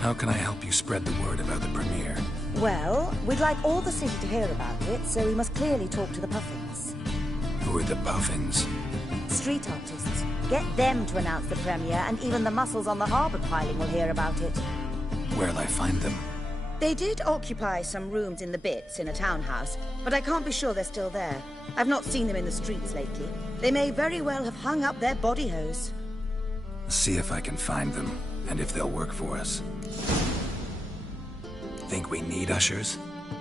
How can I help you spread the word about the premiere? Well, we'd like all the city to hear about it, so we must clearly talk to the Puffins. Who are the Puffins? Street artists. Get them to announce the premiere, and even the muscles on the harbour piling will hear about it. Where'll I find them? They did occupy some rooms in the Bits in a townhouse, but I can't be sure they're still there. I've not seen them in the streets lately. They may very well have hung up their body hose. See if I can find them, and if they'll work for us. Think we need ushers?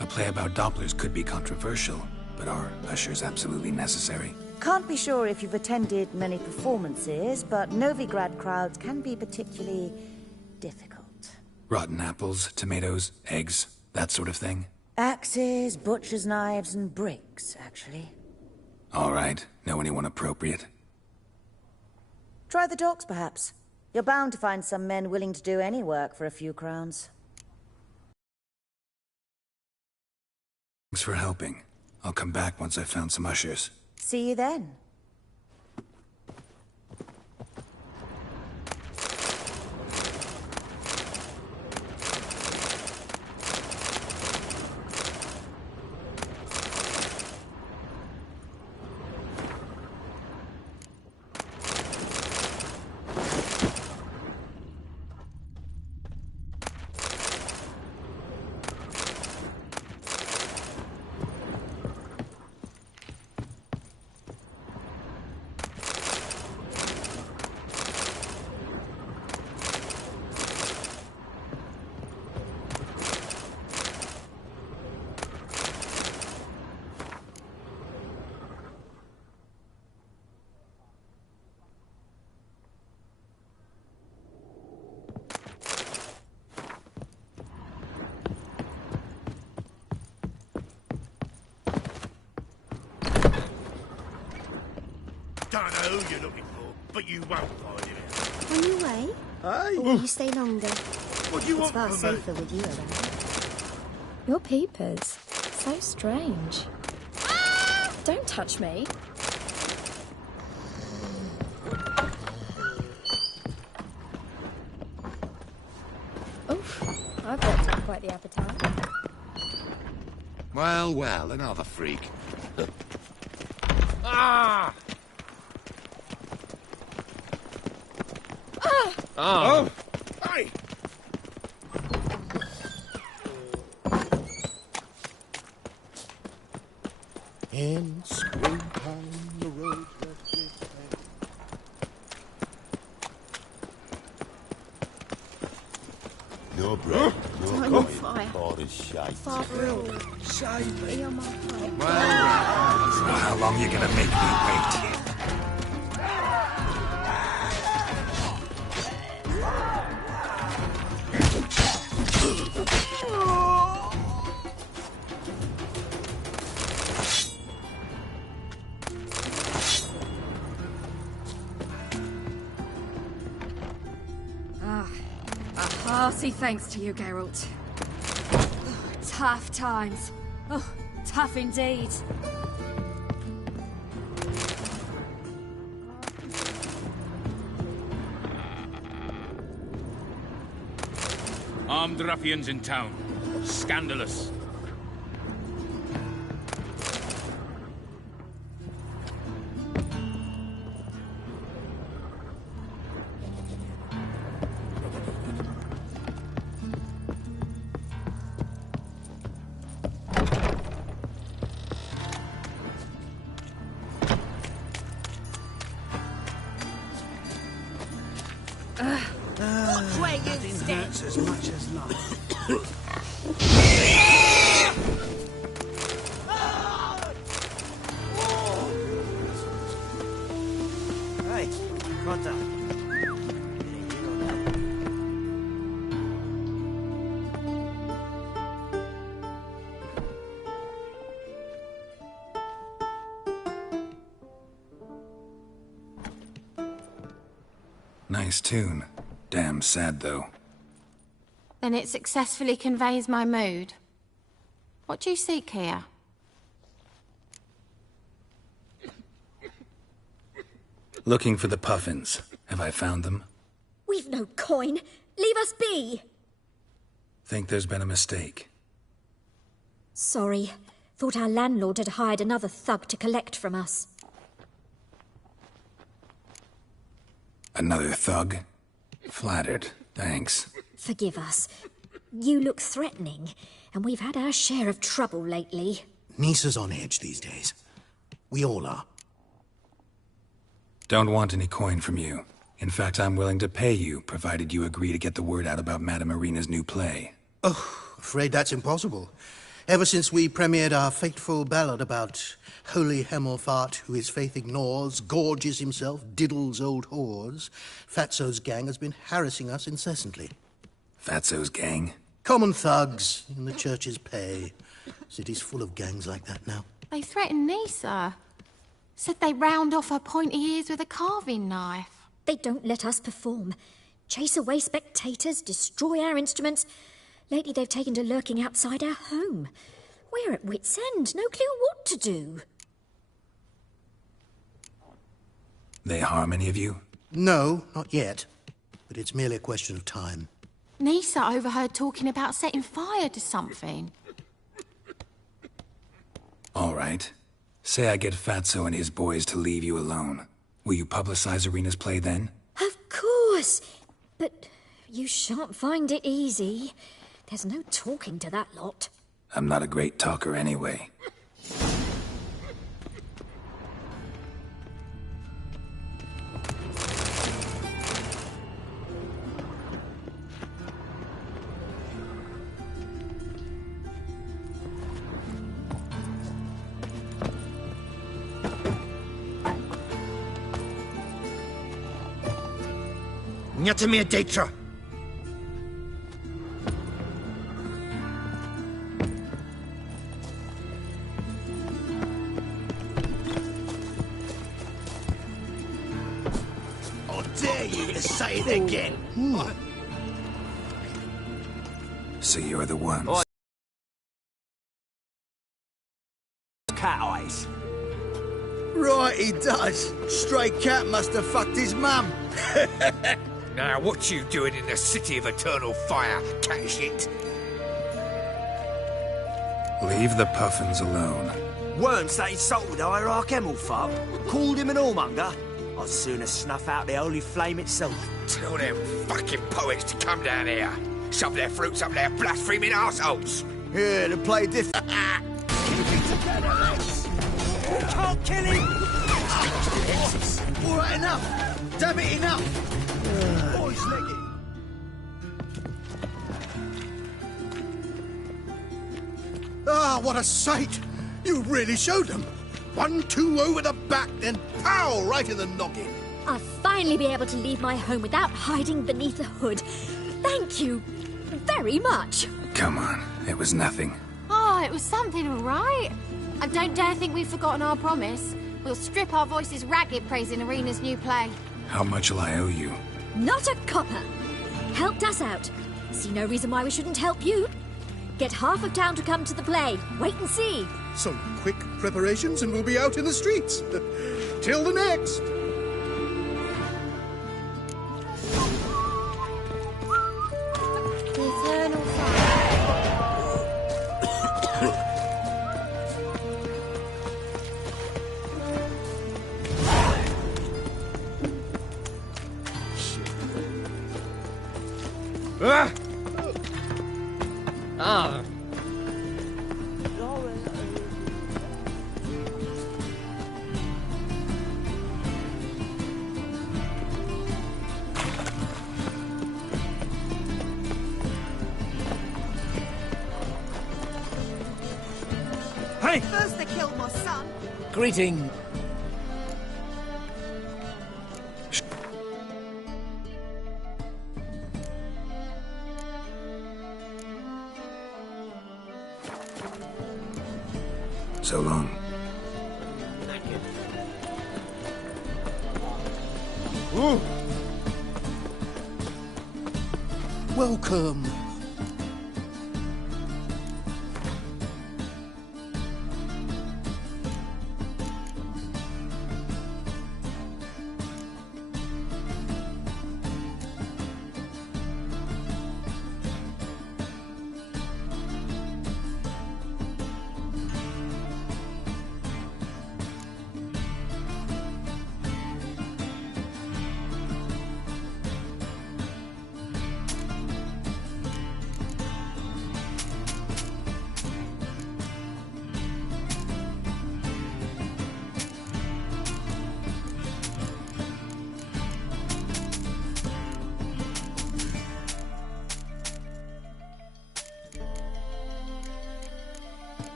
A play about Dopplers could be controversial, but are ushers absolutely necessary? Can't be sure if you've attended many performances, but Novigrad crowds can be particularly difficult. Rotten apples, tomatoes, eggs, that sort of thing? Axes, butcher's knives, and bricks, actually. All right. Know anyone appropriate? Try the docks, perhaps. You're bound to find some men willing to do any work for a few crowns. Thanks for helping. I'll come back once I've found some ushers. See you then. Don't know who you're looking for, but you won't find him. On your way? Hey? Or will you stay longer? What do you It's want far from me? safer with you around. Your peepers. So strange. Don't touch me. Oof, I've worked up quite the appetite. Well, well, another freak. Ah! Oh! Hey! In springtime, the road left its path. No bread, no Time on coin, fire. all is shite. Father all. Be on my pipe. Well, So how long you gonna make me wait? A hearty thanks to you, Geralt. Tough times. Oh, tough indeed. Armed ruffians in town. Scandalous. Watch where you stand. As much as life. Hey, Cotta. Nice tune. Damn sad, though. Then it successfully conveys my mood. What do you seek here? Looking for the Puffins. Have I found them? We've no coin. Leave us be. Think there's been a mistake. Sorry. Thought our landlord had hired another thug to collect from us. Another thug? Flattered. Thanks. Forgive us. You look threatening, and we've had our share of trouble lately. Nisa's on edge these days. We all are. Don't want any coin from you. In fact, I'm willing to pay you, provided you agree to get the word out about Madame Irina's new play. Oh, afraid that's impossible. Ever since we premiered our fateful ballad about holy Hemelfart, who his faith ignores, gorges himself, diddles old whores, Fatso's gang has been harassing us incessantly. Fatso's gang? Common thugs in the church's pay. City's full of gangs like that now. They threatened Nisa. Said they round off her pointy ears with a carving knife. They don't let us perform. Chase away spectators, destroy our instruments. Lately they've taken to lurking outside our home. We're at wit's end, no clue what to do. They harm any of you? No, not yet. But it's merely a question of time. Nisa overheard talking about setting fire to something. All right. Say I get Fatso and his boys to leave you alone. Will you publicize Irina's play then? Of course. But you shan't find it easy. There's no talking to that lot. I'm not a great talker anyway. Nyatamir Datra. I dare you to say it again. So you're the ones. Cat eyes. Right, he does. Stray cat must have fucked his mum. Now, what you doing in the City of Eternal Fire, cat shit? Leave the puffins alone. Worms that insulted Hierarch Hemelfart, called him an whoremonger. I'd sooner snuff out the holy flame itself. Tell them fucking poets to come down here. Shove their fruits up their blaspheming assholes. Yeah, to play different. Keep it together, lads. We can't kill him. All right, enough. Damn it, enough. Boys, leggy. Ah, what a sight! You really showed them. 1-2 over the back, then pow, right in the noggin. I'll finally be able to leave my home without hiding beneath a hood. Thank you very much. Come on, it was nothing. Oh, it was something, all right. And don't dare think we've forgotten our promise. We'll strip our voices ragged praising Irina's new play. How much will I owe you? Not a copper. Helped us out. See no reason why we shouldn't help you. Get half of town to come to the play. Wait and see. Some quick preparations and we'll be out in the streets. Till the next. The Eternal Fire. Ah! Hey! First they killed my son. Greeting. So long. Ooh. Welcome.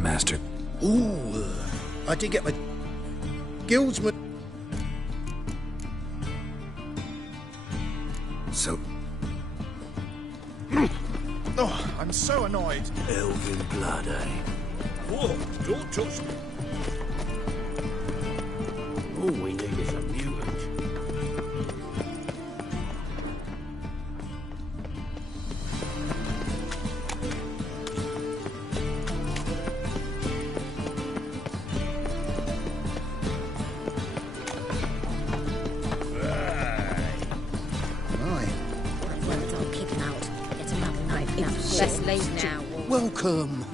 Master. Ooh, I did get my guildsman. So, Oh, I'm so annoyed. Elven blood, eh? Whoa, don't touch me. All we need is a mutant. Well, I'll kick him out. Get another knife now. Let's leave now. Welcome.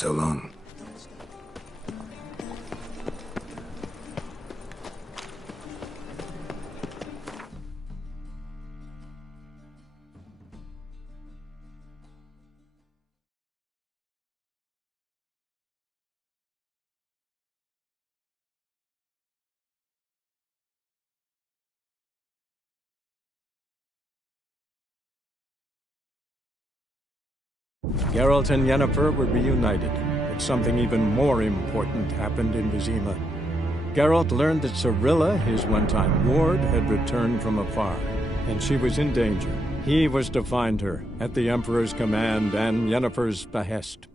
So long. Geralt and Yennefer were reunited, but something even more important happened in Vizima. Geralt learned that Cirilla, his one-time ward, had returned from afar, and she was in danger. He was to find her, at the Emperor's command and Yennefer's behest.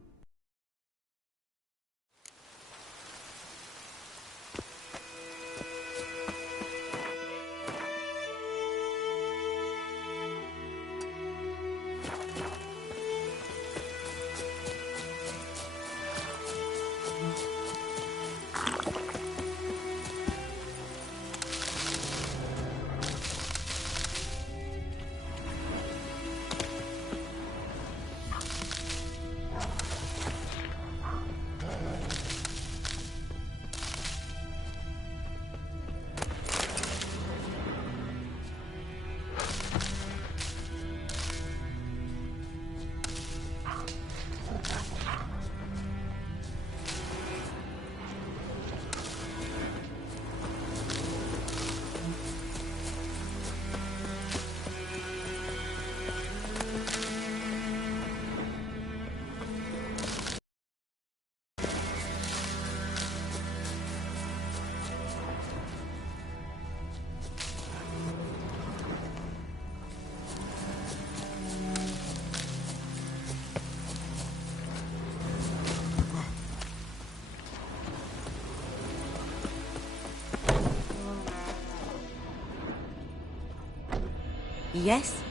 Yes?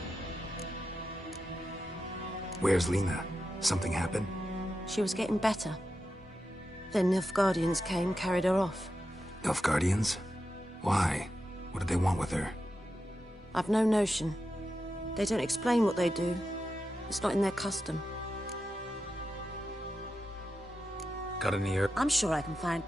Where's Lena? Something happened? She was getting better. Then Nilfgaardians came, carried her off. Nilfgaardians? Why? What did they want with her? I've no notion. They don't explain what they do. It's not in their custom. Got any herb? I'm sure I can find...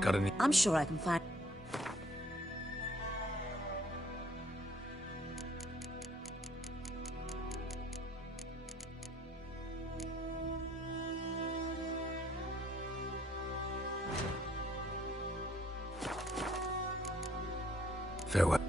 Got any? I'm sure I can find... Farewell.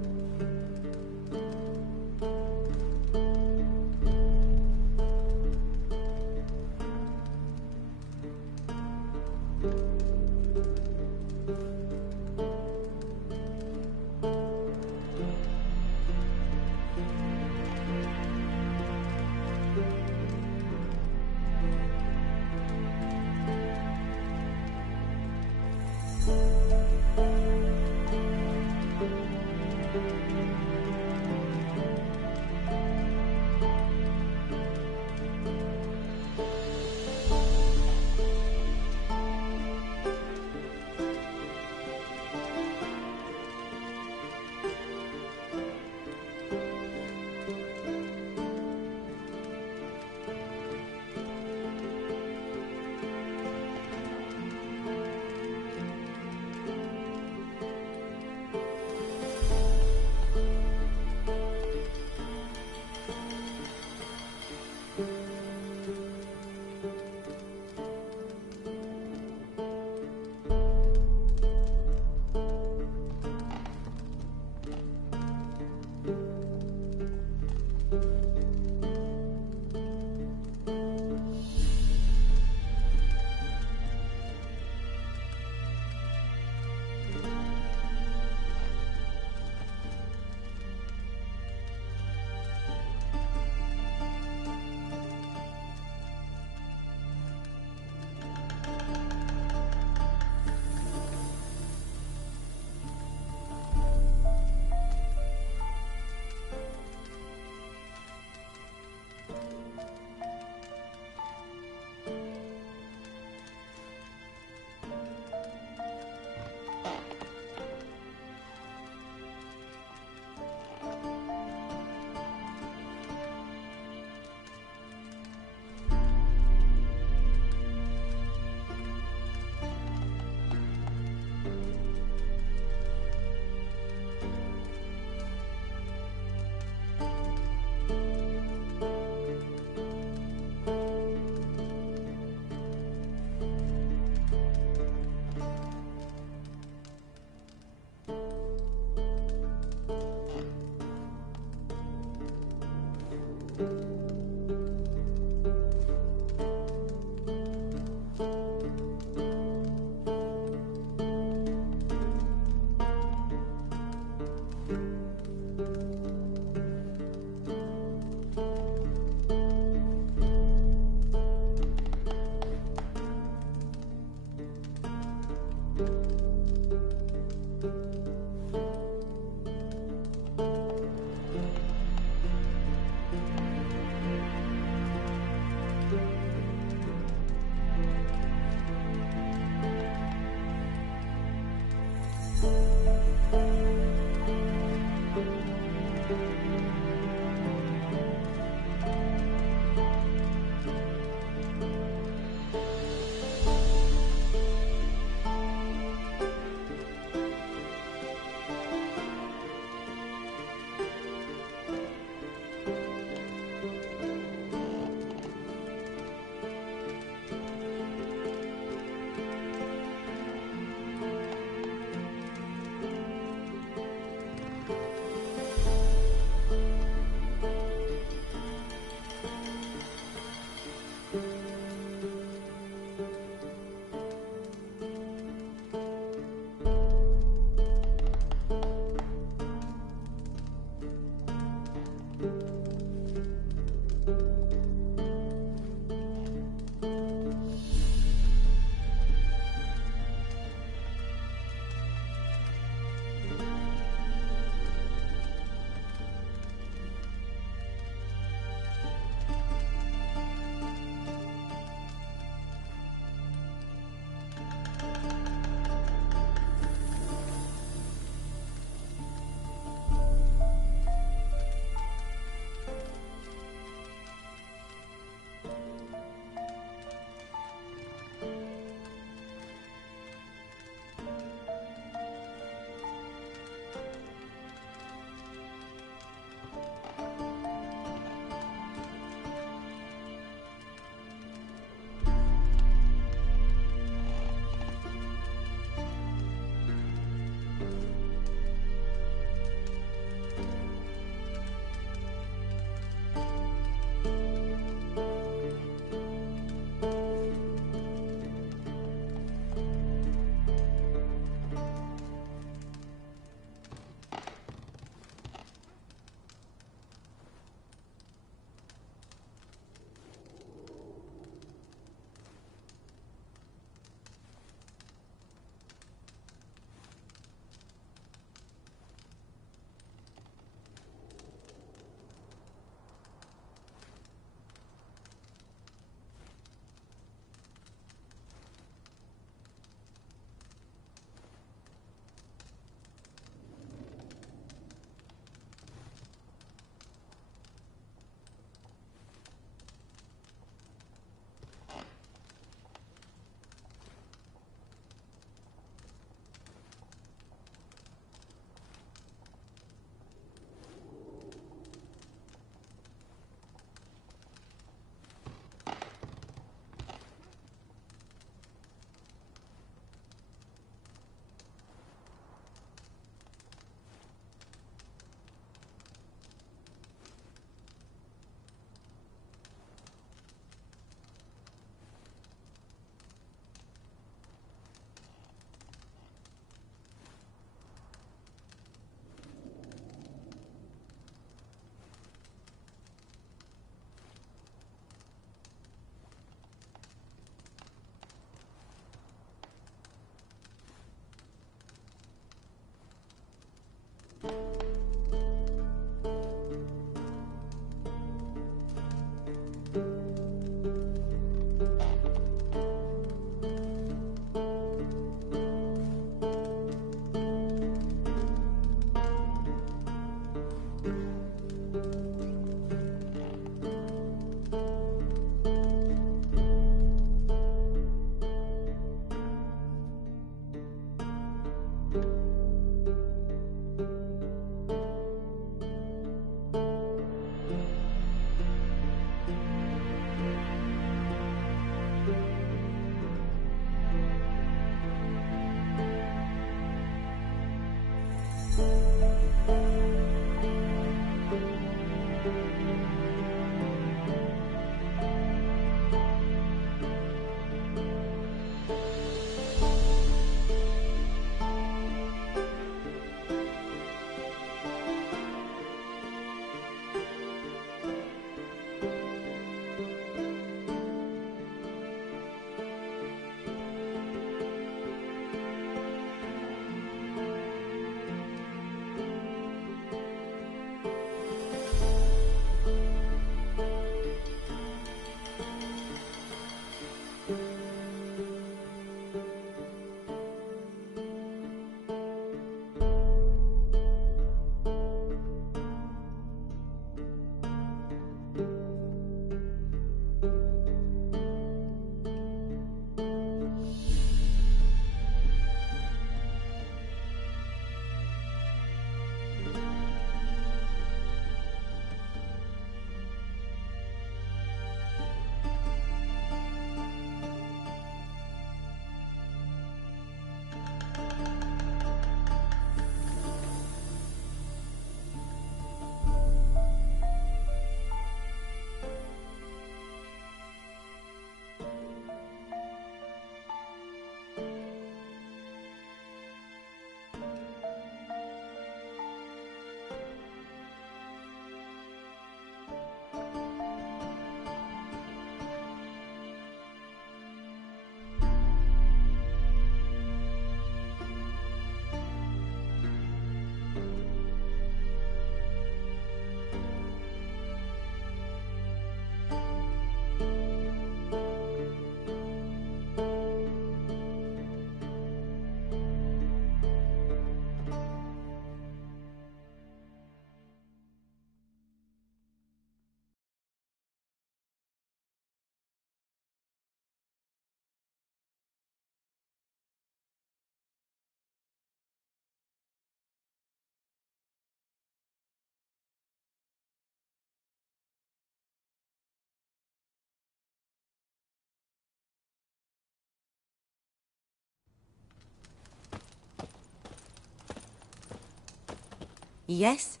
Yes?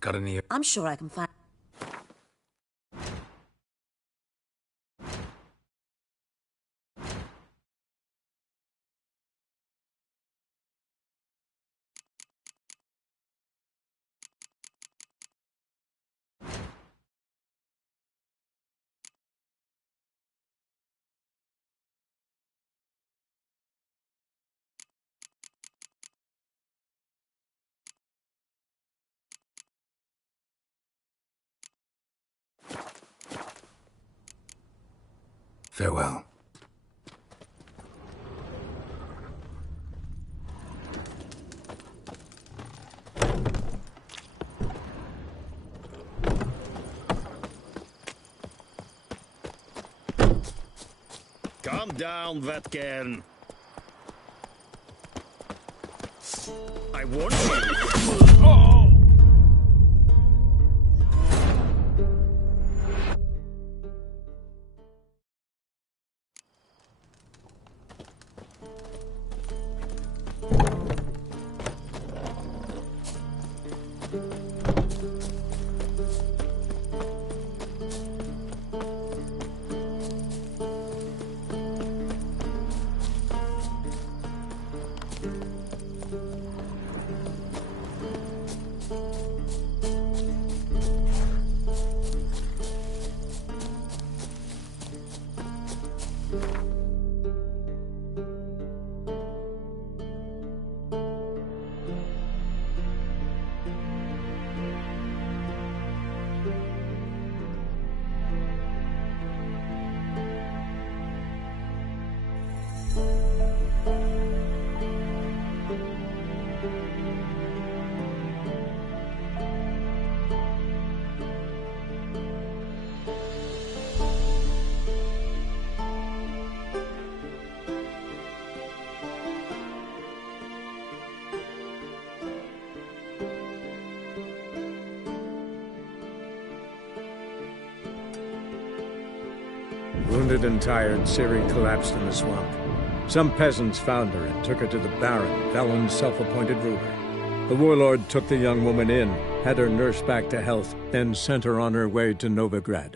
Got any... I'm sure I can find... Farewell. Calm down, Vetcairn. I warned you. Oh! Wounded and tired, Ciri collapsed in the swamp. Some peasants found her and took her to the Baron, Valen's self-appointed ruler. The warlord took the young woman in, had her nursed back to health, then sent her on her way to Novigrad.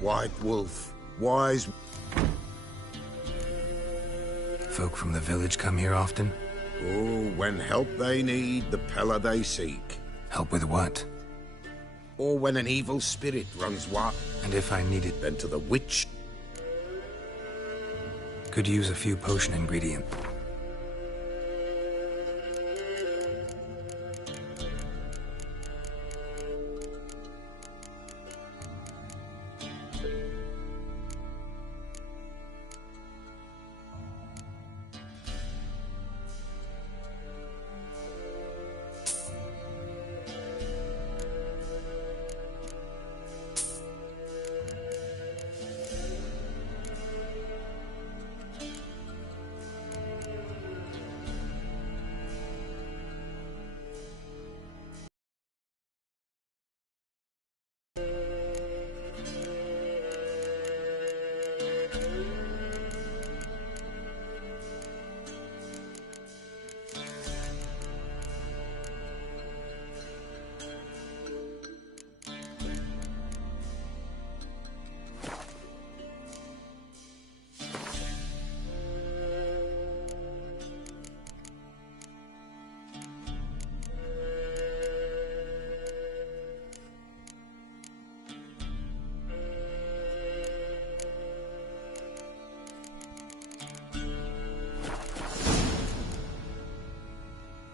White Wolf, wise... Folk from the village come here often? Oh, when help they need, the Pella they seek. Help with what? Or when an evil spirit runs wild. And if I need it? Then to the witch. Could use a few potion ingredients.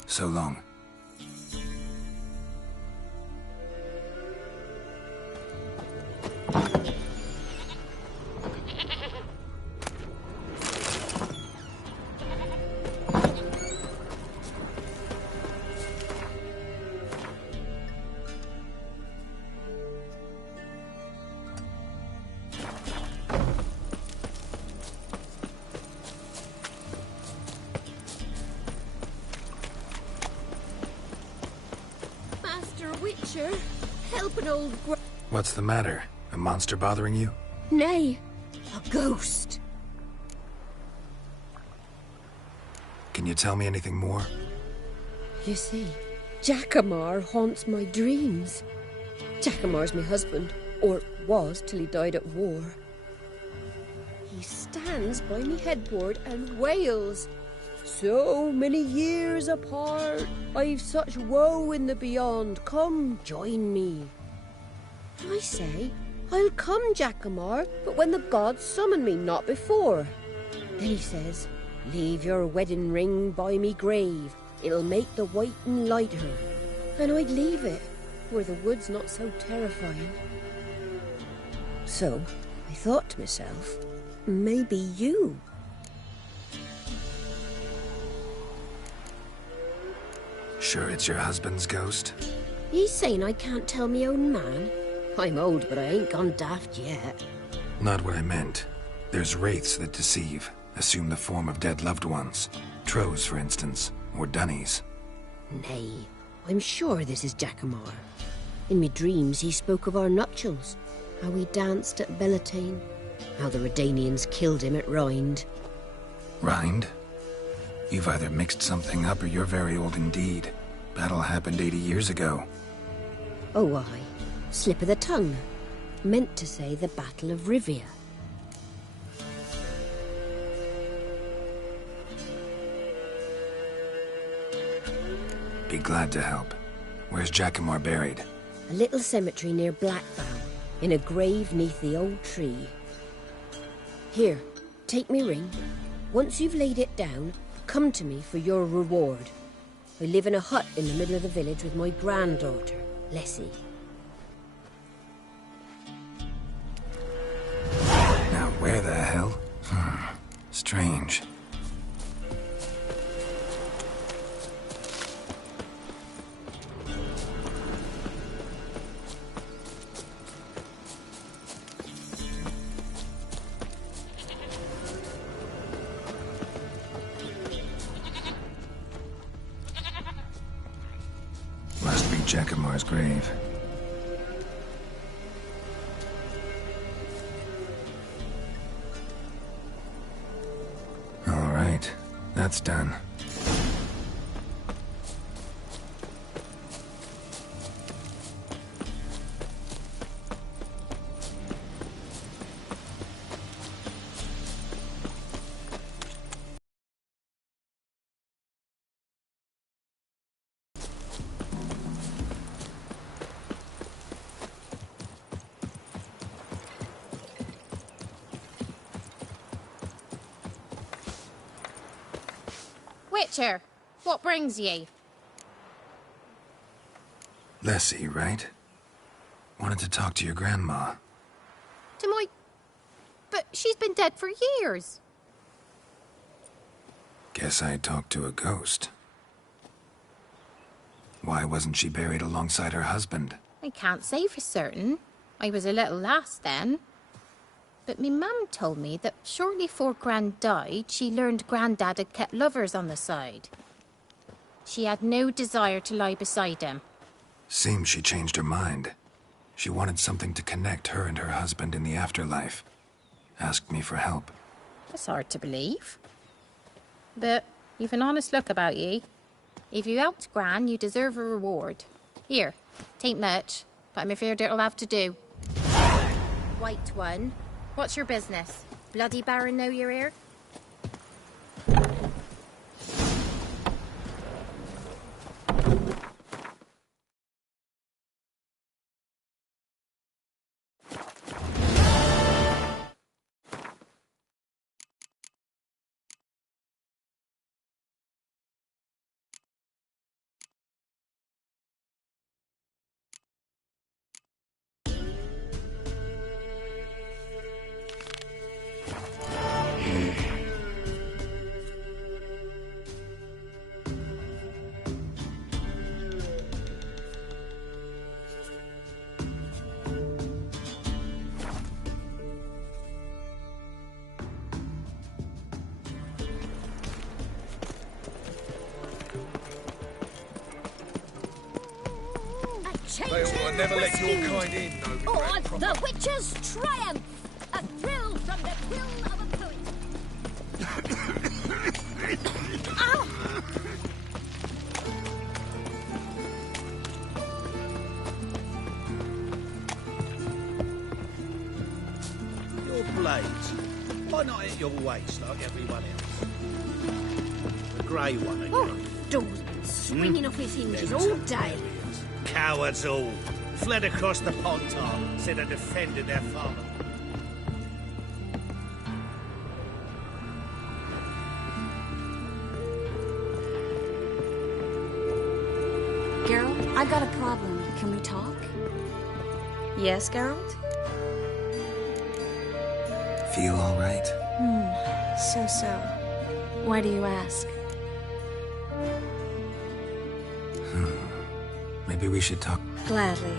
So long. Help an old What's the matter? A monster bothering you? Nay, a ghost. Can you tell me anything more? You see, Jackamar haunts my dreams. Jackamar's my husband, or was till he died at war. He stands by me headboard and wails. So many years apart, I've such woe in the beyond, come join me. I say, I'll come, Jackamar, but when the gods summon me, not before. Then he says, leave your wedding ring by me grave, it'll make the waiting lighter. And I'd leave it, where the wood's not so terrifying. So, I thought to myself, maybe you. Sure it's your husband's ghost? He's saying I can't tell me own man. I'm old, but I ain't gone daft yet. Not what I meant. There's wraiths that deceive, assume the form of dead loved ones. Trows, for instance, or Dunnies. Nay, I'm sure this is Jackamar. In me dreams he spoke of our nuptials, how we danced at Bellatane, how the Redanians killed him at Rind. Rind? You've either mixed something up or you're very old indeed. Battle happened 80 years ago. Oh, aye. Slip of the tongue. Meant to say the Battle of Rivia. Be glad to help. Where's Jackamar buried? A little cemetery near Blackbough, in a grave neath the old tree. Here, take me ring. Once you've laid it down, come to me for your reward. I live in a hut in the middle of the village with my granddaughter, Lessie. Jacamar's grave. All right, that's done. Witcher, what brings ye? Lessie, right? Wanted to talk to your grandma. To my... But she's been dead for years. Guess I talked to a ghost. Why wasn't she buried alongside her husband? I can't say for certain. I was a little lass then. But me mum told me that shortly before Gran died, she learned Grandad had kept lovers on the side. She had no desire to lie beside him. Seems she changed her mind. She wanted something to connect her and her husband in the afterlife. Asked me for help. That's hard to believe. But you've an honest look about ye. If you helped Gran, you deserve a reward. Here, tain't much, but I'm afraid it'll have to do. White one. What's your business? Bloody Baron know you're here? They will never let your kind in, no. Or the Witcher's triumph! A thrill from the quill of a poet. Ow! Your blades. Why not at your waist like everyone else? The grey one again. Oh, Door's been swinging off his hinges all day. Cowards all. Fled across the Pontar, said they defended their father. Geralt, I've got a problem. Can we talk? Yes, Geralt? Feel all right? So. Why do you ask? Maybe we should talk. Gladly.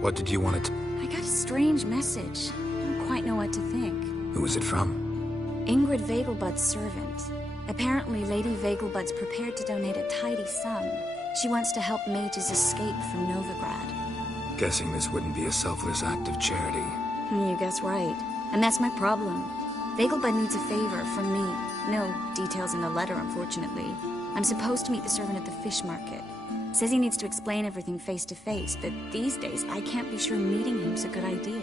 What did you want to... I got a strange message. I don't quite know what to think. Who was it from? Ingrid Vegelbud's servant. Apparently, Lady Vegelbud's prepared to donate a tidy sum. She wants to help mages escape from Novigrad. Guessing this wouldn't be a selfless act of charity. You guess right. And that's my problem. Vegelbud needs a favor from me. No details in the letter, unfortunately. I'm supposed to meet the servant at the fish market. Says he needs to explain everything face to face, but these days I can't be sure meeting him's a good idea.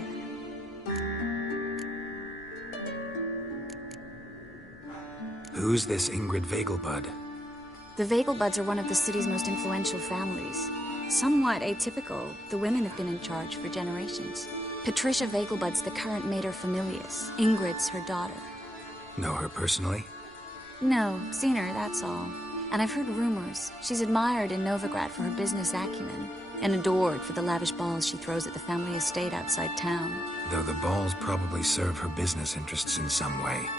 Who's this Ingrid Vegelbud? The Vegelbuds are one of the city's most influential families. Somewhat atypical, the women have been in charge for generations. Patricia Vegelbud's the current mater familias. Ingrid's her daughter. Know her personally? No, seen her, that's all. And I've heard rumors. She's admired in Novigrad for her business acumen, and adored for the lavish balls she throws at the family estate outside town. Though the balls probably serve her business interests in some way.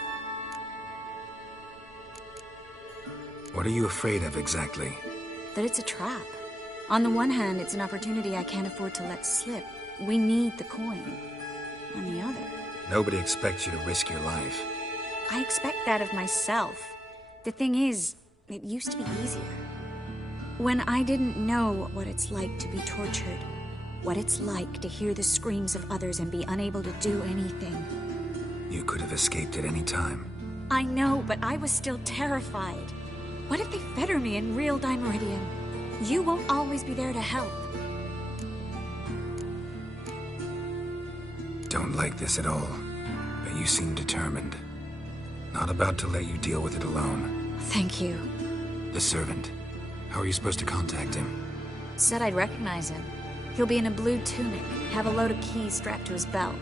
What are you afraid of exactly? That it's a trap. On the one hand, it's an opportunity I can't afford to let slip. We need the coin. On the other... Nobody expects you to risk your life. I expect that of myself. The thing is, it used to be easier. When I didn't know what it's like to be tortured, what it's like to hear the screams of others and be unable to do anything. You could have escaped at any time. I know, but I was still terrified. What if they fetter me in real Dimeridium? You won't always be there to help. Don't like this at all, but you seem determined. Not about to let you deal with it alone. Thank you. The servant. How are you supposed to contact him? Said I'd recognize him. He'll be in a blue tunic, have a load of keys strapped to his belt.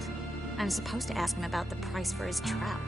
I'm supposed to ask him about the price for his trout.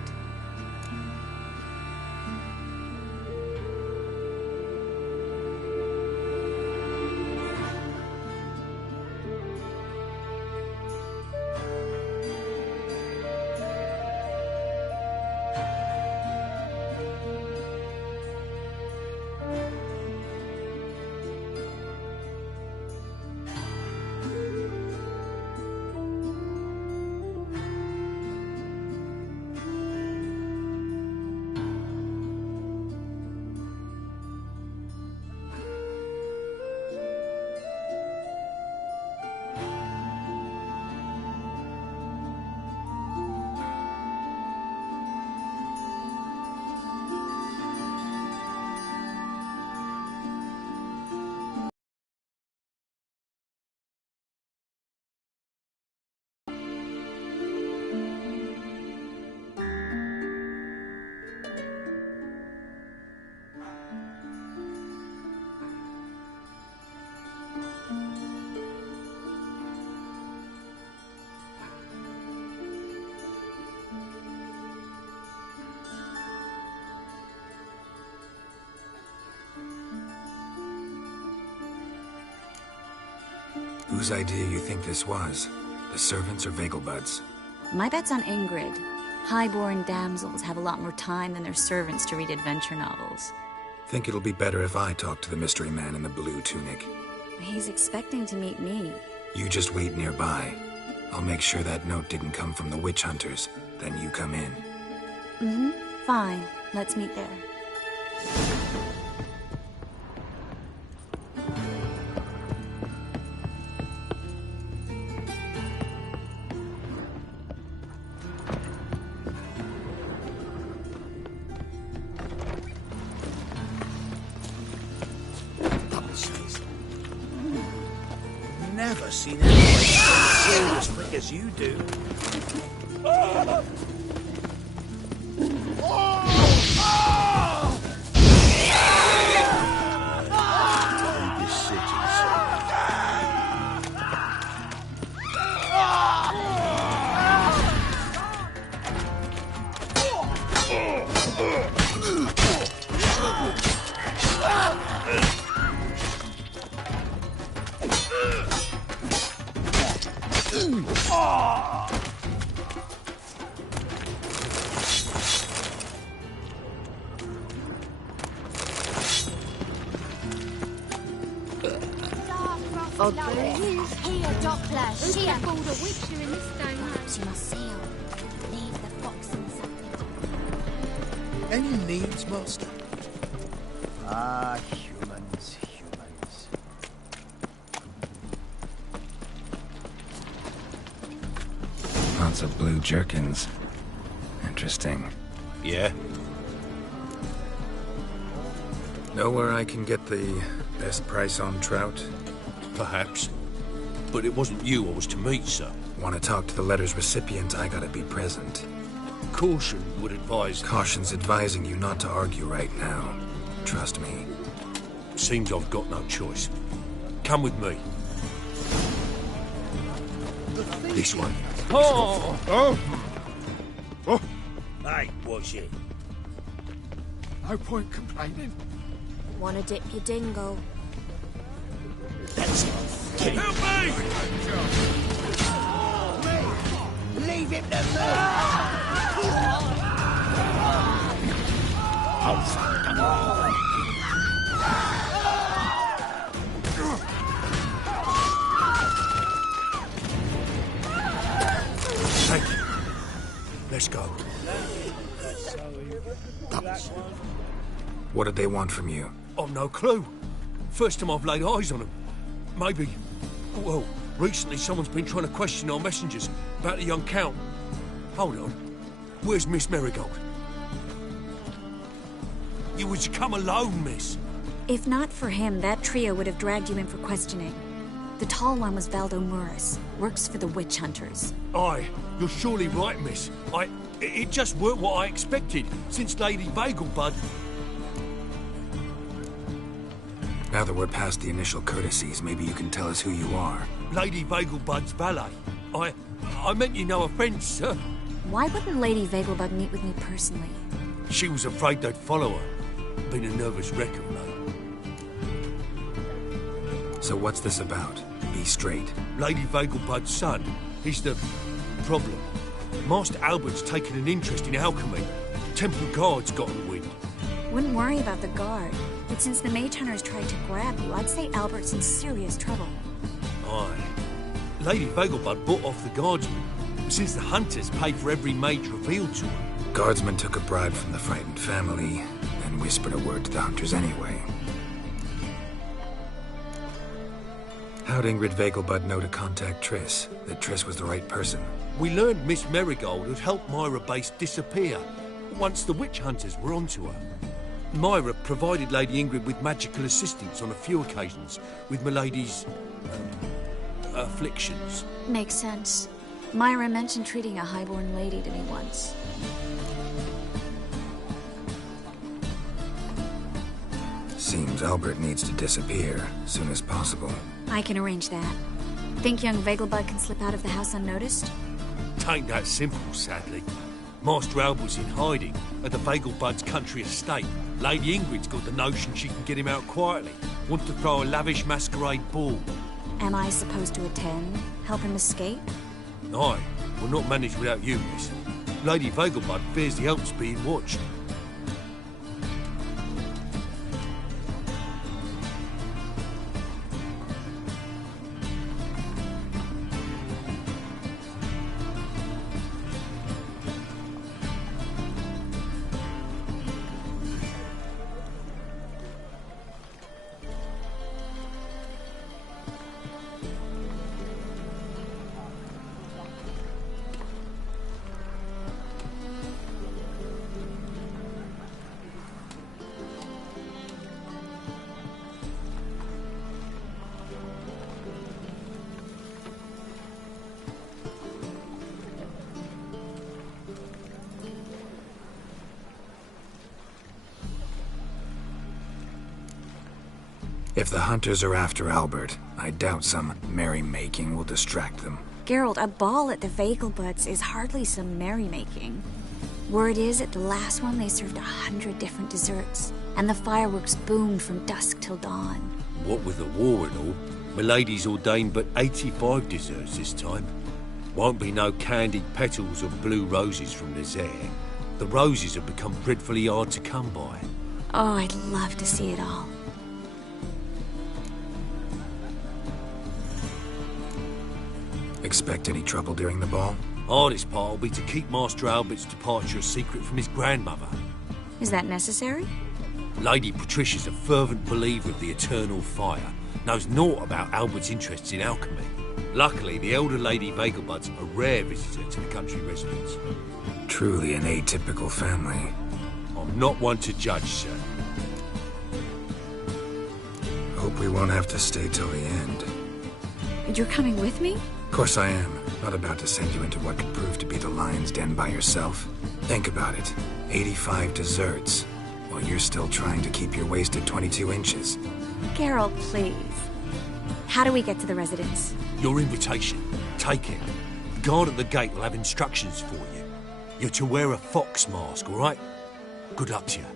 Whose idea you think this was? The servants or Vegelbud's? My bet's on Ingrid. High-born damsels have a lot more time than their servants to read adventure novels. Think it'll be better if I talk to the mystery man in the blue tunic. He's expecting to meet me. You just wait nearby. I'll make sure that note didn't come from the witch hunters. Then you come in. Mm-hmm. Fine. Let's meet there. Never seen anyone so as quick as you do. Here, Doppler, she aboard a witcher in this stone. Perhaps you must sail. Leave the fox and something. Any needs, master? Ah, humans. Lots of blue jerkins. Interesting. Yeah? Know where I can get the best price on trout? Perhaps. But it wasn't you I was to meet, sir. Want to talk to the letter's recipient, I gotta be present. Caution would advise... Caution's advising you not to argue right now. Trust me. Seems I've got no choice. Come with me. This one. Oh! Hey, what's it? No point complaining. Wanna dip your dingle? That's it. Get it. Help me! Leave it to me! Oh, fuck. Thank you. Let's go. What did they want from you? I've no clue. First time I've laid eyes on them. Maybe... Well, recently someone's been trying to question our messengers about the young Count. Hold on. Where's Miss Marigold? You was to come alone, miss. If not for him, that trio would have dragged you in for questioning. The tall one was Valdo Murris, works for the witch hunters. Aye, you're surely right, miss. It just weren't what I expected, since Lady Vegelbud... Now that we're past the initial courtesies, maybe you can tell us who you are. Lady Vegelbud's valet. I meant you no offence, sir. Why wouldn't Lady Vegelbud meet with me personally? She was afraid they'd follow her. Been a nervous wreck of late. So what's this about? Be straight. Lady Vegelbud's son. He's the problem. Master Albert's taken an interest in alchemy. Temple Guard's got a wind. Wouldn't worry about the guard. But since the mage hunters tried to grab you, I'd say Albert's in serious trouble. Aye. Lady Vegelbud bought off the guardsmen, since the hunters pay for every mage revealed to her. Guardsmen took a bribe from the frightened family, and whispered a word to the hunters anyway. How'd Ingrid Vegelbud know to contact Triss? That Triss was the right person? We learned Miss Marigold had helped Myra Base disappear, once the witch hunters were onto her. Myra provided Lady Ingrid with magical assistance on a few occasions, with Milady's... afflictions. Makes sense. Myra mentioned treating a highborn lady to me once. Seems Albert needs to disappear as soon as possible. I can arrange that. Think young Vegelbud can slip out of the house unnoticed? Tain't that simple, sadly. Master Albert's in hiding at the Vegelbud's country estate. Lady Ingrid's got the notion she can get him out quietly. Want to throw a lavish masquerade ball. Am I supposed to attend? Help him escape? Aye, we'll not manage without you, miss. Lady Vegelbud fears the Alps being watched. If the hunters are after Albert, I doubt some merrymaking will distract them. Geralt, a ball at the Vegelbuds is hardly some merrymaking. Word is, at the last one they served 100 different desserts, and the fireworks boomed from dusk till dawn. What with the war and all, Milady's ordained but 85 desserts this time. Won't be no candied petals or blue roses from Nazaire. The roses have become dreadfully hard to come by. Oh, I'd love to see it all. Expect any trouble during the ball? Hardest part will be to keep Master Albert's departure a secret from his grandmother. Is that necessary? Lady Patricia's a fervent believer of the eternal fire, knows naught about Albert's interests in alchemy. Luckily, the elder Lady Vegelbud's a rare visitor to the country residence. Truly an atypical family. I'm not one to judge, sir. Hope we won't have to stay till the end. You're coming with me? Of course I am. Not about to send you into what could prove to be the lion's den by yourself. Think about it. 85 desserts, while you're still trying to keep your waist at 22 inches. Geralt, please. How do we get to the residence? Your invitation. Take it. The guard at the gate will have instructions for you. You're to wear a fox mask, all right? Good luck to you.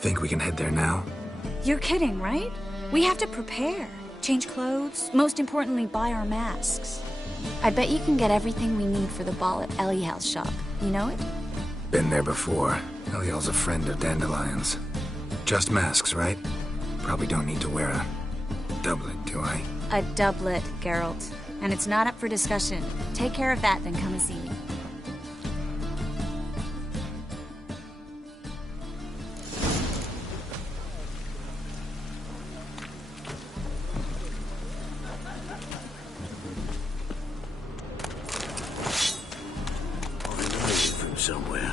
Think we can head there now? You're kidding, right? We have to prepare. Change clothes. Most importantly, buy our masks. I bet you can get everything we need for the ball at Eliel's shop. You know it? Been there before. Eliel's a friend of Dandelion's. Just masks, right? Probably don't need to wear a doublet, do I? A doublet, Geralt. and it's not up for discussion. Take care of that, then come and see me. Somewhere.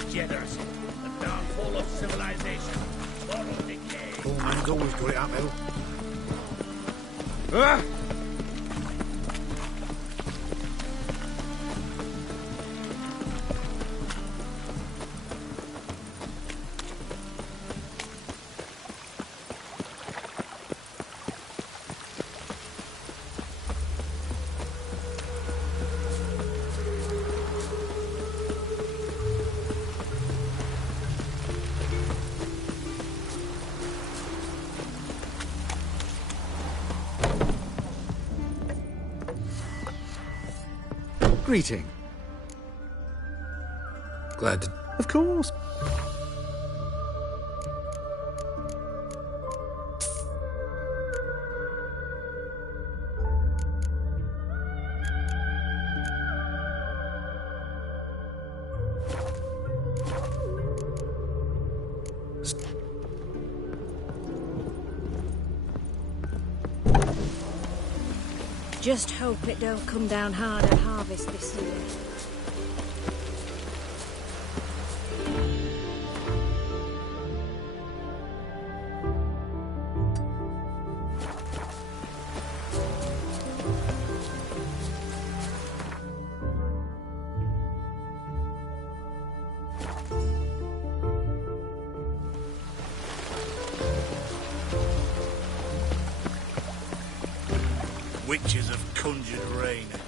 Degeneracy, the downfall of civilization, moral decay. Poor man's always got it uphill. Ah! Greeting. Glad to... Of course. Just hope it don't come down hard at harvest this year. Witches have conjured rain again.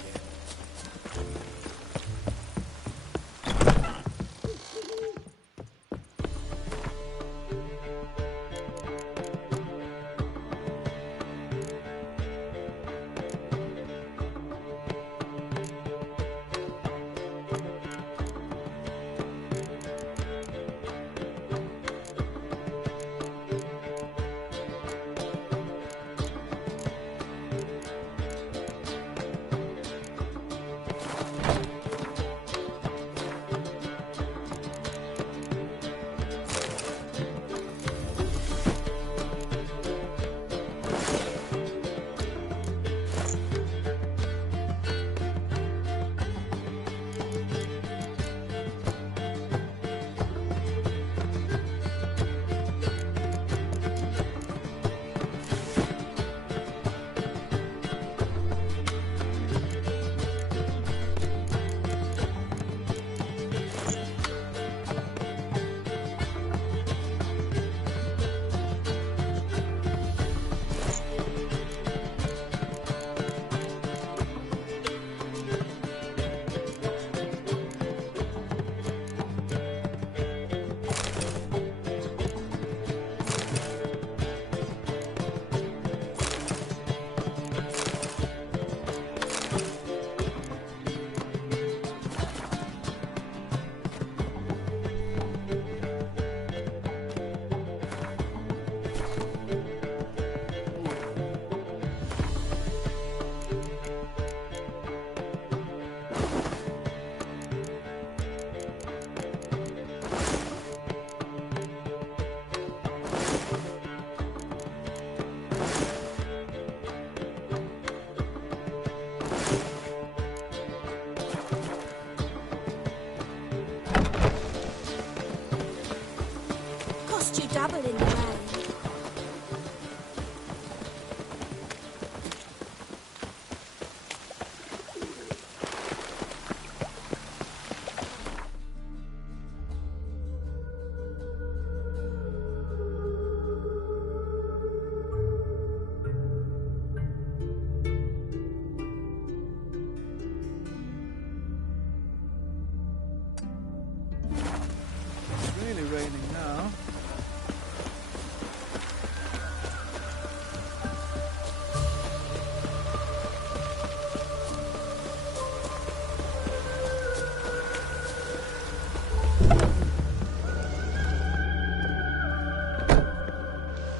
Double in the rain. It's really raining now.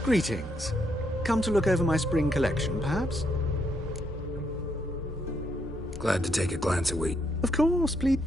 Greetings. Come to look over my spring collection, perhaps? Glad to take a glance at what... Of course, please.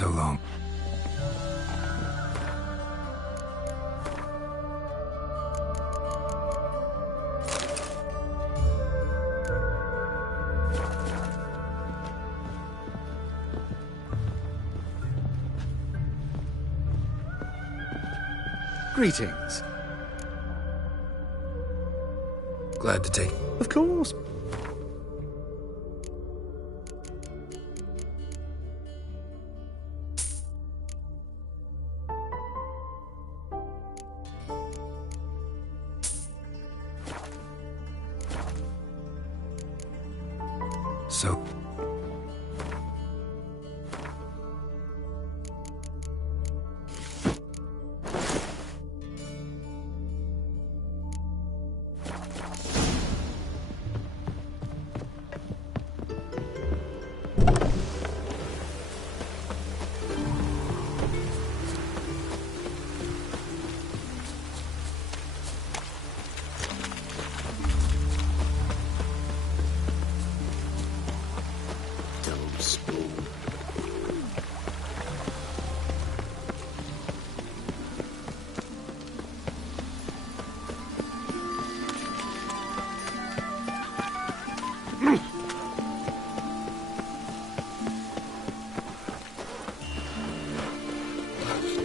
So long. Greetings. Glad to take... Of course. So...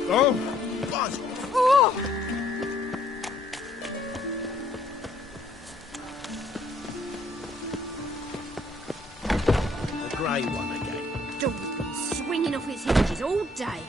Oh! Buzz! Oh! The grey one again. Dog's been swinging off his hinges all day.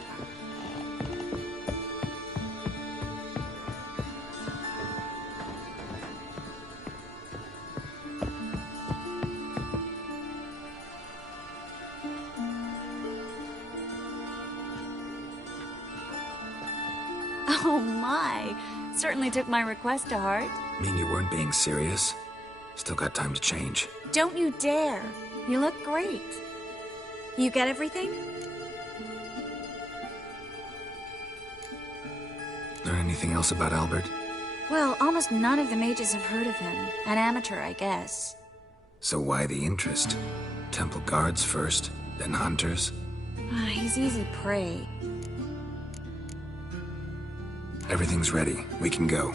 Oh my. Certainly took my request to heart. Mean you weren't being serious? Still got time to change. Don't you dare. You look great. You get everything? Learn anything else about Albert? Well, almost none of the mages have heard of him. An amateur, I guess. So why the interest? Temple guards first, then hunters? He's easy prey. Everything's ready. We can go.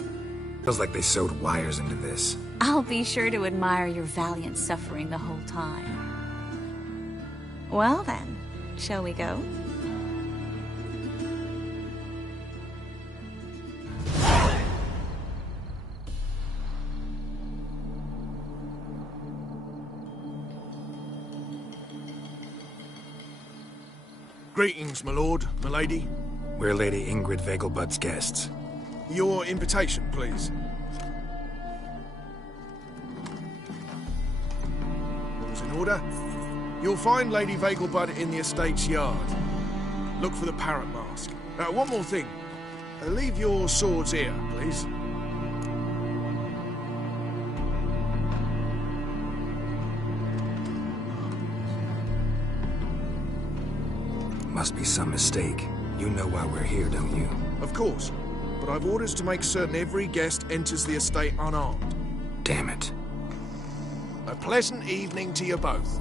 Feels like they sewed wires into this. I'll be sure to admire your valiant suffering the whole time. Well then, shall we go? Greetings, my lord, my lady. We're Lady Ingrid Vegelbud's guests. Your invitation, please. All's in order. You'll find Lady Vegelbud in the estate's yard. Look for the parrot mask. One more thing. Leave your swords here, please. Must be some mistake. You know why we're here, don't you? Of course. But I've orders to make certain every guest enters the estate unarmed. Damn it. A pleasant evening to you both.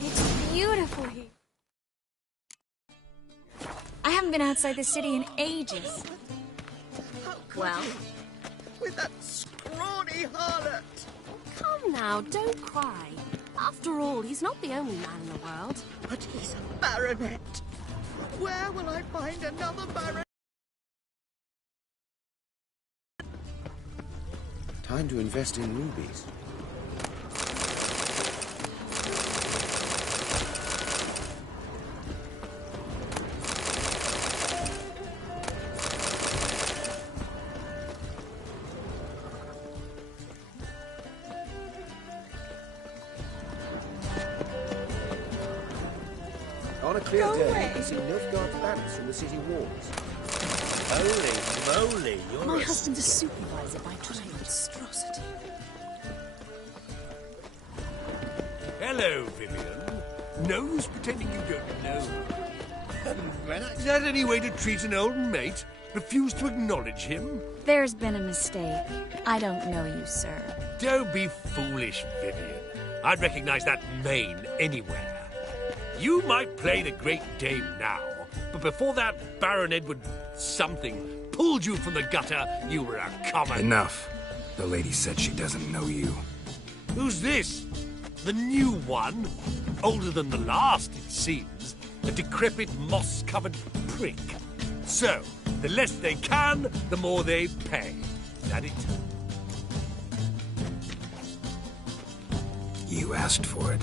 It's beautiful here. I haven't been outside the city in ages. Well? With that scrawny harlot! Come now, don't cry. After all, he's not the only man in the world. But he's a baronet. Where will I find another baronet? Time to invest in rubies. On a clear day, you can see Nilfgaard's banners from the city walls. Holy moly, you're My husband's a supervisor by trade. Monstrosity. Hello, Vivian. No use pretending you don't know. Is that any way to treat an old mate? Refuse to acknowledge him? There's been a mistake. I don't know you, sir. Don't be foolish, Vivian. I'd recognize that mane anywhere. You might play the great dame now, but before that Baron Edward something pulled you from the gutter, you were a common... Enough. The lady said she doesn't know you. Who's this? The new one? Older than the last, it seems. A decrepit, moss-covered prick. So, the less they can, the more they pay. Is that it? You asked for it.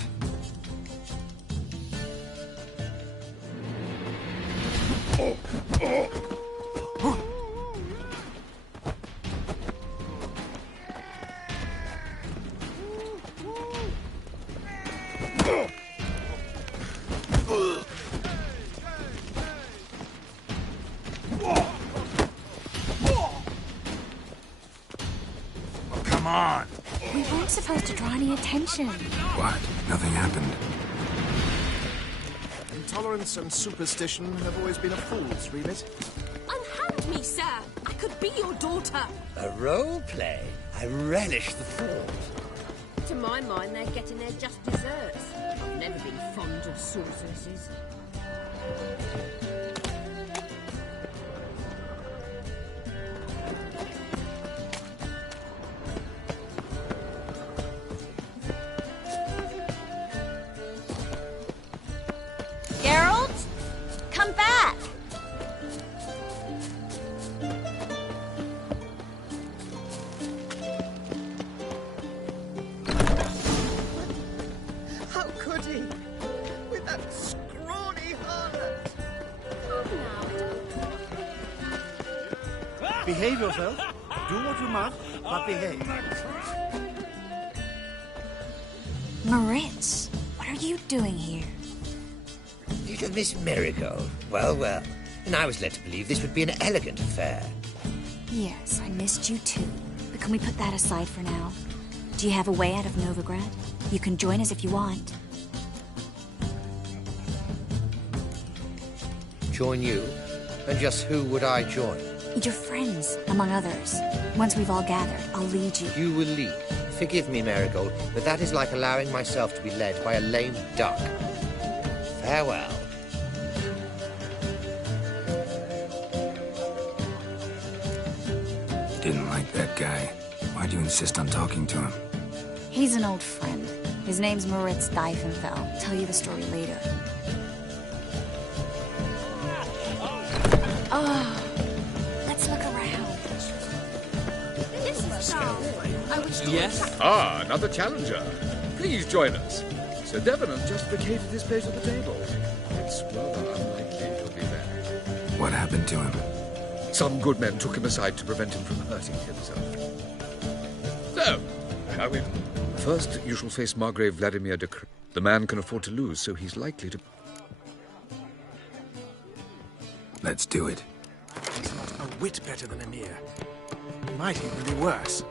Come on! We weren't supposed to draw any attention. What? Nothing happened. Intolerance and superstition have always been a fool's remit. Unhand me, sir! I could be your daughter! A role play? I relish the thought. To my mind, they're getting their just desserts. I've never been fond of sorceresses. Geralt? Come back! How could he? With that scrawny harlot! Behave yourself. Do what you must, but behave. Moritz, what are you doing here? Little Miss Marigold. Well, well. And I was led to believe this would be an elegant affair. Yes, I missed you too. But can we put that aside for now? Do you have a way out of Novigrad? You can join us if you want. Join you? And just who would I join? Your friends, among others. Once we've all gathered, I'll lead you. You will lead. Forgive me, Marigold, but that is like allowing myself to be led by a lame duck. Farewell. Didn't like that guy. Why'd you insist on talking to him? He's an old friend. His name's Moritz Diefenfeld. Tell you the story later. Oh, let's look around. This is Charles. I was Yes? Ah, another challenger. Please join us. Sir Devenant just vacated his place at the table. It's rather unlikely he'll be back. What happened to him? Some good men took him aside to prevent him from hurting himself. So, shall we? First, you shall face Margrave Vladimir de Kr. The man can afford to lose, so he's likely to... Let's do it. He's not a whit better than Emir. He might even be worse.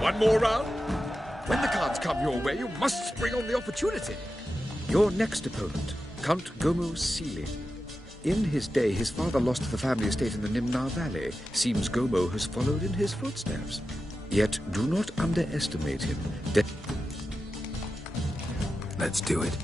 One more round? When the cards come your way, you must spring on the opportunity. Your next opponent, Count Gomo Sealing. In his day, his father lost the family estate in the Nimnar Valley. Seems Gomo has followed in his footsteps. Yet do not underestimate him. Let's do it.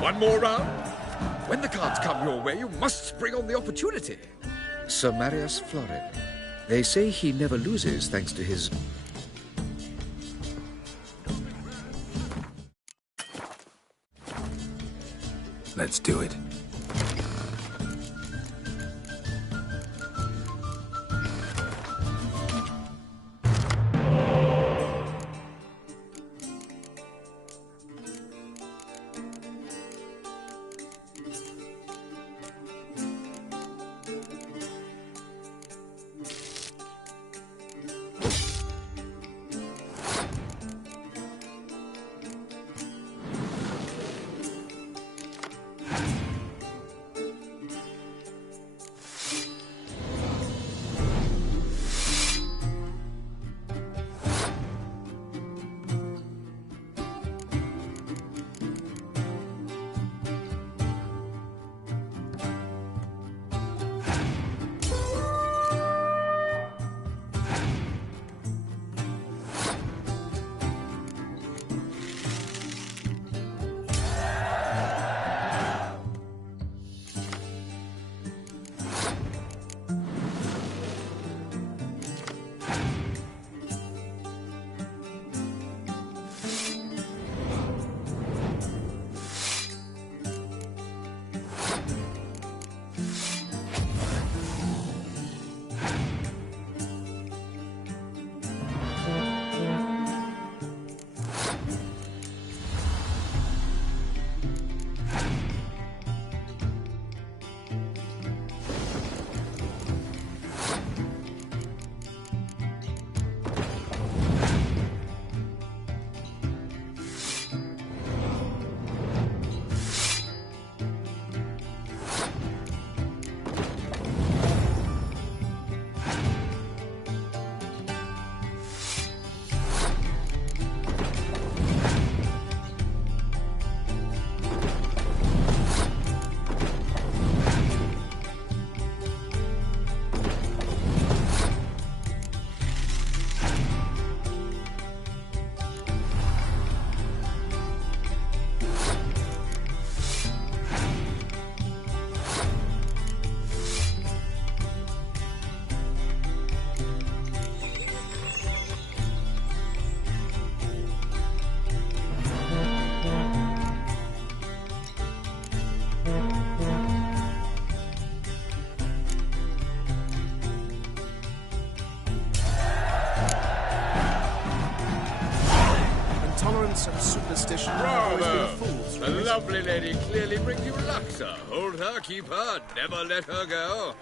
One more round? When the cards come your way, you must spring on the opportunity. Sir Marius Florid. They say he never loses thanks to his... Let's do it. superstition have always been Bravo! fools. The lovely lady clearly brings you luck, sir. Hold her, keep her, never let her go.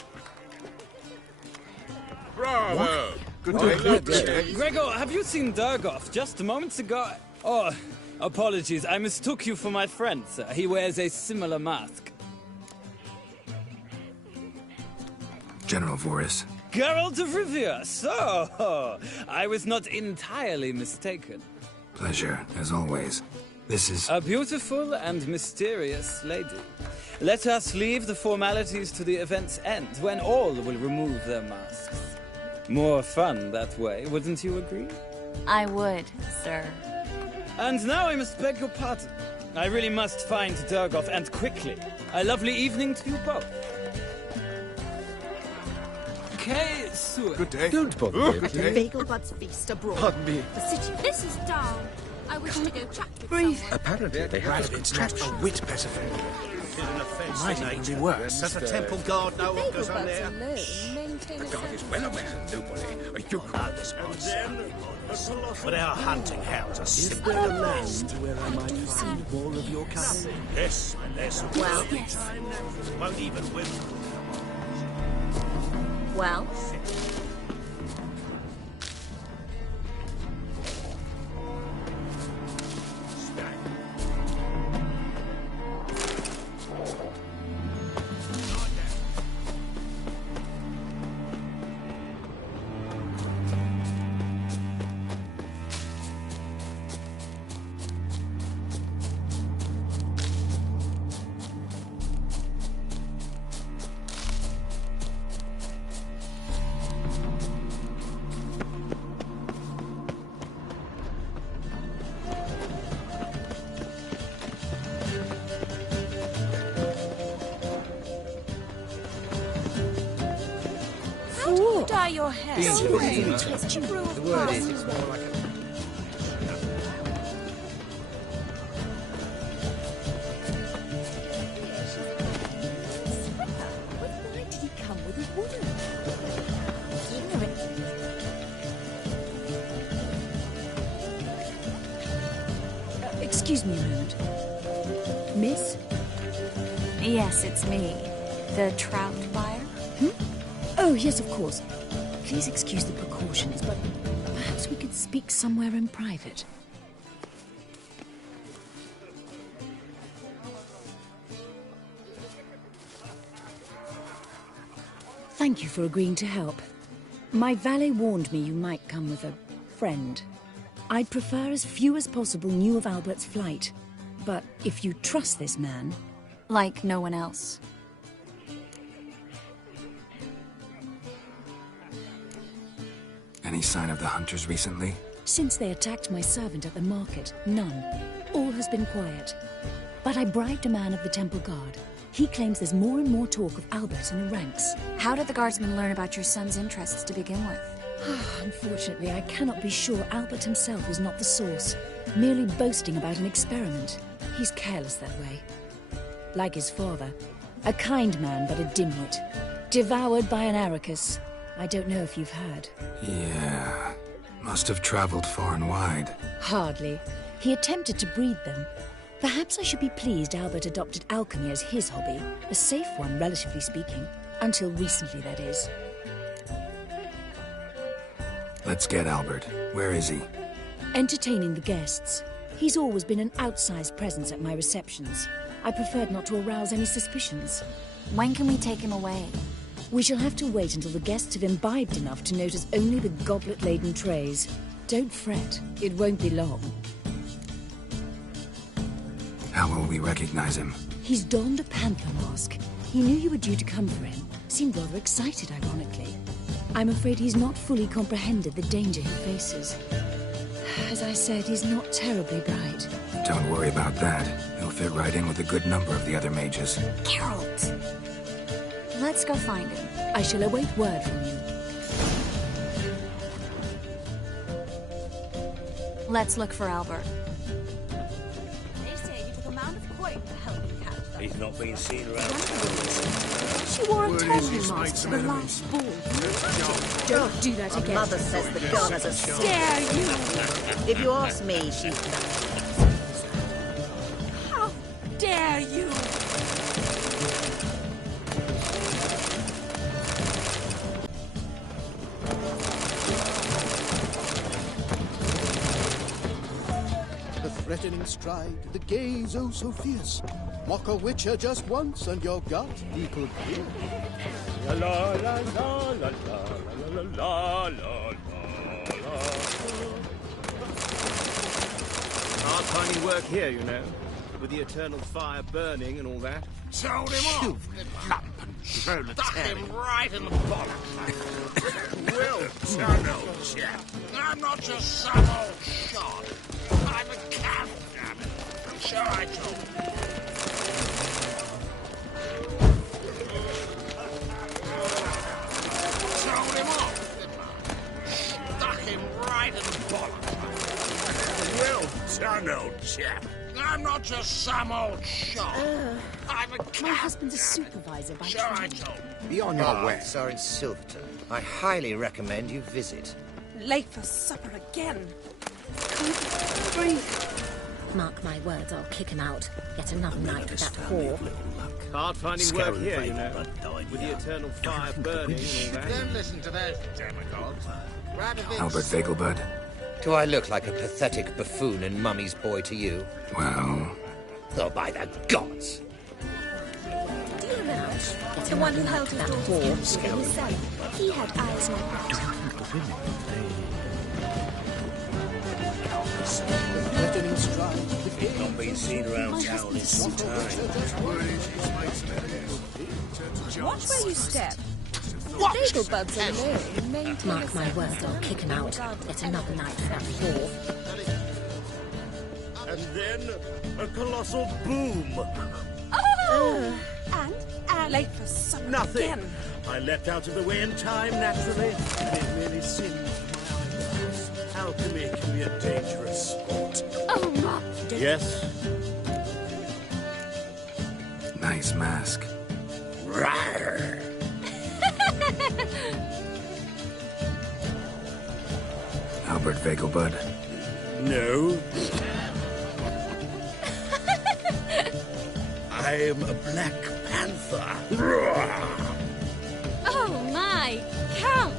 Bravo! Good day. Gregor, have you seen Durgoff just moments ago? Oh, apologies. I mistook you for my friend, sir. He wears a similar mask. General Voris. Geralt of Rivia. So, I was not entirely mistaken. Pleasure, as always. This is... A beautiful and mysterious lady. Let us leave the formalities to the event's end, when all will remove their masks. More fun that way, wouldn't you agree? I would, sir. And now I must beg your pardon. I really must find Durgoff, and quickly. A lovely evening to you both. Okay, Sue. Good day. Don't bother me, please. Vegelbud's feast abroad. Pardon me. The city. This is dull. I wish to go chat with Breathe. someone. Apparently they have this It's not a contraption. whit better for you. Might even be worse. Does the temple guard know what goes on there? The guard is well aware that nobody, you know this monster. But our hunting hounds are simple. Is there a land where I might find more of your kind? Yes, and there's some Well, won't even win. well, How do you dye your hair? The So word is, it's well. more like a... Why did he come with a woman? Excuse me a moment. Miss? yes, it's me. The trout buyer? Oh, yes, of course. Please excuse the precautions, but perhaps we could speak somewhere in private. Thank you for agreeing to help. My valet warned me you might come with a friend. I'd prefer as few as possible knew of Albert's flight. But if you trust this man... Like no one else. Any sign of the hunters recently? Since they attacked my servant at the market, none. All has been quiet. But I bribed a man of the Temple Guard. He claims there's more and more talk of Albert in the ranks. How did the guardsmen learn about your son's interests to begin with? Unfortunately, I cannot be sure Albert himself was not the source, merely boasting about an experiment. He's careless that way. Like his father, a kind man but a dimwit. Devoured by an Arrakis. I don't know if you've heard. Yeah. Must have traveled far and wide. Hardly. He attempted to breed them. Perhaps I should be pleased Albert adopted alchemy as his hobby. A safe one, relatively speaking. Until recently, that is. Let's get Albert. Where is he? Entertaining the guests. He's always been an outsized presence at my receptions. I preferred not to arouse any suspicions. When can we take him away? We shall have to wait until the guests have imbibed enough to notice only the goblet-laden trays. Don't fret. It won't be long. How will we recognize him? He's donned a panther mask. He knew you were due to come for him. Seemed rather excited, ironically. I'm afraid he's not fully comprehended the danger he faces. As I said, he's not terribly bright. Don't worry about that. He'll fit right in with a good number of the other mages. Geralt! Let's go find him. I shall await word from you. Let's look for Albert. They say you took a mound of coin to help you catch them. He's not been seen around. She wore a Word is Tommy he's made mask some for the enemies. last ball. Don't do that again. Mother says the girl has a scare you. If you ask me, she's dare you? The threatening stride, the gaze oh so fierce. Mock a witcher just once and your gut he could pierce. La la la la la la la la la. Hard finding work here, you know, with the eternal fire burning and all that. Sold him off. Lump and proletariat. Stuck him right in the bollocks. Will, son old chap. I'm not just some old shot. I'm a cat, damn it. I'm sure I told you. Sold him off, didn't I? Stuck him right in the bollocks. Will, son old chap. I'm not just some old shot. I'm a cat. My husband's a supervisor by Sure I training. told you. Be on your way. Are in Silverton. I highly recommend you visit. Late for supper again. Breathe. Mark my words, I'll kick him out. Yet another night with that whore. Hard finding work here, you know, with the eternal fire burning and all that. Don't listen to those demagogues. Albert Vegelbud? Do I look like a pathetic buffoon and mummy's boy to you? Well... Oh, by the gods! The one who held his daughter in his cell. He had eyes like that. Threatening stride, the gaze Not been seen around town in some time. Watch where you step. What? Vegelbud's alone. Mark my words, I'll kick him out. Yet another night for that whore. And then a colossal boom. Oh! And late for supper Nothing. again. I leapt out of the way in time, naturally, and it merely singed my eyebrows. Alchemy can be a dangerous sport. Oh, Mark. Yes? Nice mask. Rawr. Albert Vegelbud? No. I'm a Black Panther. Roar. Oh my, Count!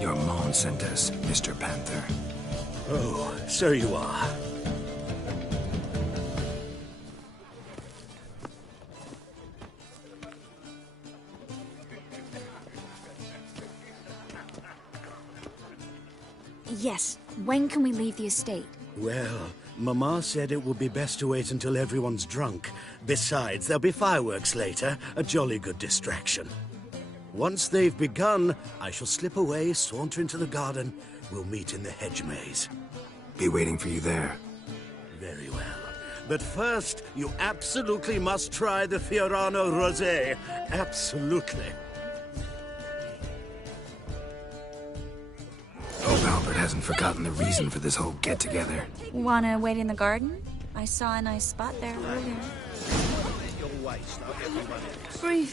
Your mom sent us, Mr. Panther. Oh, so you are. Yes. When can we leave the estate? Well, Mama said it would be best to wait until everyone's drunk. Besides, there'll be fireworks later, a jolly good distraction. Once they've begun, I shall slip away, saunter into the garden. We'll meet in the hedge maze. Be waiting for you there. Very well. But first, you absolutely must try the Fiorano Rosé. Absolutely. Hope Albert hasn't forgotten the reason for this whole get-together. Wanna wait in the garden? I saw a nice spot there earlier. Breathe.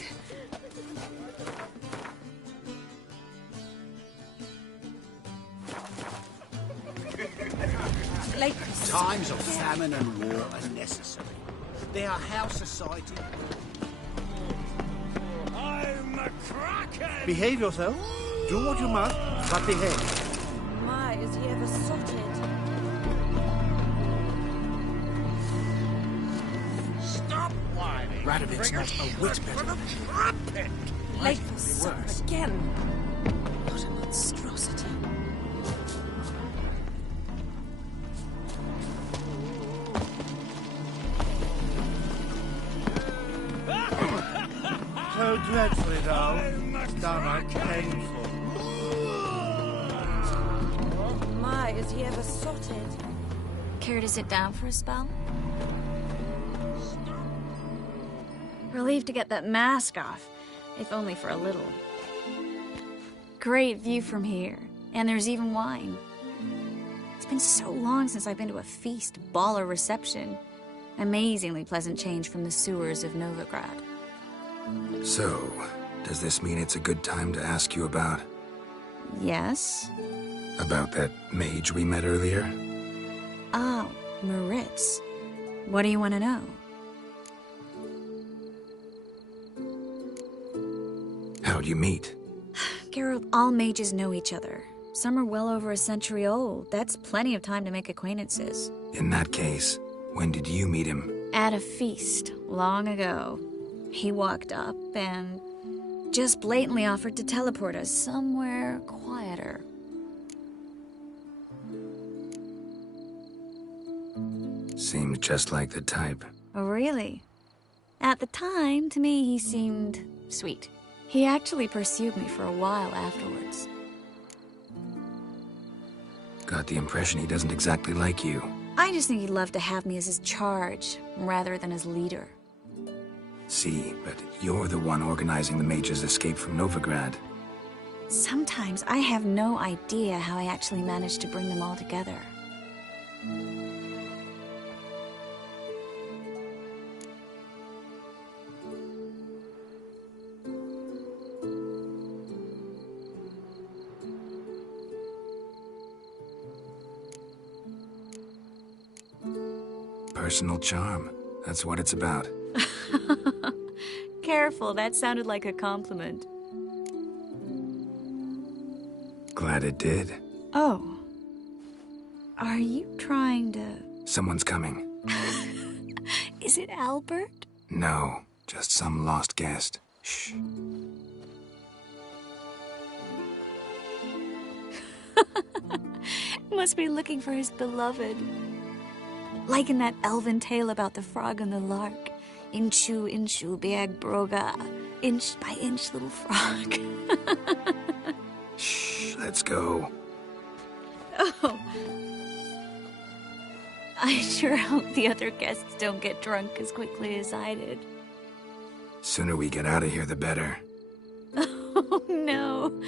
Late for Times of famine and war are necessary. They are how society... I'm a kraken! Behave yourself. Do what you must, but behave. My, is he ever sorted? Stop whining! Radovic's not a whit better than trumpet! Late for supper again. What a monstrosity. So dreadfully dull. Downright painful. My, is he ever sorted? Care to sit down for a spell? Relieved to get that mask off, if only for a little. Great view from here, and there's even wine. It's been so long since I've been to a feast, ball, or reception. Amazingly pleasant change from the sewers of Novigrad. So, does this mean it's a good time to ask you about... Yes? About that mage we met earlier? Oh, Moritz. What do you want to know? How'd you meet? Geralt, all mages know each other. Some are well over a century old. That's plenty of time to make acquaintances. In that case, when did you meet him? At a feast, long ago. He walked up and just blatantly offered to teleport us somewhere quieter. Seems just like the type. Oh, really? At the time, to me, he seemed sweet. He actually pursued me for a while afterwards. Got the impression he doesn't exactly like you. I just think he'd love to have me as his charge, rather than his leader. See, but you're the one organizing the mage's escape from Novigrad. Sometimes I have no idea how I actually managed to bring them all together. Personal charm. That's what it's about. Careful, that sounded like a compliment. Glad it did. Oh. Are you trying to... Someone's coming. Is it Albert? No, just some lost guest. Shh. Must be looking for his beloved. Like in that elven tale about the frog and the lark. Inchu, inchu, biag broga. Inch by inch, little frog. Shh, let's go. Oh. I sure hope the other guests don't get drunk as quickly as I did. Sooner we get out of here, the better. Oh, no.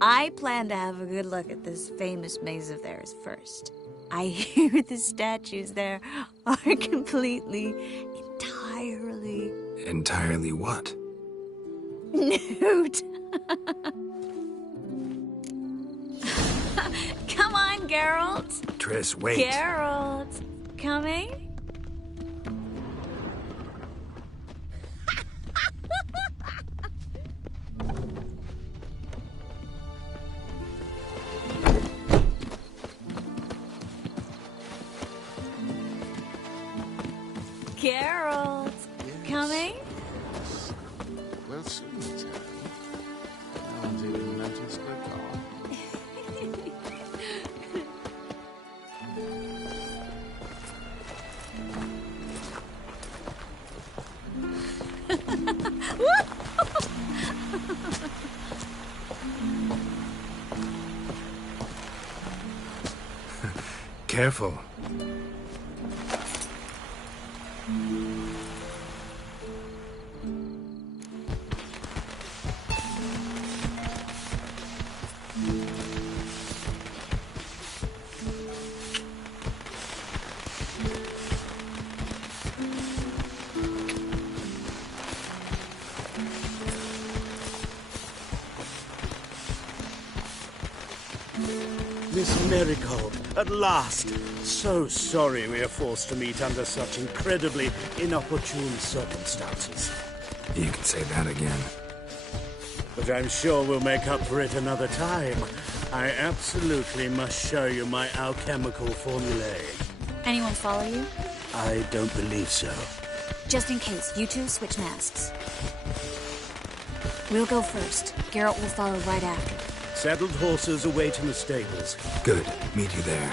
I plan to have a good look at this famous maze of theirs first. I hear the statues there are completely, entirely... Entirely what? Nude. Come on, Geralt. Triss, wait. Geralt. Coming? Geralt. Yes. Coming? Well, soon, Terry. No one's even noticed the car. Careful. Miss Marigold, at last! So sorry we are forced to meet under such incredibly inopportune circumstances. You can say that again. But I'm sure we'll make up for it another time. I absolutely must show you my alchemical formulae. Anyone follow you? I don't believe so. Just in case, you two switch masks. We'll go first. Geralt will follow right after. Saddled horses await in the stables. Good. Meet you there.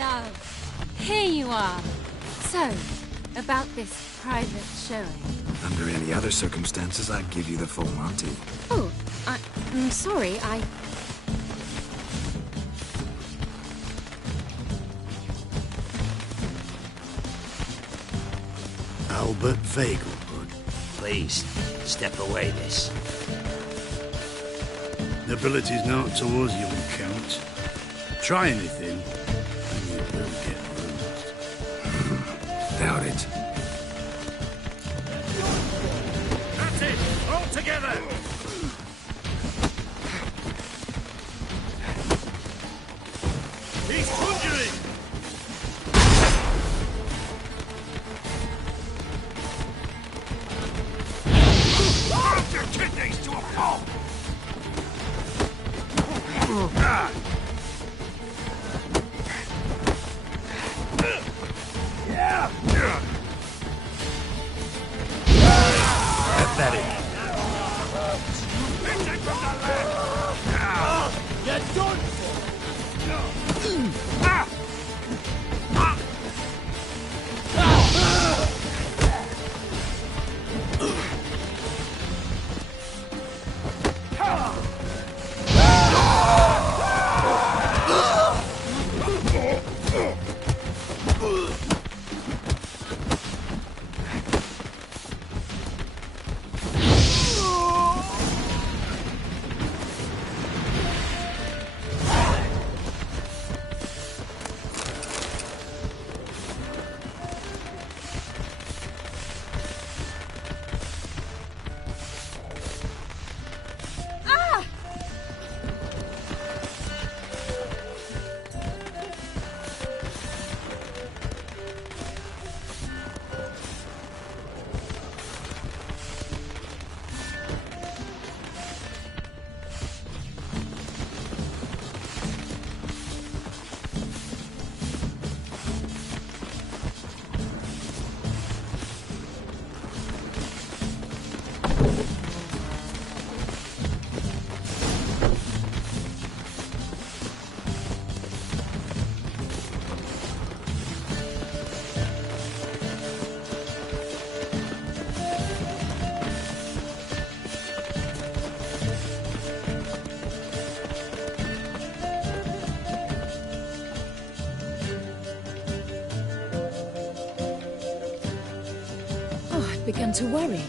love. Here you are. So, about this private showing. Under any other circumstances, I'd give you the full Monty. Oh, I'm sorry, Albert Vegelbud. Please, step away, miss. Nobility's not towards young Count. Try anything, and you will get bruised. Doubt it. That's it! All together! He's conjuring! Burn your kidneys to a pulp! Pathetic. You're done Began to worry.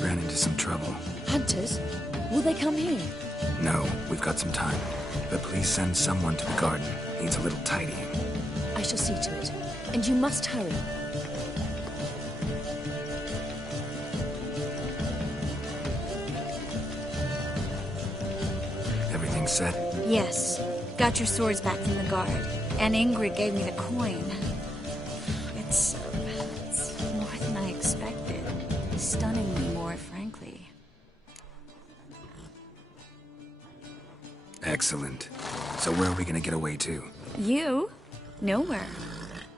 Ran into some trouble. Hunters? Will they come here? No, we've got some time. But please send someone to the garden. Needs a little tidying. I shall see to it. And you must hurry. Everything set? Yes. Got your swords back from the guard. And Ingrid gave me the coin. It's more than I expected. Stunningly more, frankly. Excellent. So where are we gonna get away to? You? Nowhere.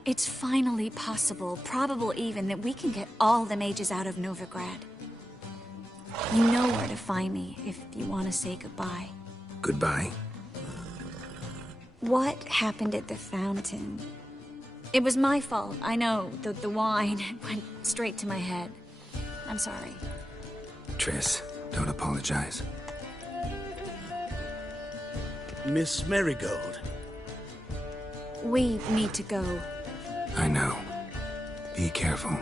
It's finally possible, probable even, that we can get all the mages out of Novigrad. You know where to find me if you want to say goodbye. Goodbye? What happened at the fountain? It was my fault, I know. The wine went straight to my head. I'm sorry. Triss, don't apologize. Miss Marigold. We need to go. I know. Be careful.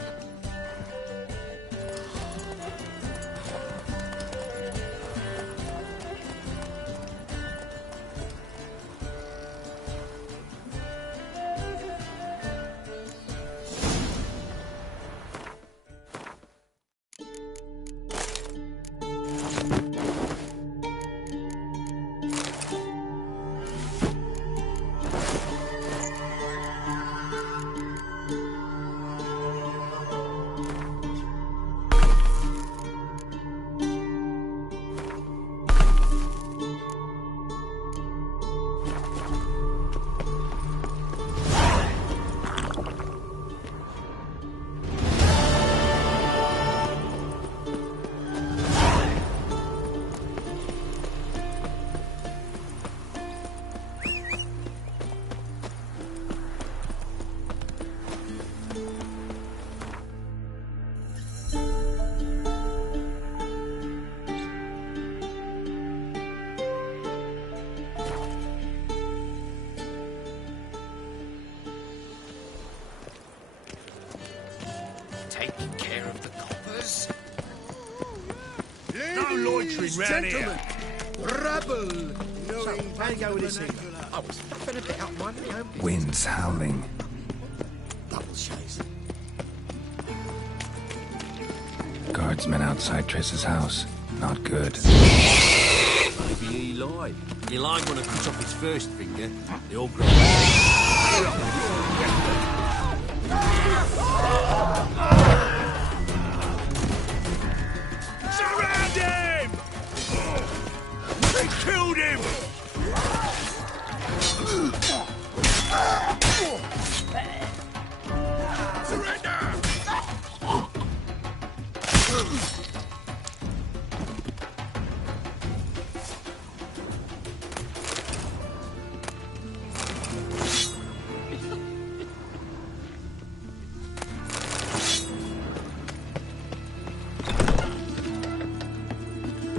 Ladies, gentlemen, rabble. How you go with this thing? I was fluffing a bit out my own. Wind's howling. Double chase. Guardsmen outside Triss's house. Not good. Maybe he lied. He lied when I cut off his first finger. They all grow. Surround him! They killed him! Surrender!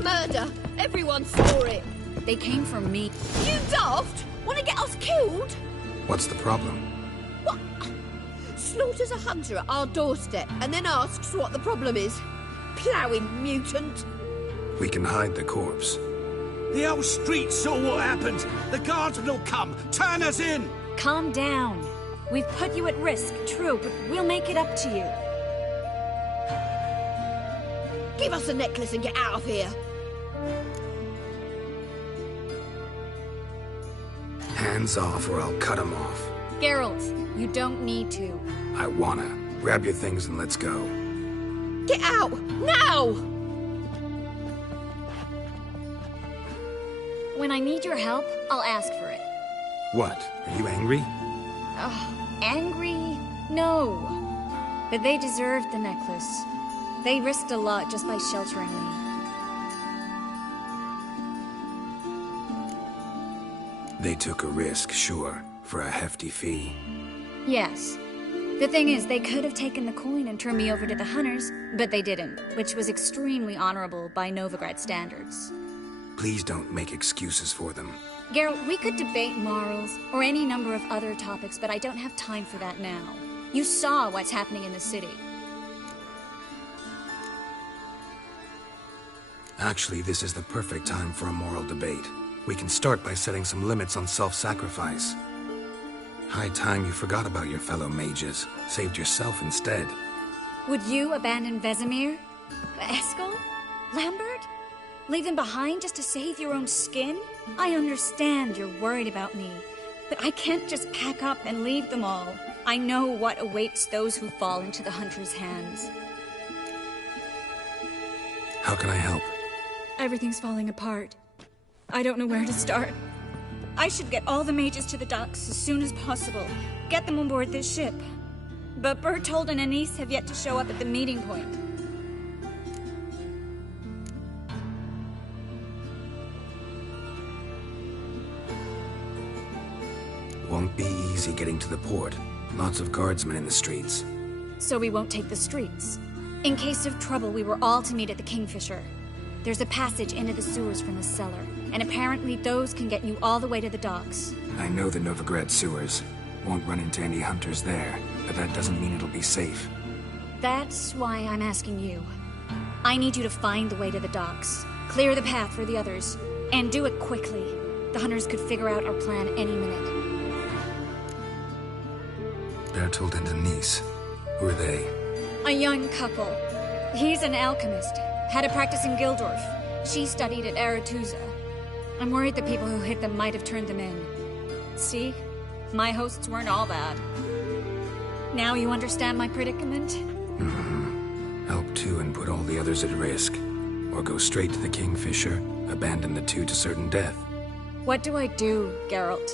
Murder! Everyone saw it! They came from me. You daft! Want to get us killed? What's the problem? What? Slaughters a hunter at our doorstep and then asks what the problem is. Ploughing mutant. We can hide the corpse. The whole street saw what happened. The guardsmen will come. Turn us in. Calm down. We've put you at risk, true, but we'll make it up to you. Give us a necklace and get out of here. Hands off or I'll cut them off. Geralt, you don't need to. I wanna. Grab your things and let's go. Get out! Now! When I need your help, I'll ask for it. What? Are you angry? Angry? No. But they deserved the necklace. They risked a lot just by sheltering me. They took a risk, sure, for a hefty fee. Yes. The thing is, they could have taken the coin and turned me over to the hunters, but they didn't, which was extremely honorable by Novigrad standards. Please don't make excuses for them. Geralt, we could debate morals, or any number of other topics, but I don't have time for that now. You saw what's happening in the city. Actually, this is the perfect time for a moral debate. We can start by setting some limits on self-sacrifice. High time you forgot about your fellow mages. Saved yourself instead. Would you abandon Vesemir? Eskel? Lambert? Leave them behind just to save your own skin? I understand you're worried about me, but I can't just pack up and leave them all. I know what awaits those who fall into the Hunter's hands. How can I help? Everything's falling apart. I don't know where to start. I should get all the mages to the docks as soon as possible. Get them on board this ship. But Bertold and Anise have yet to show up at the meeting point. Won't be easy getting to the port. Lots of guardsmen in the streets. So we won't take the streets. In case of trouble, we were all to meet at the Kingfisher. There's a passage into the sewers from the cellar, and apparently those can get you all the way to the docks. I know the Novigrad sewers. Won't run into any hunters there, but that doesn't mean it'll be safe. That's why I'm asking you. I need you to find the way to the docks, clear the path for the others, and do it quickly. The hunters could figure out our plan any minute. Bertold and Anise. Who are they? A young couple. He's an alchemist. Had a practice in Gildorf. She studied at Aretuza. I'm worried the people who hit them might have turned them in. See? My hosts weren't all bad. Now you understand my predicament? Mm-hmm. Help two and put all the others at risk. Or go straight to the Kingfisher, abandon the two to certain death. What do I do, Geralt?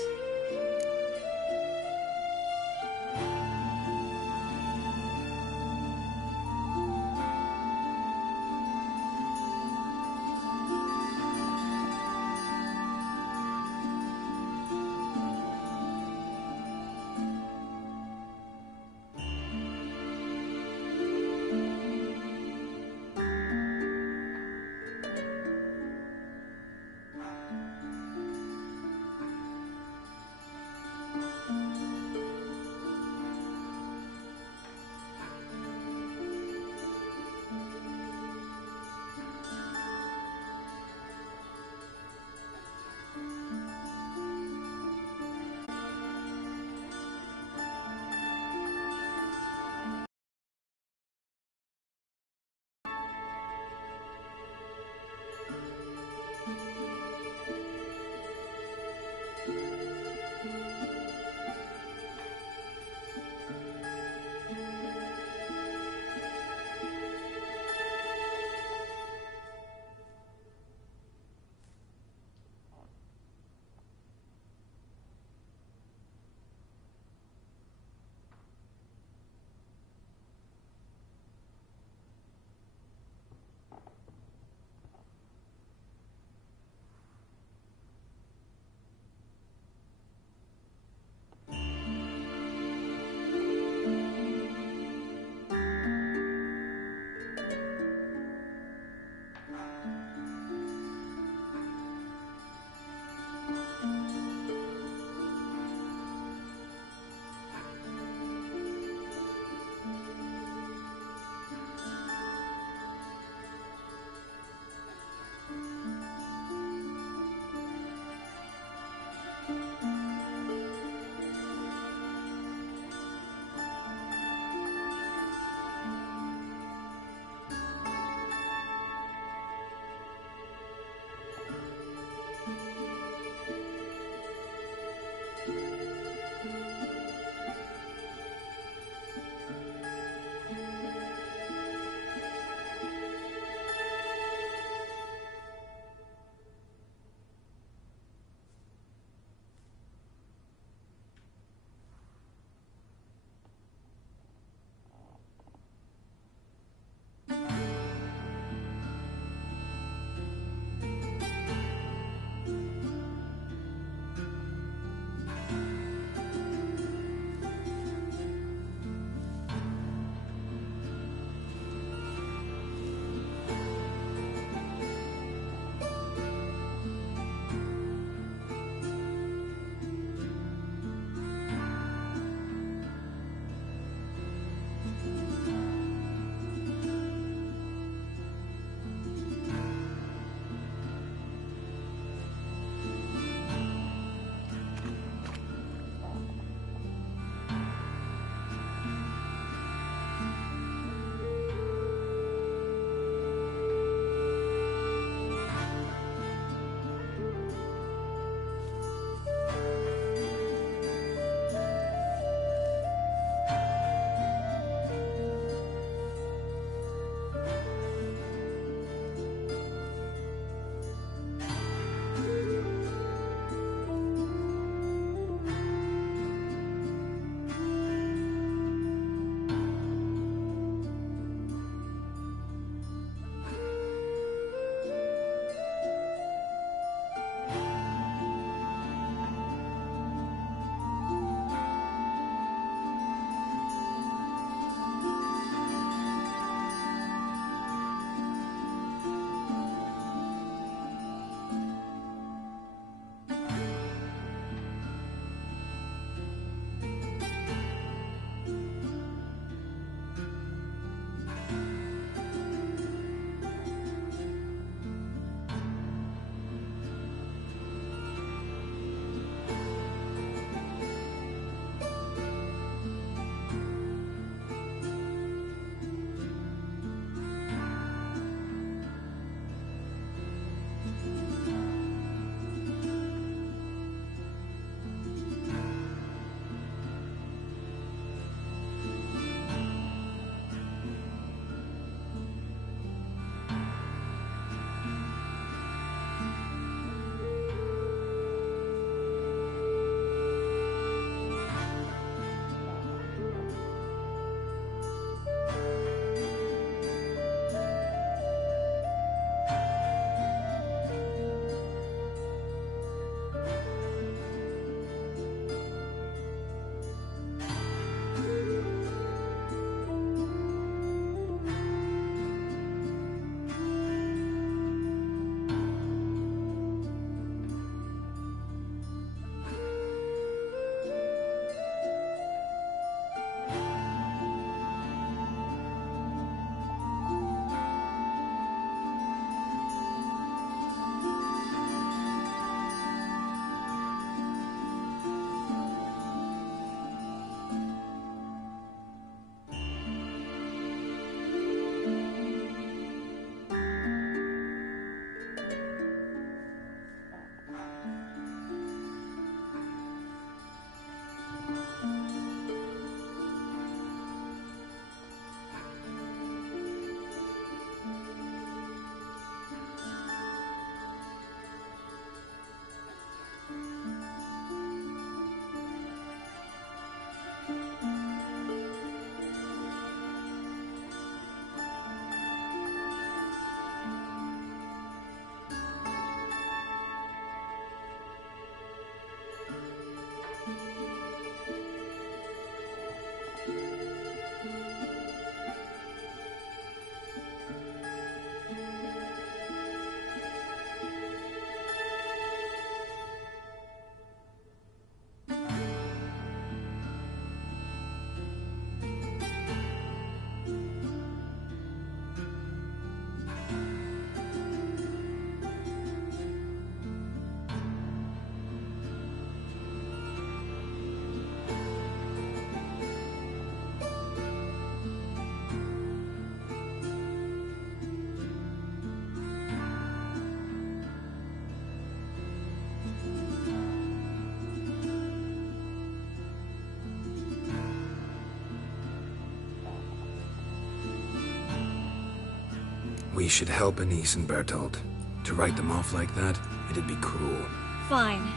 should help Anise and Bertolt. To write them off like that, it'd be cruel. Fine.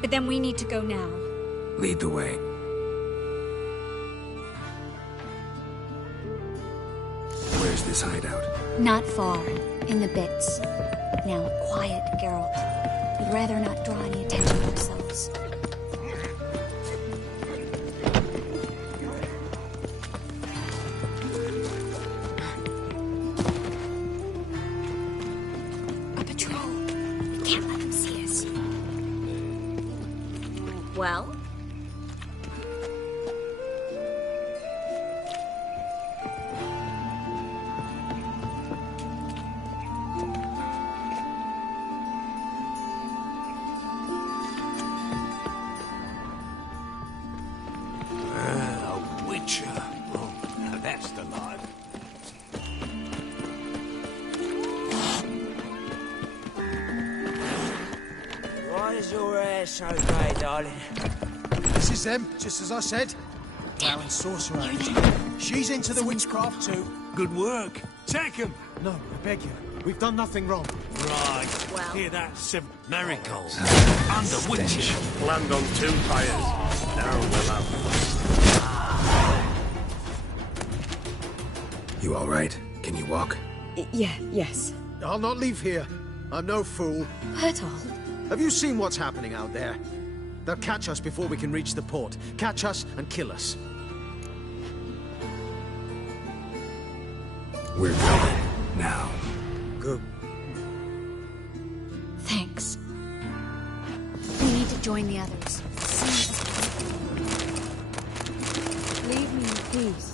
But then we need to go now. Lead the way. Where's this hideout? Not far. In the bits. Now, quiet, Geralt. We'd rather not draw any attention to ourselves. A patrol. We can't let them see us. Well? So grey, darling. This is them, just as I said. Darren Sorcerer. She's into the witchcraft too. Good work. Take him. No, I beg you. We've done nothing wrong. Right. Well. Hear that, Sim? Miracles. Under witches. Land on 2 tires. Now we'll have. You all right? Can you walk? Yes. I'll not leave here. I'm no fool. Bertolt. Have you seen what's happening out there? They'll catch us before we can reach the port. Catch us and kill us. We're going. Now. Good. Thanks. We need to join the others. Leave me in peace.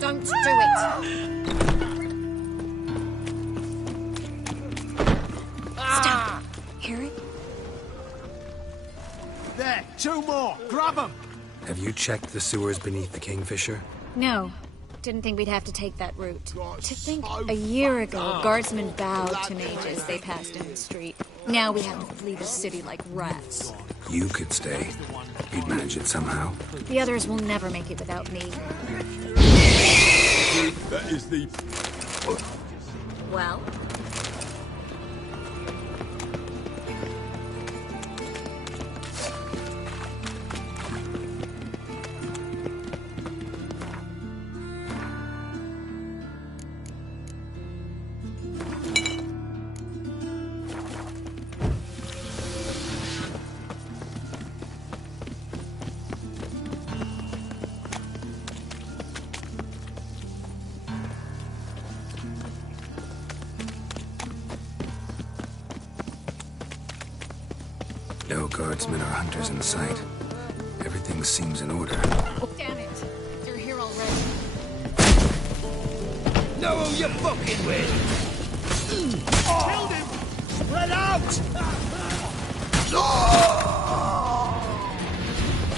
Don't do it! Stop! Hear it? There, 2 more. Grab them. Have you checked the sewers beneath the Kingfisher? No. Didn't think we'd have to take that route. To think, a year ago, guardsmen bowed to mages they passed in the street. Now we have to flee the city like rats. You could stay. You'd manage it somehow. The others will never make it without me. That is the... Well? No guardsmen or hunters in sight. Everything seems in order. Damn it! You're here already. Know who you're fucking with! Killed him! Spread out!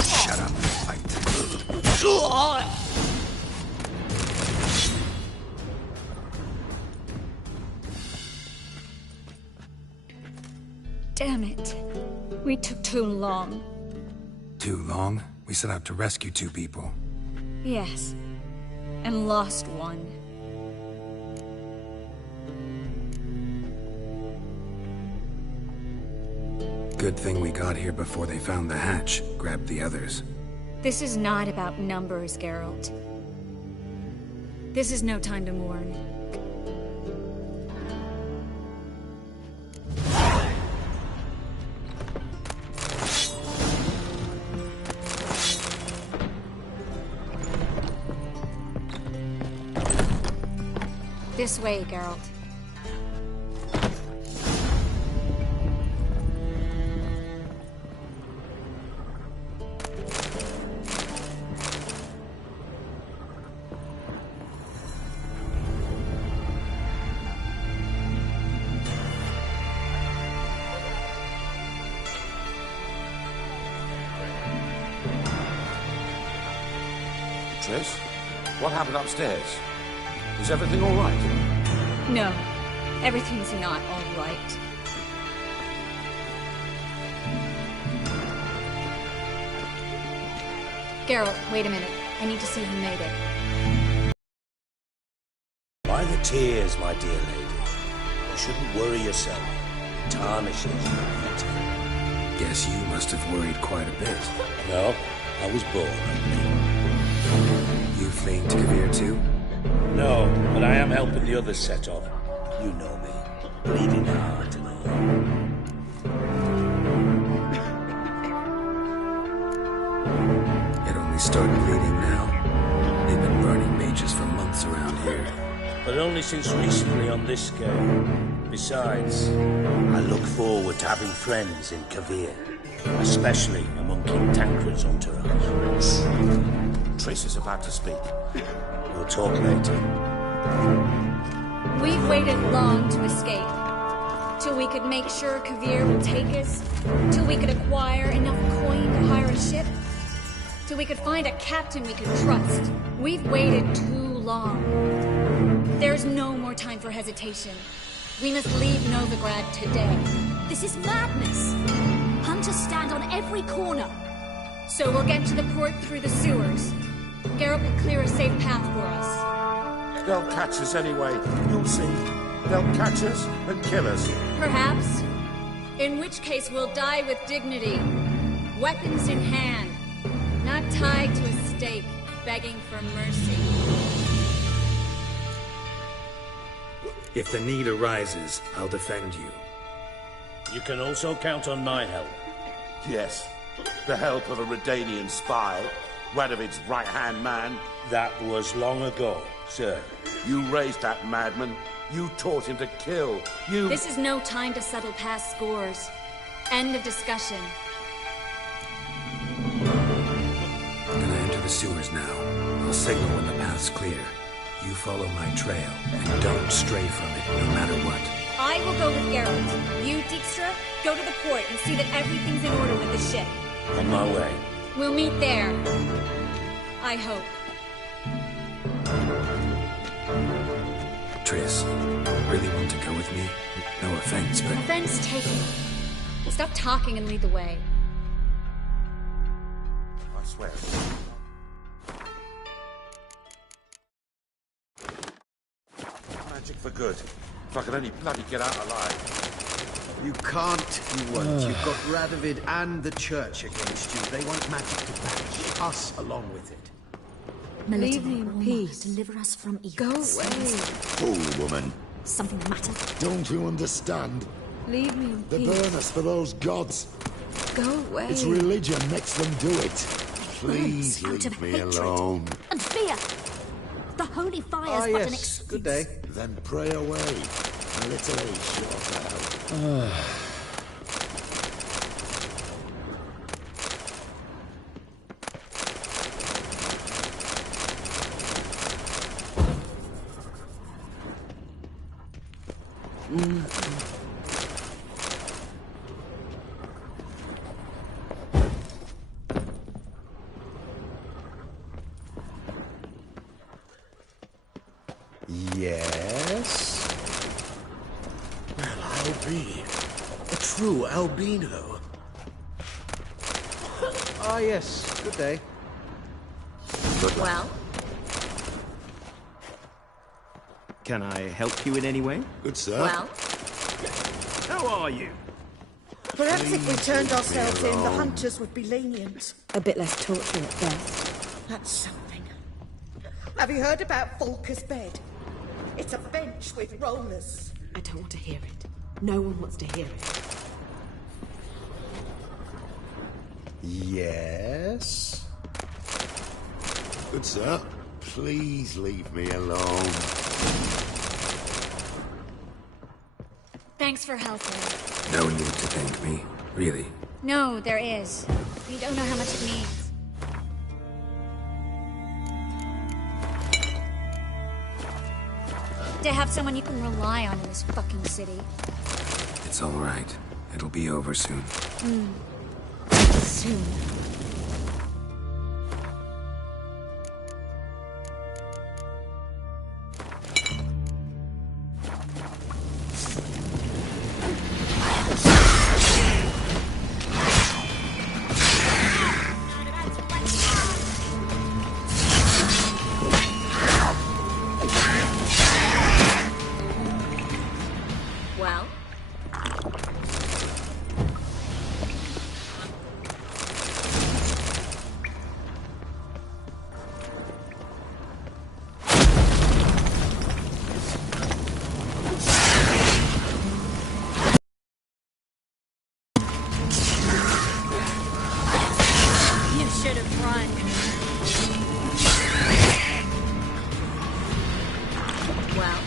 Shut up and fight. Damn it. We took too long. Too long? We set out to rescue 2 people. Yes. And lost one. Good thing we got here before they found the hatch, grabbed the others. This is not about numbers, Geralt. This is no time to mourn. This way, Geralt. Triss, what happened upstairs? Is everything all right? No, everything's not all right. Geralt, wait a minute. I need to see who made it. By the tears, my dear lady. You shouldn't worry yourself. It tarnishes your beauty. Guess you must have worried quite a bit. No, I was born ugly. You fleeing to Kavir too? No, but I am helping the others set off. You know me. Bleeding heart and all. It only started bleeding now. They've been burning mages for months around here. But only since recently on this scale. Besides, I look forward to having friends in Kavir, especially among King Tancred's entourage. Triss is about to speak. We'll talk later. We've waited long to escape. Till we could make sure Kavir will take us. Till we could acquire enough coin to hire a ship. Till we could find a captain we could trust. We've waited too long. There's no more time for hesitation. We must leave Novigrad today. This is madness. Hunters stand on every corner. So we'll get to the port through the sewers. Geralt will clear a safe path for us. They'll catch us anyway. You'll see. They'll catch us and kill us. Perhaps. In which case we'll die with dignity. Weapons in hand. Not tied to a stake, begging for mercy. If the need arises, I'll defend you. You can also count on my help. Yes. The help of a Redanian spy. Radovid's right-hand man. That was long ago, sir. You raised that madman. You taught him to kill. You... This is no time to settle past scores. End of discussion. I'm gonna enter the sewers now. I'll signal when the path's clear. You follow my trail, and don't stray from it, no matter what. I will go with Geralt. You, Dijkstra, go to the port and see that everything's in order with the ship. On my way. We'll meet there. I hope. Triss, really want to go with me? No offense, but... Offense taken. Stop talking and lead the way. I swear. Magic for good. If I could only bloody get out alive. You can't, you won't. You've got Radovid and the church against you. They want magic to bash us along with it. Leave me in peace. Deliver us from evil. Go away. Fool woman. Something the matter? Don't you understand? Leave me in They peace. burn us for those gods. Go away. It's religion makes them do it. Please Burns out leave of me hatred alone. and fear. The holy fire's but an excuse. Good day. Then pray away. A little age, your bell. Yes? Well, I'll be a true albino. Ah, yes. Good day. Well? Can I help you in any way? Good, sir. Well? How are you? Perhaps if we turned ourselves in, the hunters would be lenient. A bit less torture at best. That's something. Have you heard about Volker's bed? It's a bench with rollers. I don't want to hear it. No one wants to hear it. Yes? Good, sir. Please leave me alone. Thanks for helping. No need to thank me. Really. No, there is. You don't know how much it means. To have someone you can rely on in this fucking city. It's all right. It'll be over soon. Soon. Well? You should have run. Well?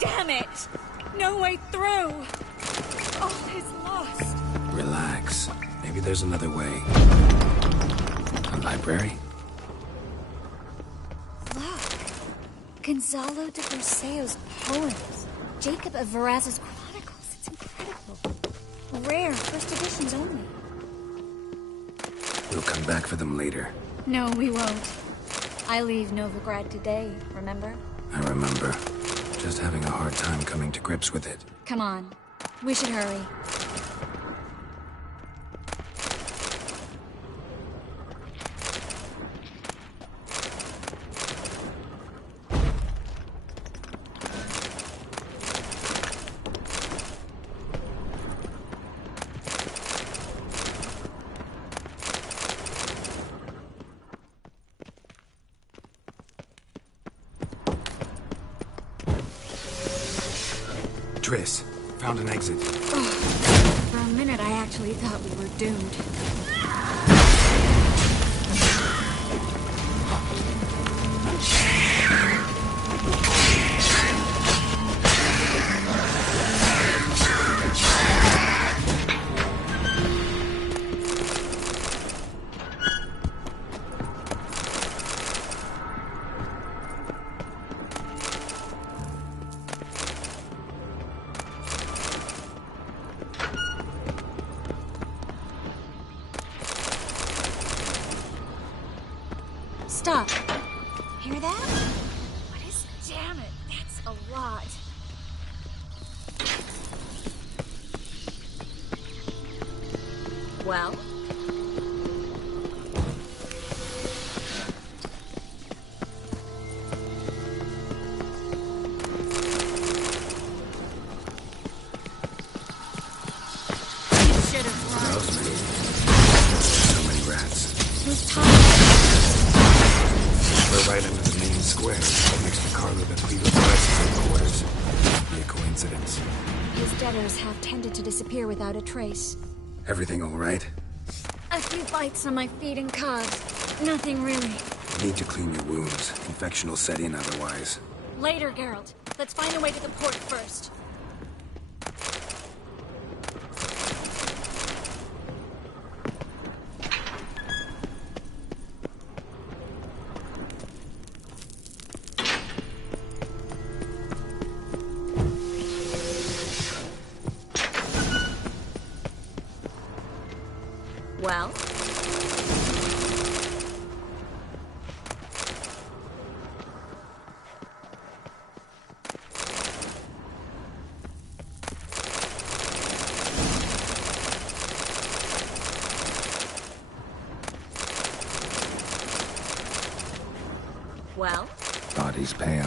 Damn it! No way through! All is lost. Relax. Maybe there's another way. A library? Look. Gonzalo de Berceo's poems. Jacob of Varaz's chronicles. It's incredible. Rare, first editions only. We'll come back for them later. No, we won't. I leave Novigrad today, remember? I remember. Just having a hard time coming to grips with it. Come on. We should hurry. Triss, found an exit. For a minute, I actually thought we were doomed. Stop. Hear that? What is... Damn it, that's a lot. Well? You should have run. Rosemary. So many rats. Who's talking? We're right under the main square, next to Carlo de Cleve's quarters. Be a coincidence. His debtors have tended to disappear without a trace. Everything all right? A few bites on my feet and calves. Nothing really. You need to clean your wounds. Infection will set in otherwise. Later, Geralt. Let's find a way to the port first. Well? Well? Body's pale.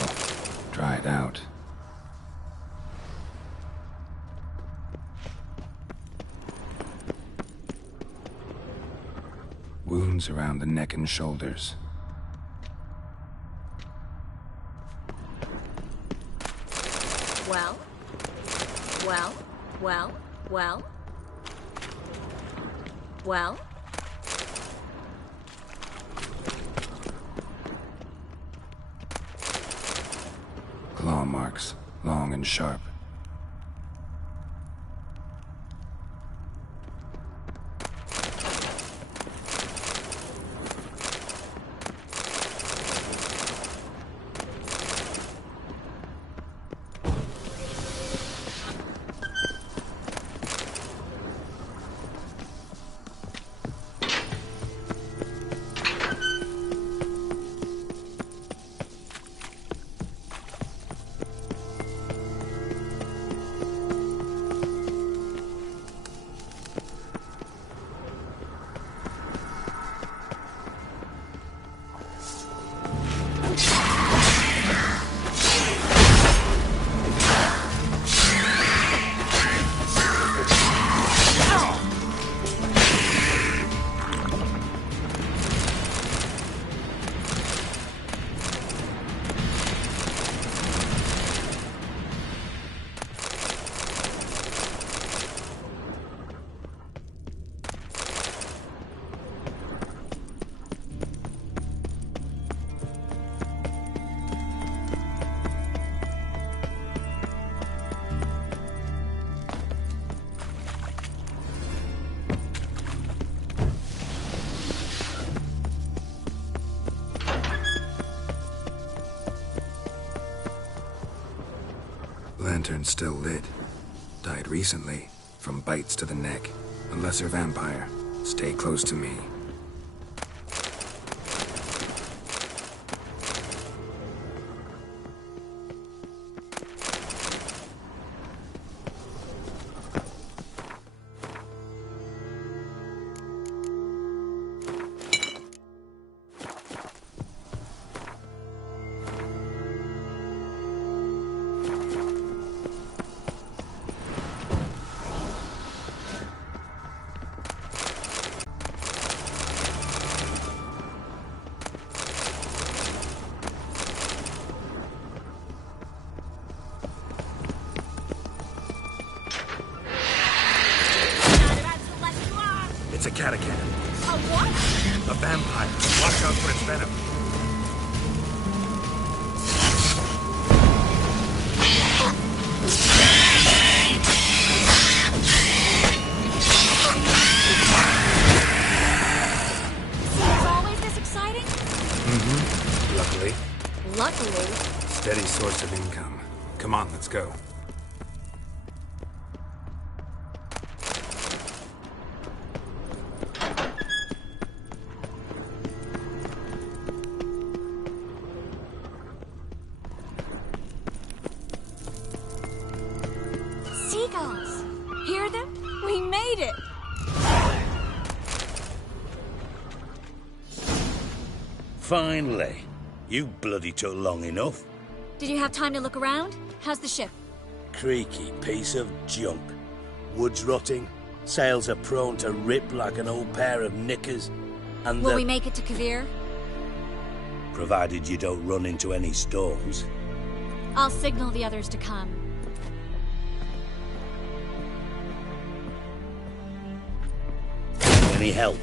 Dried out. Wounds around the neck and shoulders. Well? Well? Well? Well? Well? Claw marks, long and sharp. Lantern's still lit. Died recently, from bites to the neck. A lesser vampire. Stay close to me. It's a catachan. A what? A vampire. Watch out for its venom. Seems always this exciting? Mm-hmm. Luckily. Luckily. Steady source of income. Come on, let's go. Seagulls! Hear them? We made it! Finally. You bloody took long enough. Did you have time to look around? How's the ship? Creaky piece of junk. Wood's rotting. Sails are prone to rip like an old pair of knickers. And Will we make it to Kavir? Provided you don't run into any storms. I'll signal the others to come. Any help?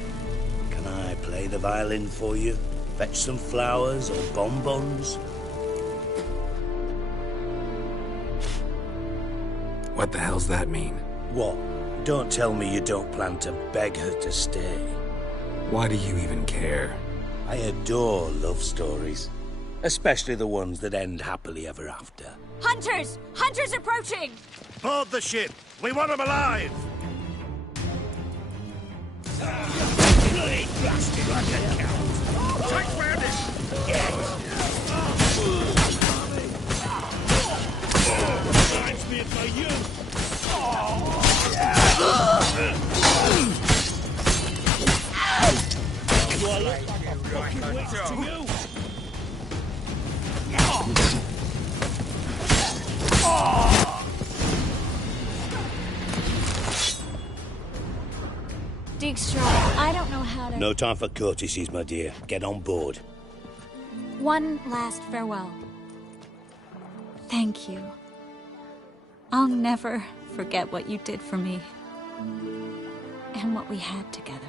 Can I play the violin for you? Fetch some flowers or bonbons? What the hell's that mean? What? Don't tell me you don't plan to beg her to stay. Why do you even care? I adore love stories. Especially the ones that end happily ever after. Hunters! Hunters approaching! Board the ship! We want them alive! Bloody blasted like a cow! Take round it! Reminds me of my youth! Do I look like a fucking witch to you? Dijkstra, I don't know how to... No time for courtesies, my dear. Get on board. One last farewell. Thank you. I'll never forget what you did for me. And what we had together.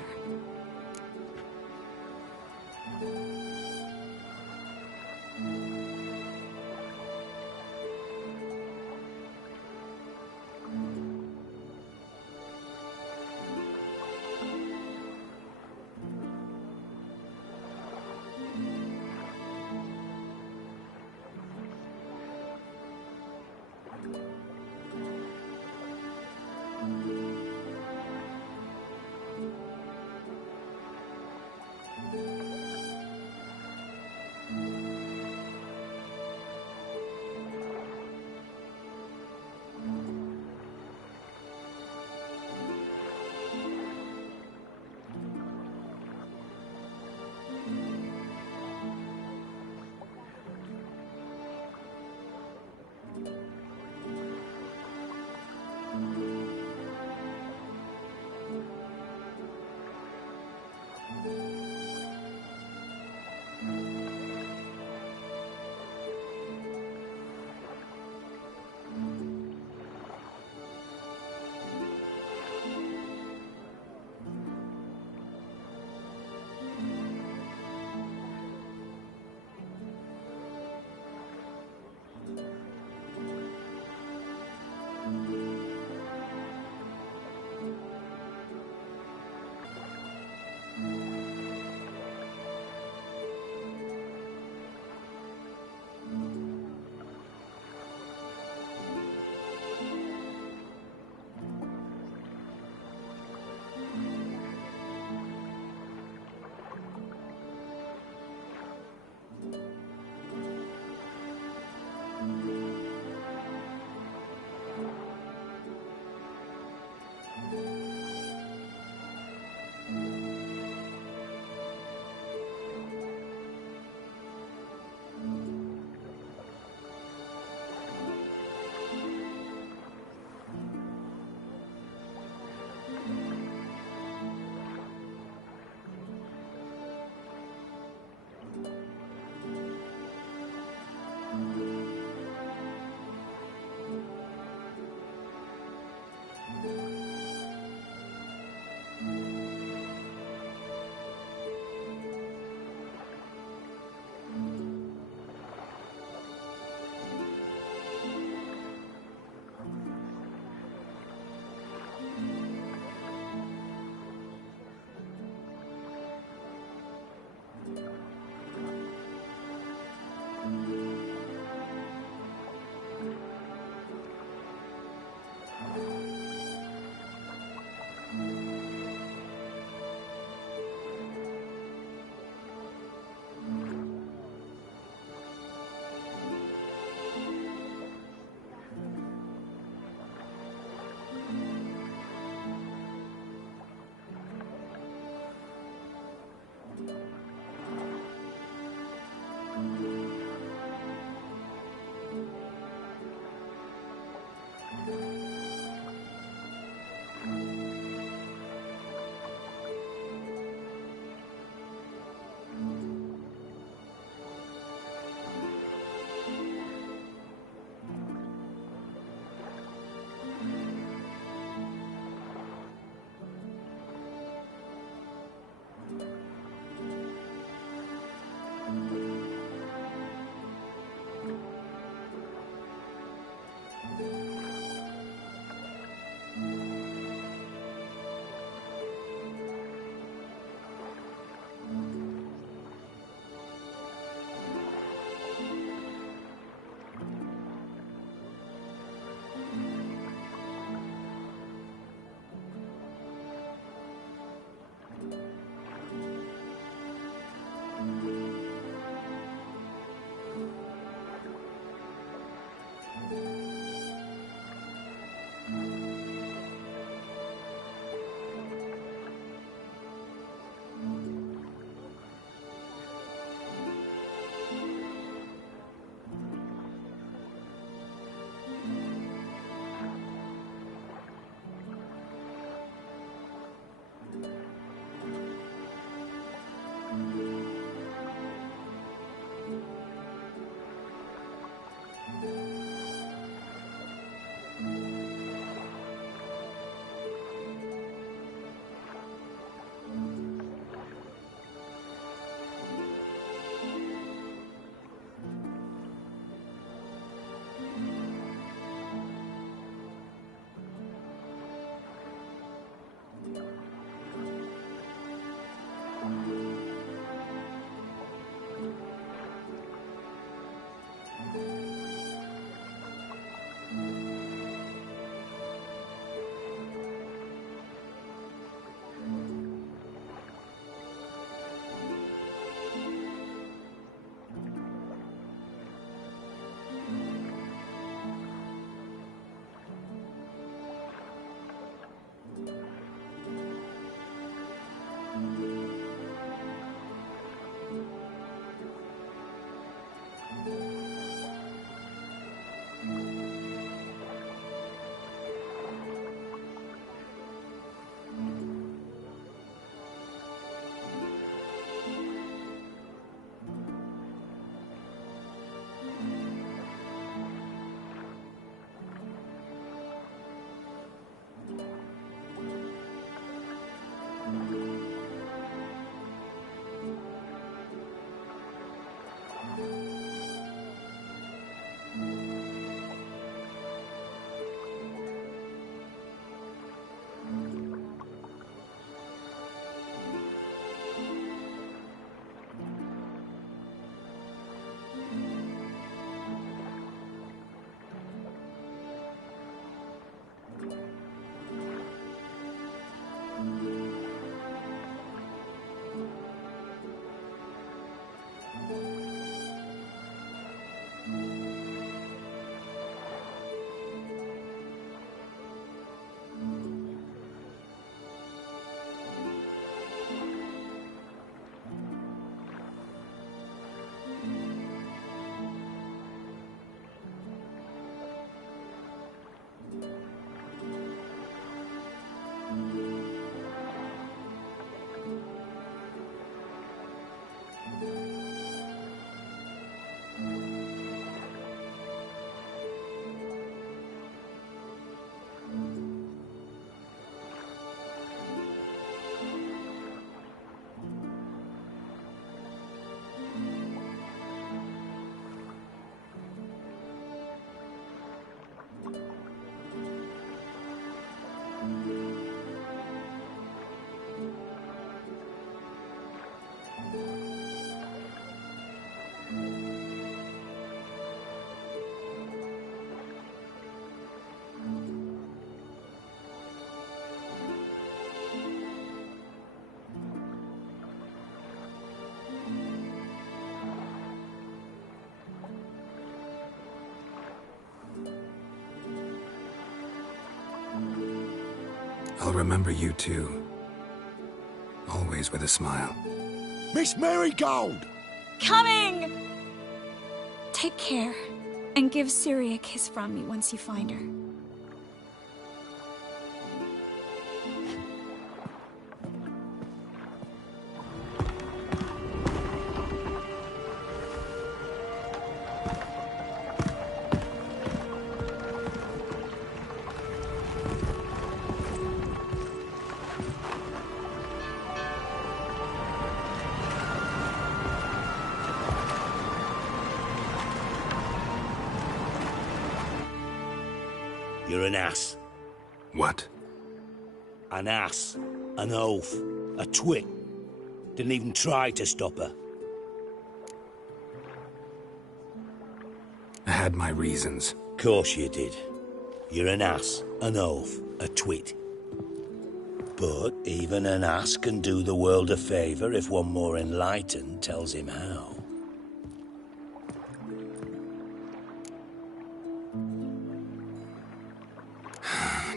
remember you too. Always with a smile. Miss Marigold! Coming! Take care, and give Ciri a kiss from me once you find her. You're an ass. What? An ass. An oaf. A twit. Didn't even try to stop her. I had my reasons. Course you did. You're an ass, an oaf, a twit. But even an ass can do the world a favour if one more enlightened tells him how.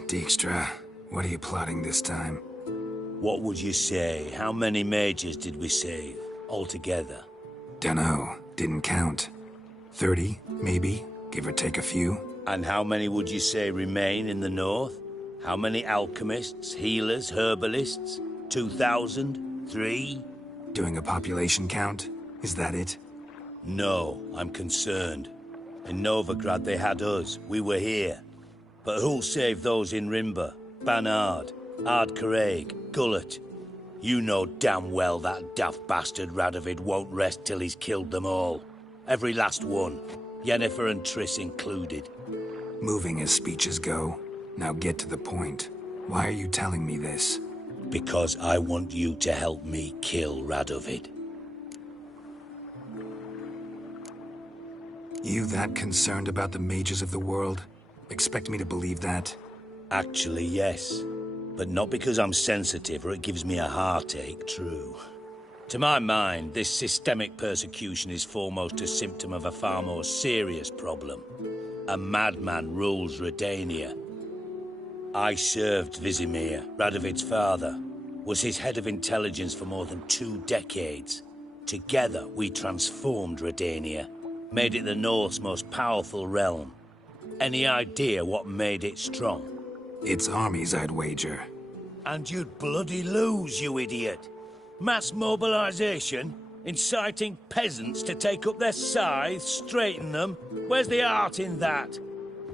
Dijkstra, what are you plotting this time? What would you say? How many mages did we save, altogether? Dunno. Didn't count. 30, maybe? Give or take a few? And how many would you say remain in the north? How many alchemists, healers, herbalists? 2,000? 3? Doing a population count? Is that it? No, I'm concerned. In Novigrad they had us. We were here. But who'll save those in Rimba? Banard, Ardcaraig, Gullet? You know damn well that daft bastard Radovid won't rest till he's killed them all. Every last one. Yennefer and Triss included. Moving as speeches go. Now get to the point. Why are you telling me this? Because I want you to help me kill Radovid. You that concerned about the mages of the world? Expect me to believe that? Actually, yes. But not because I'm sensitive or it gives me a heartache, true. To my mind, this systemic persecution is foremost a symptom of a far more serious problem. A madman rules Redania. I served Vizimir, Radovid's father, was his head of intelligence for more than 2 decades. Together, we transformed Redania, made it the North's most powerful realm. Any idea what made it strong? Its armies, I'd wager. And you'd bloody lose, you idiot. Mass mobilization? Inciting peasants to take up their scythes, straighten them? Where's the art in that?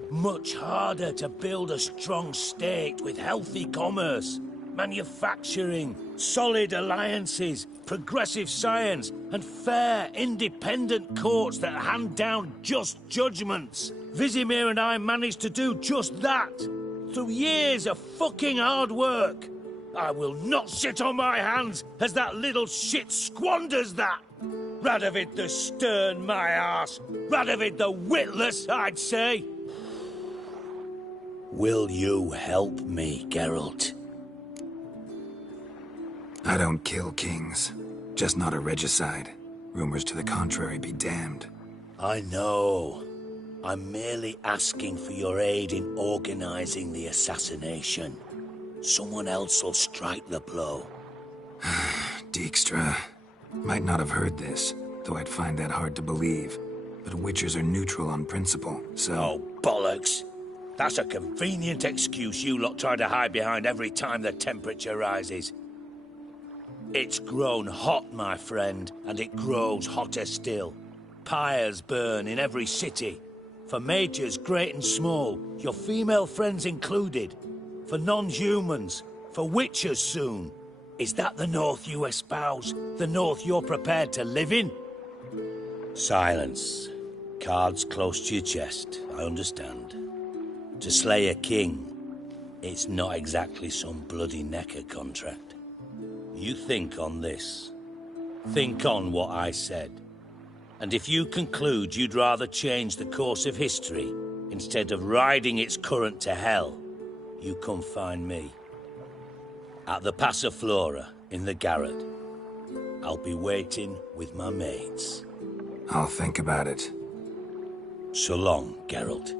Much harder to build a strong state with healthy commerce, manufacturing, solid alliances, progressive science, and fair, independent courts that hand down just judgments. Vizimir and I managed to do just that, through years of fucking hard work. I will not sit on my hands as that little shit squanders that. Radovid the stern, my arse. Radovid the witless, I'd say. Will you help me, Geralt? I don't kill kings. Just not a regicide. Rumors to the contrary be damned. I know. I'm merely asking for your aid in organizing the assassination. Someone else will strike the blow. Dijkstra. Might not have heard this, though I'd find that hard to believe. But Witchers are neutral on principle, so... Oh, bollocks! That's a convenient excuse you lot try to hide behind every time the temperature rises. It's grown hot, my friend, and it grows hotter still. Pyres burn in every city. For mages great and small, your female friends included. For non-humans, for witchers soon. Is that the North you espouse? The North you're prepared to live in? Silence. Cards close to your chest, I understand. To slay a king, it's not exactly some bloody necker contract. You think on this. Think on what I said. And if you conclude you'd rather change the course of history instead of riding its current to hell, you come find me. At the Passiflora in the Garret. I'll be waiting with my mates. I'll think about it. So long, Geralt.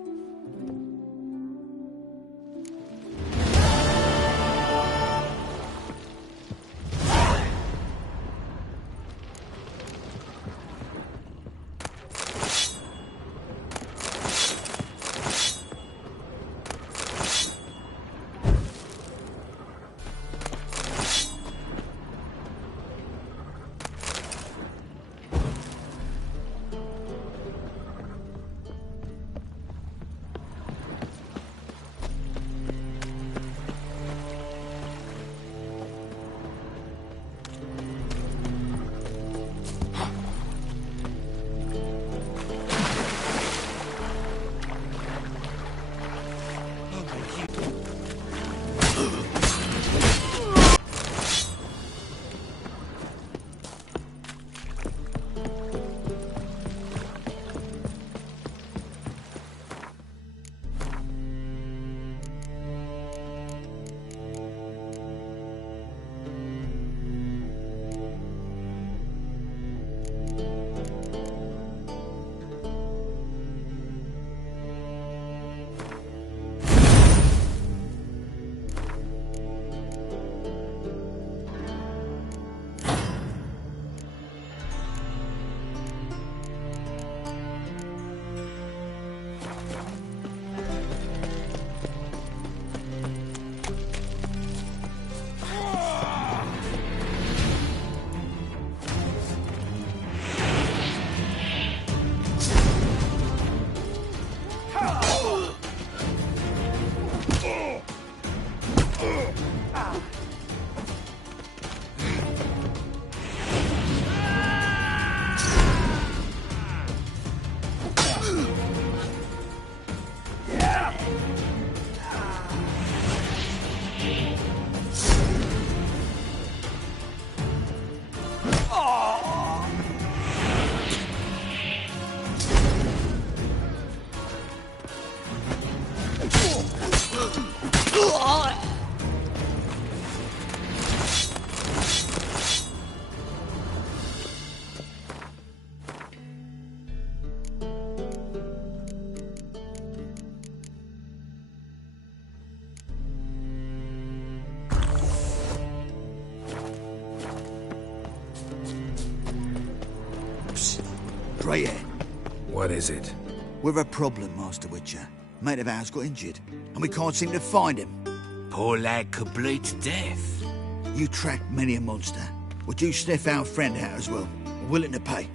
Grey hair. What is it? We've a problem, Master Witcher. Mate of ours got injured, and we can't seem to find him. Poor lad could bleed to death. You tracked many a monster. Would you sniff our friend out as well? We're willing to pay.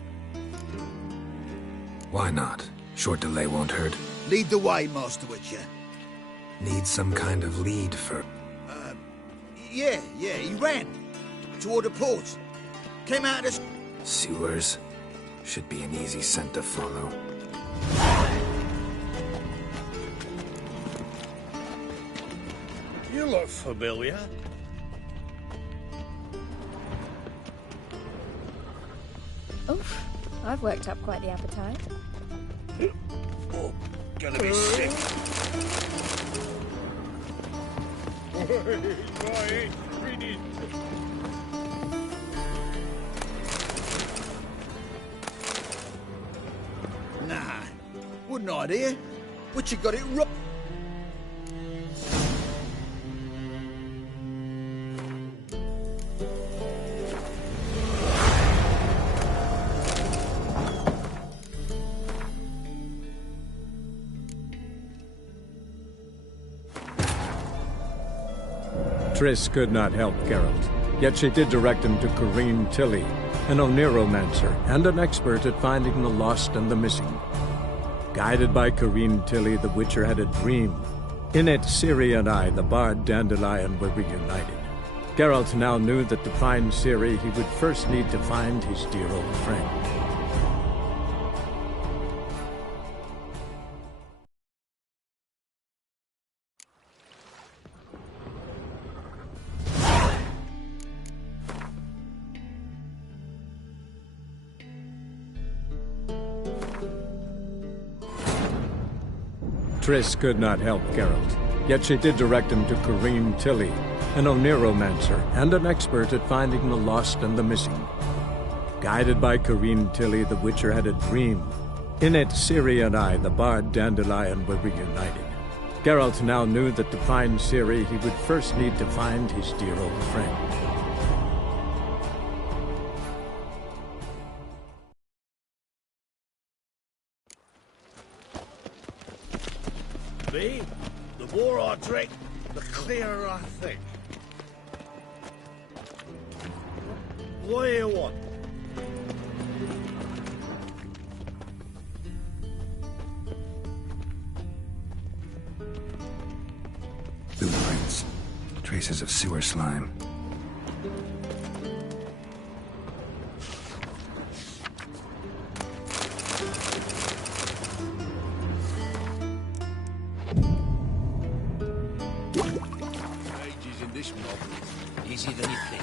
Why not? Short delay won't hurt. Lead the way, Master Witcher. Need some kind of lead for... Yeah, he ran. Toward the port. Came out of... Sewers. Should be an easy scent to follow. You look familiar. Oof, I've worked up quite the appetite. Oh, gonna be sick. Nah, wouldn't idea. Witcher got it right. Triss could not help Geralt, yet she did direct him to Corrine Tilly, an Oniromancer and an expert at finding the lost and the missing. Guided by Corrine Tilly, the Witcher had a dream. In it, Ciri and I, the bard Dandelion, were reunited. Geralt now knew that to find Ciri, he would first need to find his dear old friend. Triss could not help Geralt, yet she did direct him to Corrine Tilly, an Oniromancer and an expert at finding the lost and the missing. Guided by Corrine Tilly, the Witcher had a dream. In it, Ciri and I, the bard Dandelion, were reunited. Geralt now knew that to find Ciri, he would first need to find his dear old friend. Me? The more I drink, the clearer I think. What do you want? Blueprints. Traces of sewer slime. Pages in this novel. Easier than you think.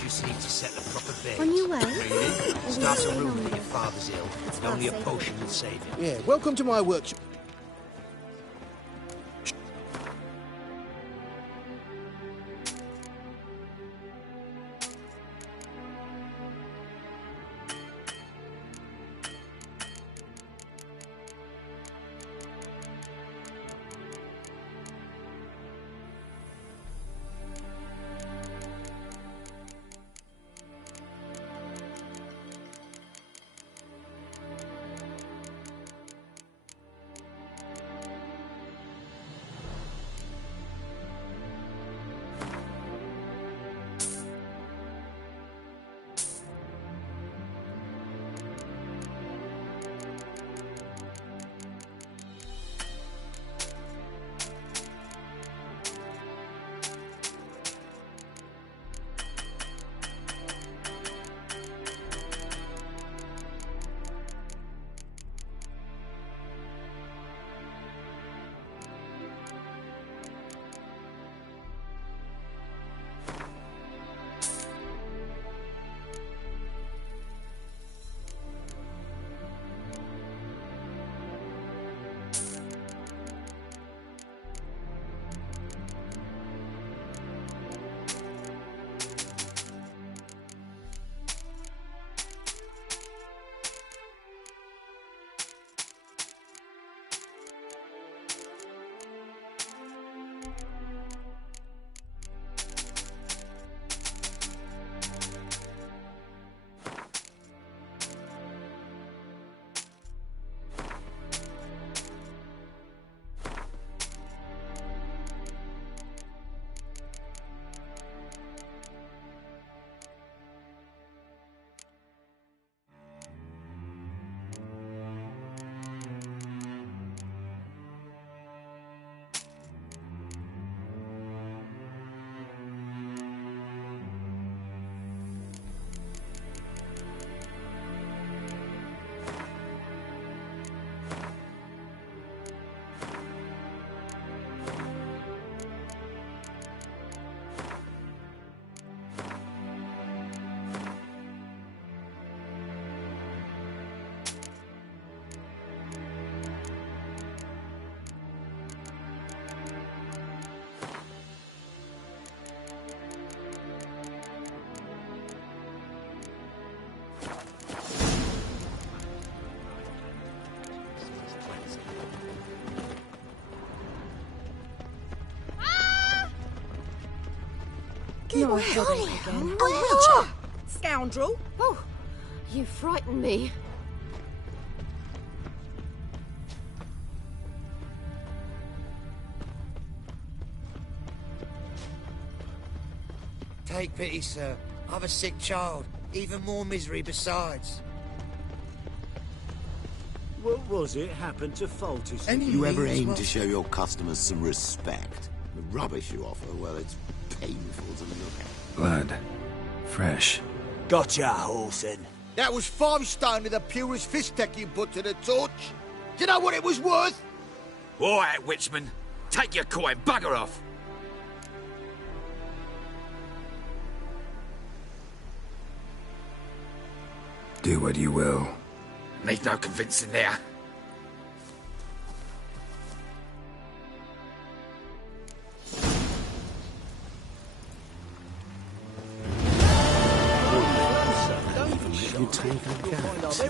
Just need to set the proper base. On your way? Really? Start a room when your father's ill. And only a potion will save him. Yeah, welcome to my workshop. No, I headache again. Oh, scoundrel! Oh, you frighten me. Take pity, sir. I've a sick child. Even more misery besides. What was it happened to Faltus? You ever aim to show your customers some respect? The rubbish you offer, well, it's painful to look at. Blood. Fresh. Gotcha, Horson. That was 5 stone of the purest fistek you put to the torch. Do you know what it was worth? All right, Witchman. Take your coin, bugger off. Do what you will. Need no convincing there. You take a cat.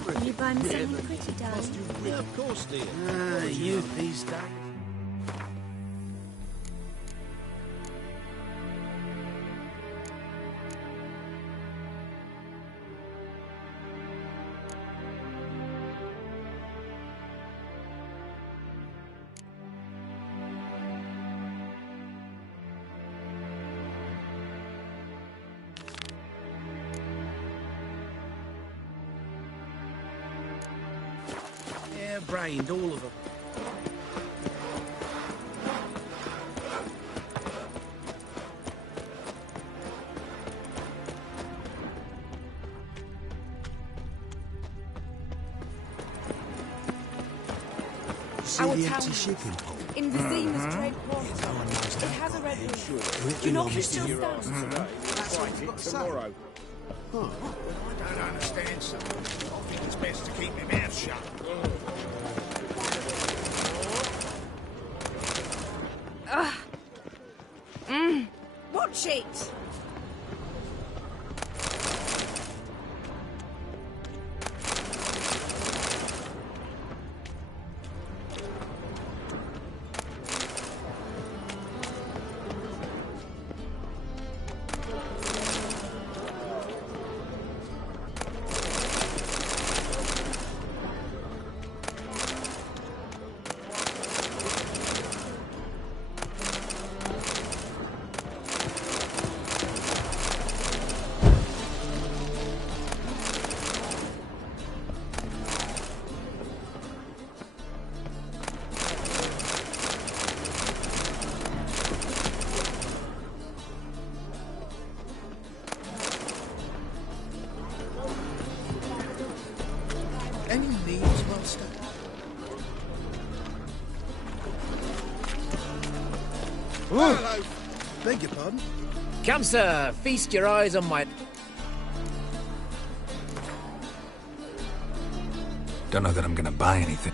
Can you buy me something pretty, darling? Yeah, of course, dear. Youth these days. Brained, all of them. See the empty shipping port? In Vizima's trade port. It has a red roof. Do not still stand. That's what we've got tomorrow. Huh. I don't understand something. I think it's best to keep my mouth shut. Watch it! Any needs, Master? Hello. Beg your pardon? Come, sir. Feast your eyes on my... Don't know that I'm gonna buy anything.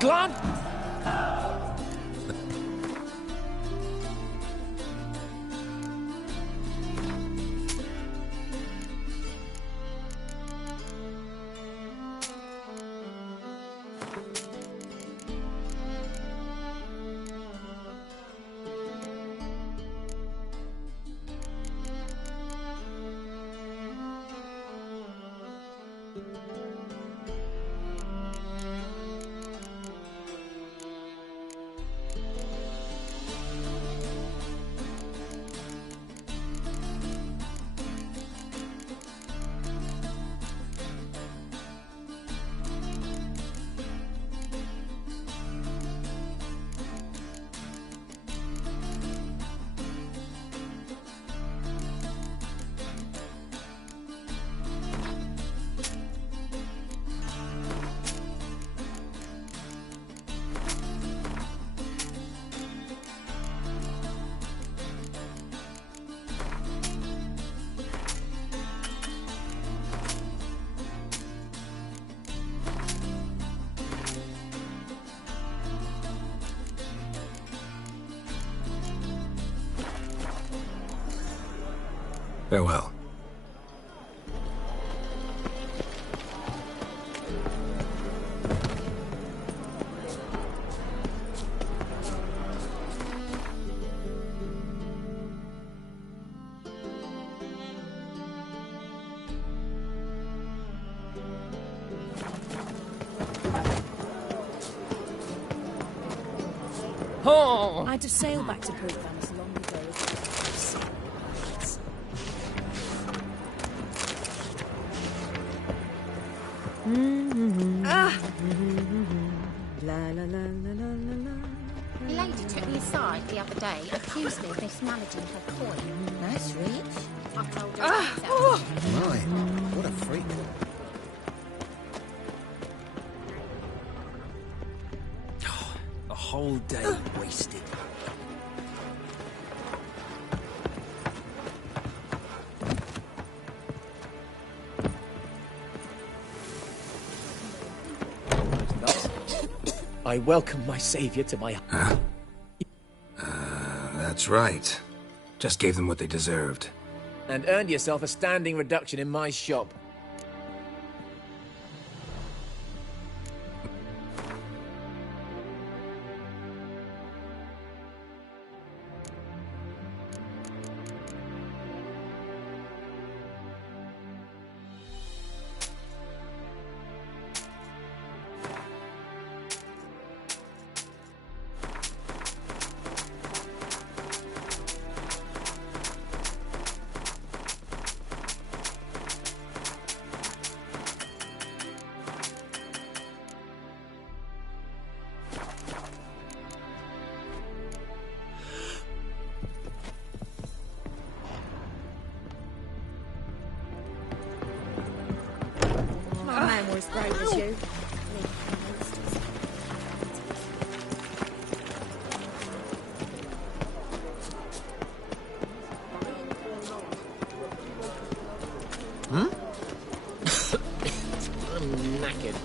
glad... Farewell. Oh! I had to sail back to Port Venice long ago. A lady took me aside the other day, accused me of mismanaging her coin. That's rich. I told her myself. My, what a freak. A whole day wasted. I welcome my savior to my... Huh? That's right. Just gave them what they deserved. And earned yourself a standing reduction in my shop. My man was brave as you. Hmm? I'm knackered.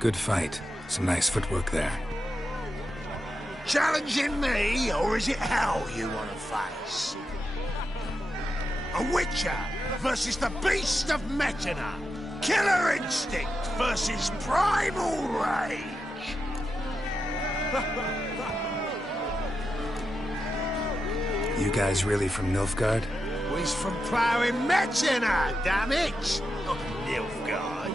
Good fight. Some nice footwork there. Challenging me, or is it hell you want to face? A Witcher versus the Beast of Metina. Killer instinct versus primal rage. You guys really from Nilfgaard? was from ploughing Metziner, damn it! Not Nilfgaard.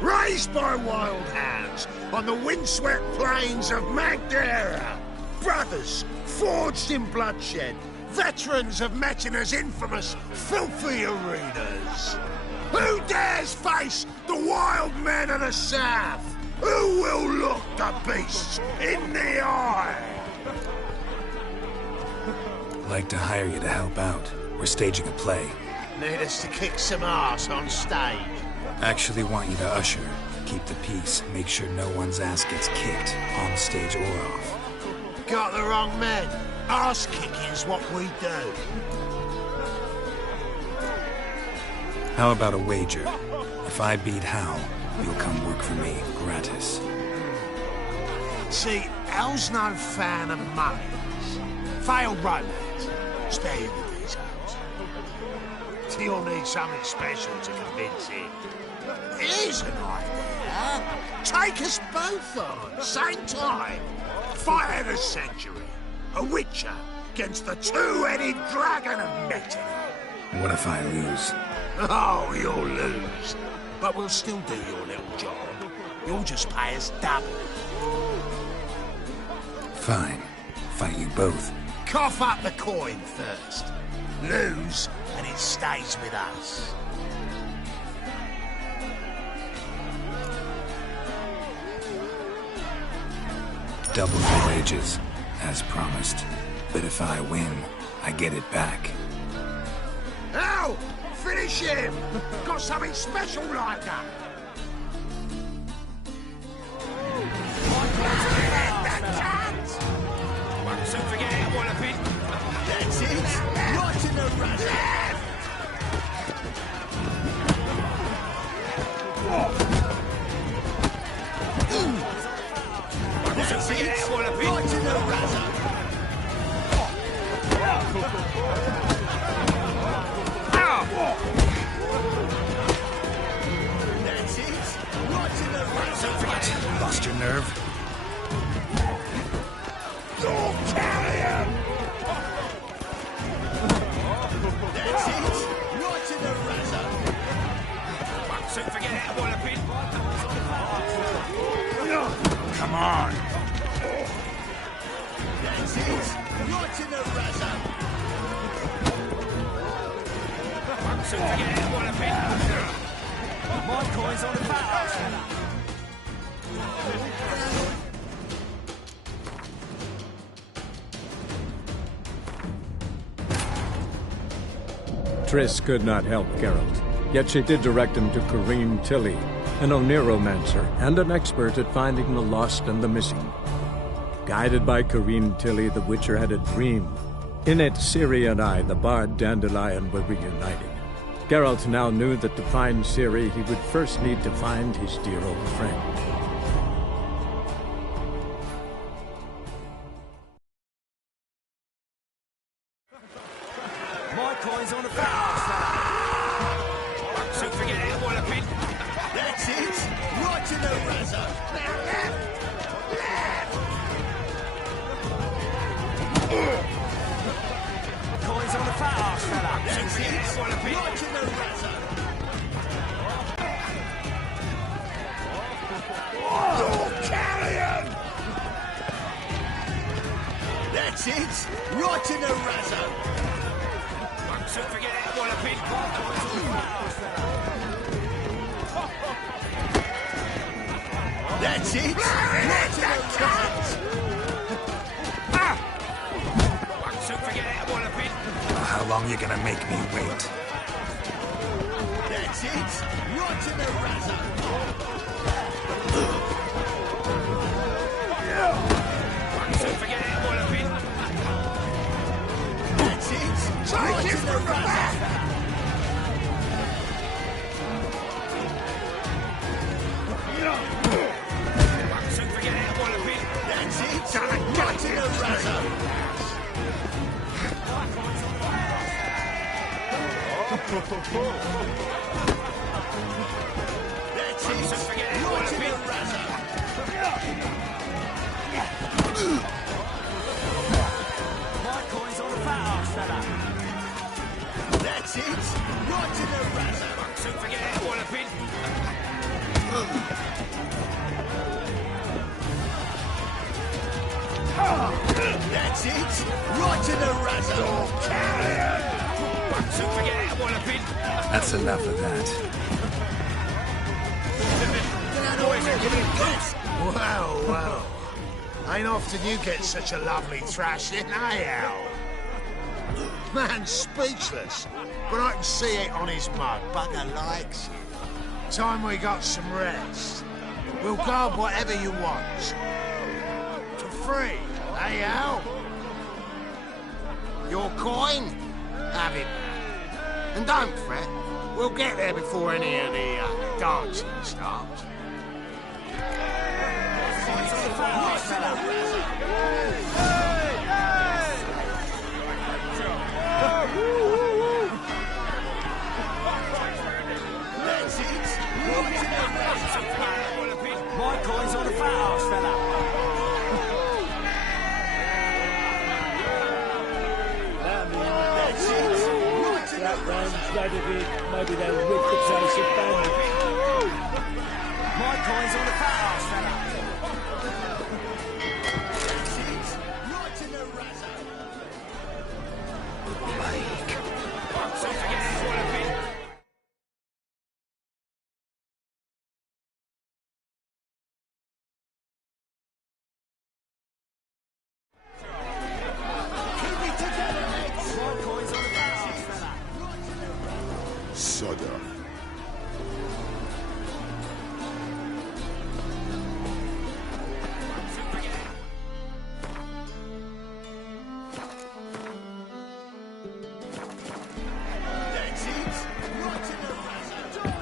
Raised by wild hounds on the windswept plains of Magdera. Brothers, forged in bloodshed. Veterans of Metziner's infamous, filthy arenas. Who dares face the wild men of the south? Who will look the beasts in the eye? I'd like to hire you to help out. We're staging a play. Need us to kick some ass on stage. Actually want you to usher, keep the peace, make sure no one's ass gets kicked, on stage or off. Got the wrong men. Ass kicking's what we do. How about a wager? If I beat Hal, you'll come work for me, gratis. See, Hal's no fan of monies. Failed romance. Spare you the details. You'll need something special to convince him. Here's an idea. Take us both on, same time. Fight of the century. A witcher against the two-headed dragon of Metziner. What if I lose? Oh, you'll lose. But we'll still do your little job. You'll just pay us double. Fine. Fight you both. Cough up the coin first. Lose, and it stays with us. Double the wages, as promised. But if I win, I get it back. Now, finish him! Got something special like that! Won't soon forget it, Walloping. That's it. Right in the razor. That's it. Walloping. Right in the razor. That's it. Right in the razor. What? Lost your nerve? Don't carry him! That's it! Right in the razor! Won't soon forget it, Walloping! Come on! That's it! Right in the razor! Won't soon forget it, Walloping! My coin's on the fat ass. Triss could not help Geralt, yet she did direct him to Corrine Tilly, an Oniromancer and an expert at finding the lost and the missing. Guided by Corrine Tilly, the Witcher had a dream. In it, Ciri and I, the bard Dandelion, were reunited. Geralt now knew that to find Ciri, he would first need to find his dear old friend. My coin's on the fat ass. Won't soon forget it, Walloping. That's it. Right in the razor. Coin's on the fat ass, fella. That's it. Walloping. Right in the razor. Don't carry him! That's it. Right in the razor. Won't soon forget it, Walloping. That's it. Right in the razor. Won't soon forget it, Walloping. How long you gonna make me wait? That's it. Right in the razor. Won't soon forget it, Walloping. That's it. Right in the razor. Won't soon forget it, Walloping. That's it. Right in the razor. That's it. Forget it. Right in the razor. My coin's on the fat ass, fella. That's it. Right to the razor. Don't forget that walloping. That's it. Right to the razor. Don't forget that walloping. That's enough of that. Boys are giving it gas. Wow, wow. Ain't often you get such a lovely thrashing, Al? Man's speechless, but I can see it on his mug. Bugger likes it. Time we got some rest. We'll guard whatever you want. For free, eh, Al? Your coin? Have it, man. And don't fret. We'll get there before any of the dancing starts. That's it. Right to the razor. My coin's on the fat arse, fella. That's it. Right to That round's ready. Maybe they'll rid the place of bandits. My coin's on the fat arse, fella. Sodder. That's it. Right to the razor.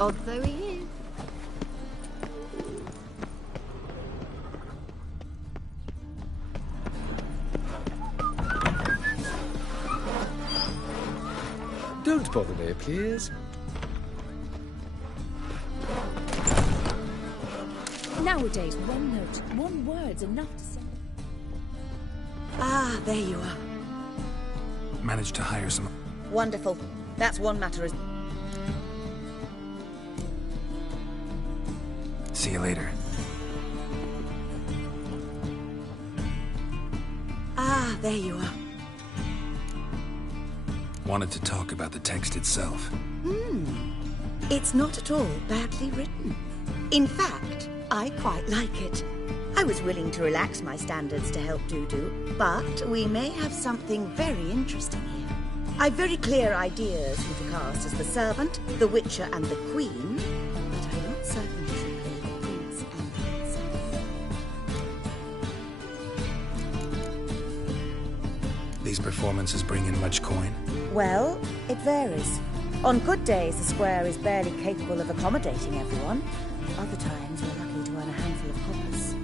Odd though he is. Don't bother me, please. Nowadays, one note, one word's enough to say. Ah, there you are. Managed to hire some... Wonderful. That's one matter as... See you later. Ah, there you are. Wanted to talk about the text itself. It's not at all badly written. In fact, I quite like it. I was willing to relax my standards to help Dudu, but we may have something very interesting here. I've very clear ideas who to cast as the servant, the witcher, and the queen, but I'm not certain who. these performances bring in much coin? Well, it varies. On good days, the square is barely capable of accommodating everyone. Other times, we're lucky to earn a handful of coppers.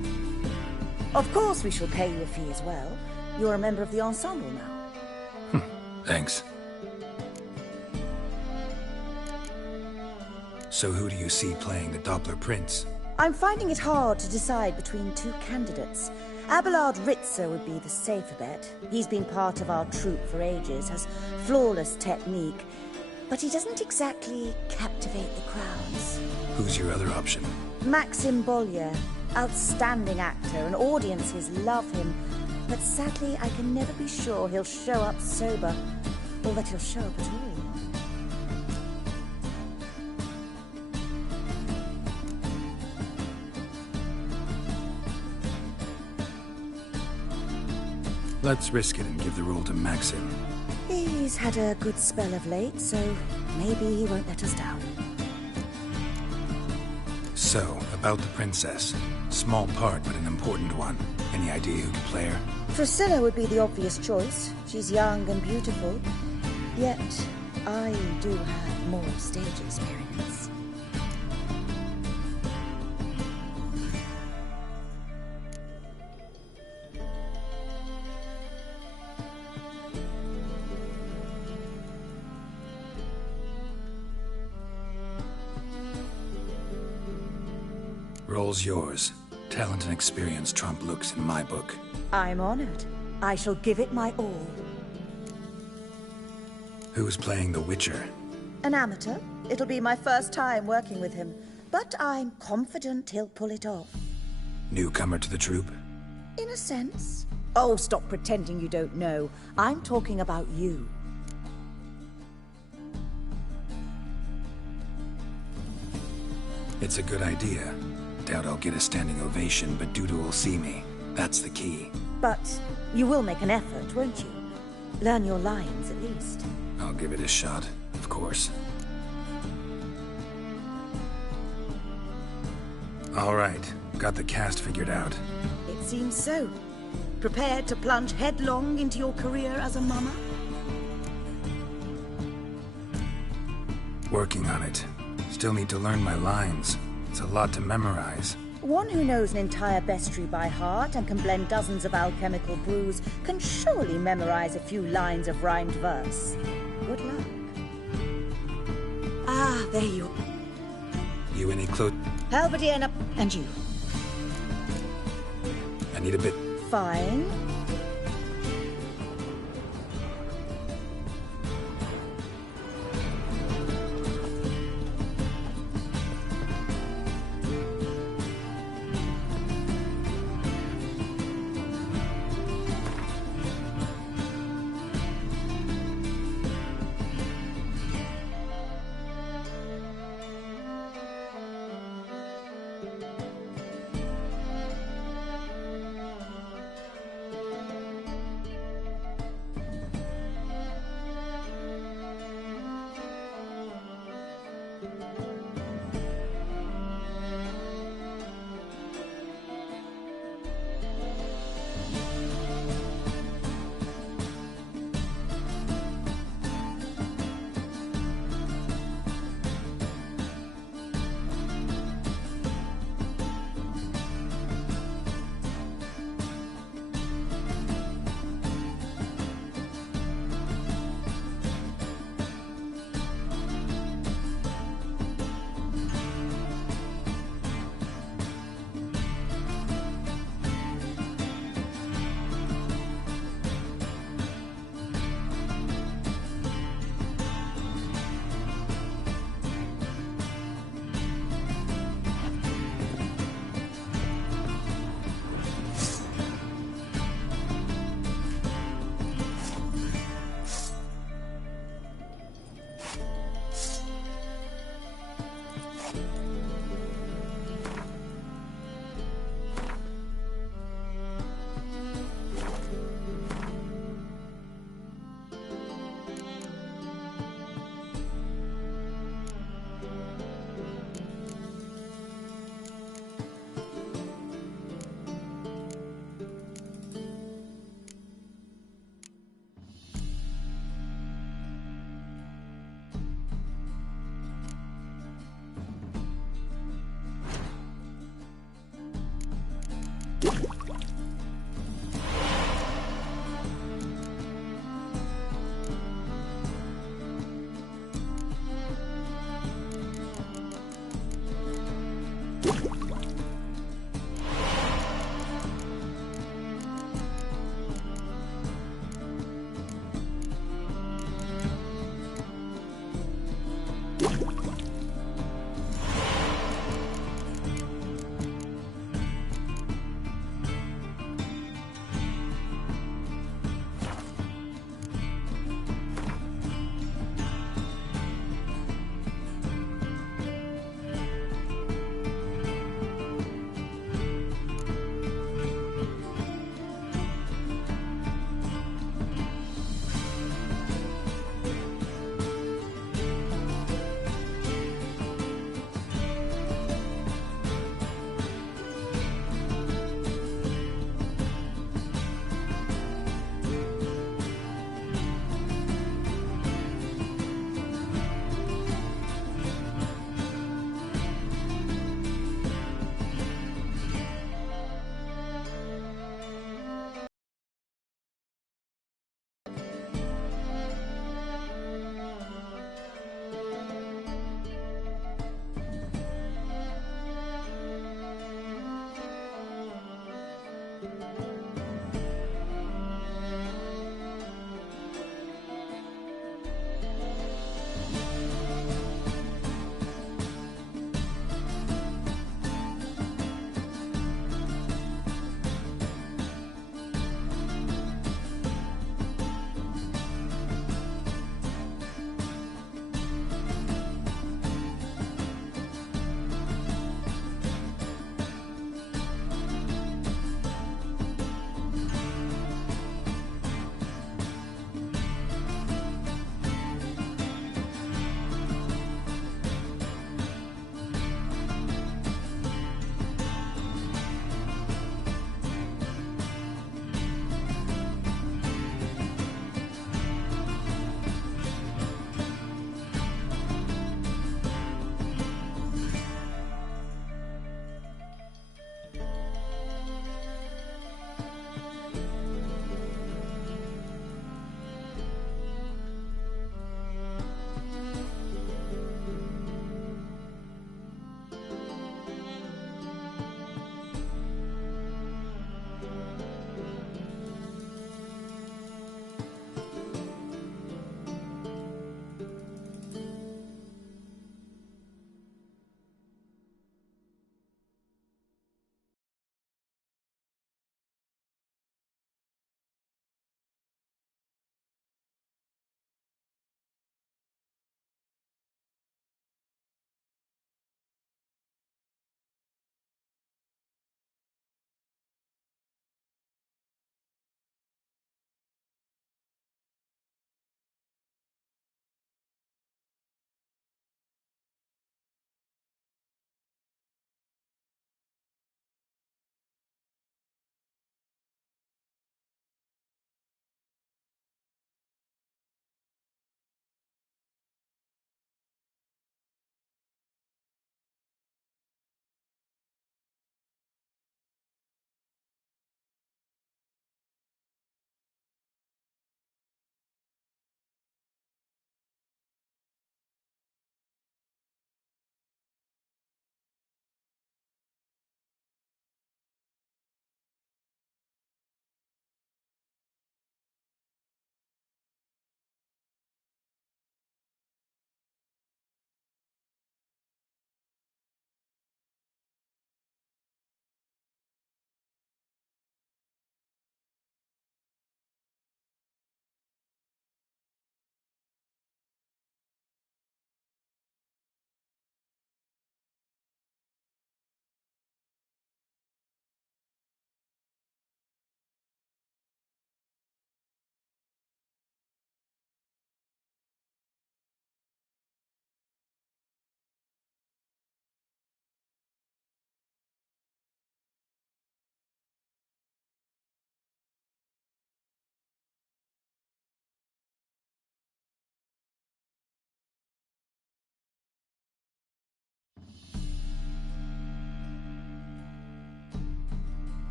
Of course, we shall pay you a fee as well. You're a member of the ensemble now. Thanks. So who do you see playing the Doppler Prince? I'm finding it hard to decide between two candidates. Abelard Ritzer would be the safer bet. He's been part of our troupe for ages, has flawless technique, but he doesn't exactly captivate the crowds. Who's your other option? Maxim Bollier, outstanding actor, and audiences love him. But sadly, I can never be sure he'll show up sober, or that he'll show up at all. Let's risk it and give the role to Maxim. He's had a good spell of late, so maybe he won't let us down. So, about the princess. Small part, but an important one. Any idea who could play her? Priscilla would be the obvious choice. She's young and beautiful. Yet, I do have more stage experience. Role's yours. Talent and experience trump looks in my book. I'm honored. I shall give it my all. Who's playing the Witcher? An amateur. It'll be my first time working with him, but I'm confident he'll pull it off. Newcomer to the troupe? In a sense. Oh, stop pretending you don't know. I'm talking about you. It's a good idea. Doubt I'll get a standing ovation, but Dudu will see me. That's the key. But you will make an effort, won't you? Learn your lines, at least. I'll give it a shot, of course. All right, got the cast figured out. It seems so. Prepared to plunge headlong into your career as a mama? Working on it. Still need to learn my lines. It's a lot to memorize. One who knows an entire bestiary by heart and can blend dozens of alchemical brews can surely memorize a few lines of rhymed verse. Good luck. Ah, there you are. You any clue? Halberdier and you. I need a bit. Fine.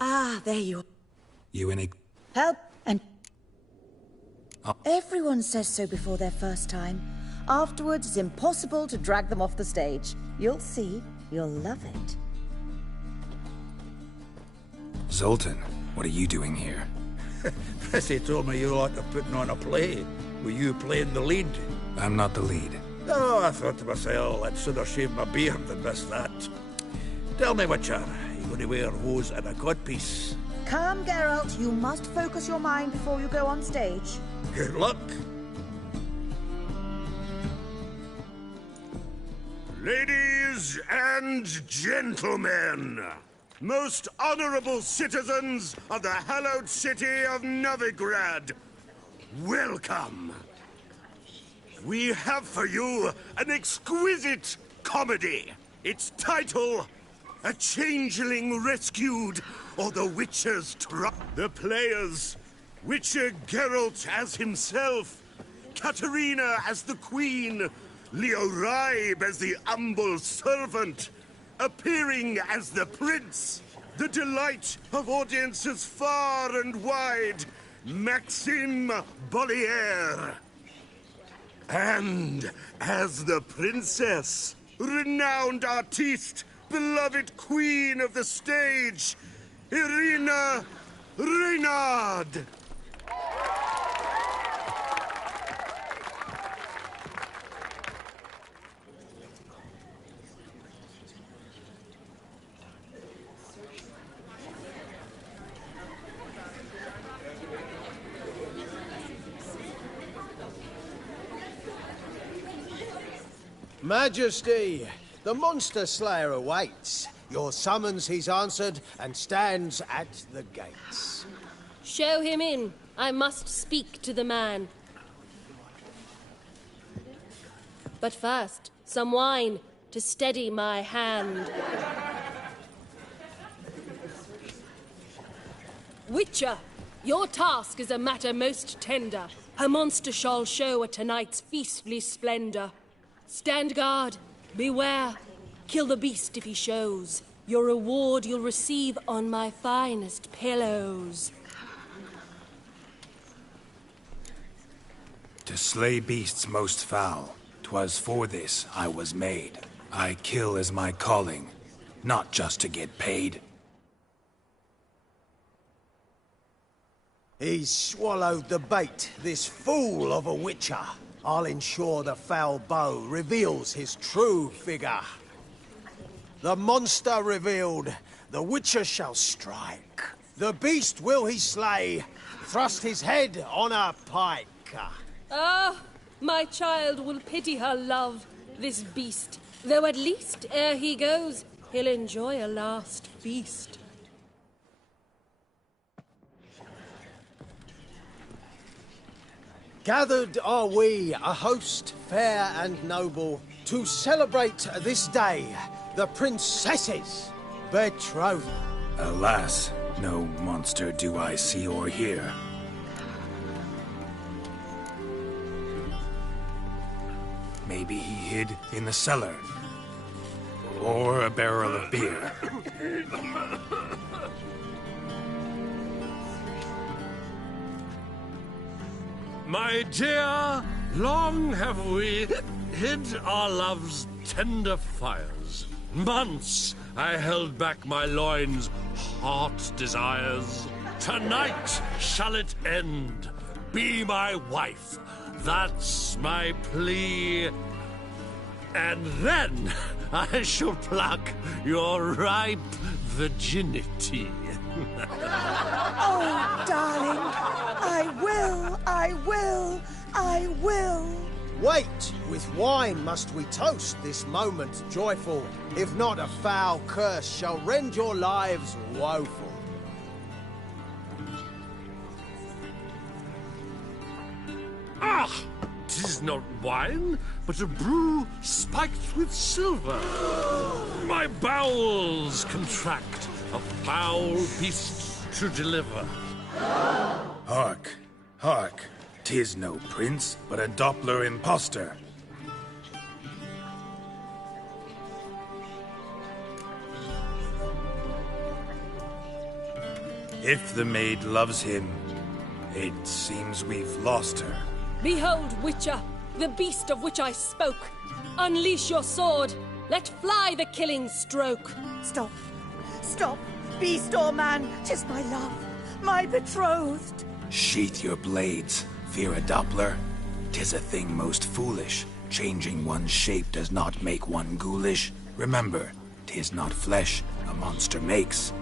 Ah, there you are. You and Help and... Oh. Everyone says so before their first time. Afterwards, it's impossible to drag them off the stage. You'll see. You'll love it. Zoltan, what are you doing here? Prissy told me you like to putting on a play. Were you playing the lead? I'm not the lead. Oh, I thought to myself, I'd sooner shave my beard than miss that. Tell me, Witcher, you going to wear hose and a codpiece? Calm, Geralt. You must focus your mind before you go on stage. Good luck. Ladies and gentlemen, most honorable citizens of the hallowed city of Novigrad, welcome. We have for you an exquisite comedy. Its title, A Changeling Rescued, or The Witcher's Trap. The players, Witcher Geralt as himself, Katarina as the Queen, Leo Raib as the humble servant, appearing as the Prince, the delight of audiences far and wide, Maxime Bollier. And as the Princess, renowned artiste, beloved queen of the stage, Irina Reynard. Majesty, the Monster Slayer awaits. Your summons he's answered and stands at the gates. Show him in. I must speak to the man. But first, some wine to steady my hand. Witcher, your task is a matter most tender. A monster shall show at tonight's feastly splendor. Stand guard, beware, kill the beast if he shows. Your reward you'll receive on my finest pillows. To slay beasts most foul, 'twas for this I was made. I kill as my calling, not just to get paid. He's swallowed the bait, this fool of a Witcher. I'll ensure the foul bow reveals his true figure. The monster revealed, the Witcher shall strike. The beast will he slay, thrust his head on a pike. Ah, my child will pity her love, this beast. Though at least, ere he goes, he'll enjoy a last feast. Gathered are we, a host fair and noble, to celebrate this day, the princess's betrothal. Alas, no monster do I see or hear. Maybe he hid in the cellar. Or a barrel of beer. My dear, long have we hid our love's tender fires. Months I held back my loins' heart desires. Tonight shall it end. Be my wife. That's my plea. And then I shall pluck your ripe virginity. Oh, darling, I will. Wait, with wine must we toast this moment joyful. If not, a foul curse shall rend your lives woeful. Ah! 'Tis not wine, but a brew spiked with silver. My bowels contract, a foul beast to deliver. Hark, hark. 'Tis no prince, but a Doppler impostor. If the maid loves him, it seems we've lost her. Behold, Witcher, the beast of which I spoke. Unleash your sword. Let fly the killing stroke. Stop. Stop. Beast or man, 'tis my love, my betrothed. Sheath your blades, fear a Doppler. 'Tis a thing most foolish. Changing one's shape does not make one ghoulish. Remember, 'tis not flesh a monster makes.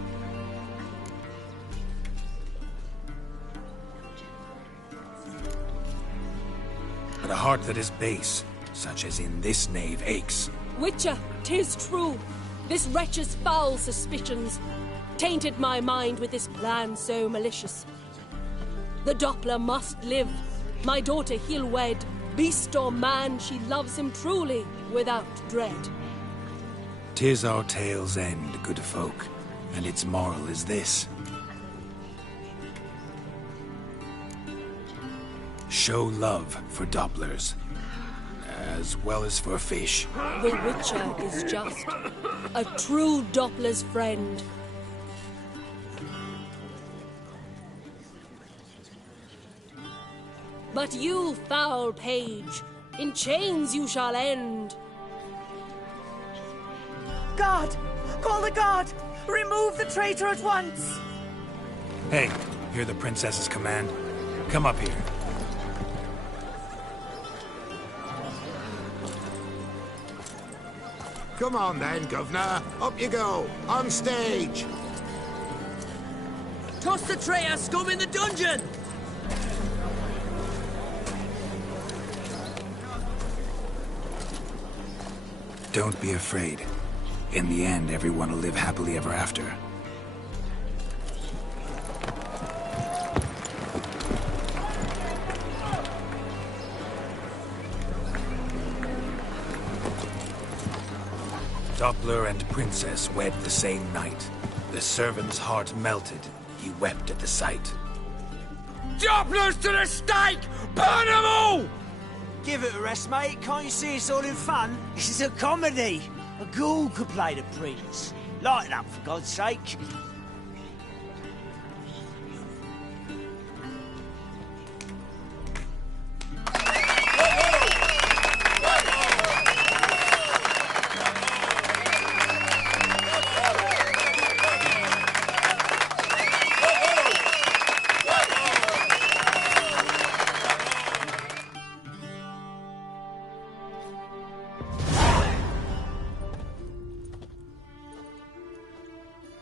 But a heart that is base, such as in this knave aches. Witcher, 'tis true. This wretch's foul suspicions tainted my mind with this plan so malicious. The Doppler must live. My daughter he'll wed. Beast or man, she loves him truly, without dread. 'Tis our tale's end, good folk, and its moral is this. Show love for Dopplers, as well as for fish. The Witcher is just a true Doppler's friend. But you, foul page, in chains you shall end. Guard! Call the guard! Remove the traitor at once! Hey, hear the princess's command? Come up here. Come on then, Governor. Up you go. On stage. Toss the traitor scum in the dungeon! Don't be afraid. In the end, everyone will live happily ever after. Doppler and Princess wed the same night. The servant's heart melted. He wept at the sight. Dopplers to the stake! Burn them all! Give it a rest, mate. Can't you see it's all in fun? This is a comedy. A ghoul could play the prince. Lighten up, for God's sake.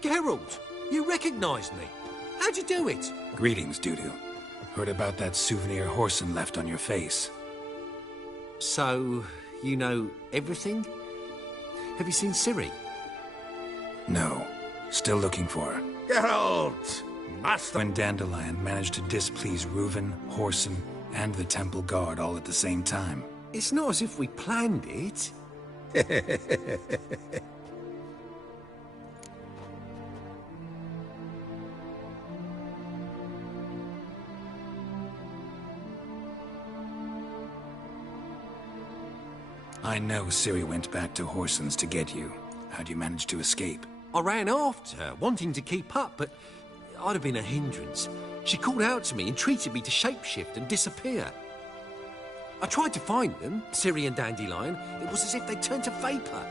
Geralt, you recognized me. How'd you do it? Greetings, Dudu. Heard about that souvenir Whoreson left on your face. So, you know everything? Have you seen Ciri? No. Still looking for her. Geralt! Master! When Dandelion managed to displease Reuven, Whoreson, and the Temple Guard all at the same time. It's not as if we planned it. I know Ciri went back to Whoreson's to get you. How'd you manage to escape? I ran after her, wanting to keep up, but I'd have been a hindrance. She called out to me, entreated me to shapeshift and disappear. I tried to find them, Ciri and Dandelion. It was as if they turned to vapour.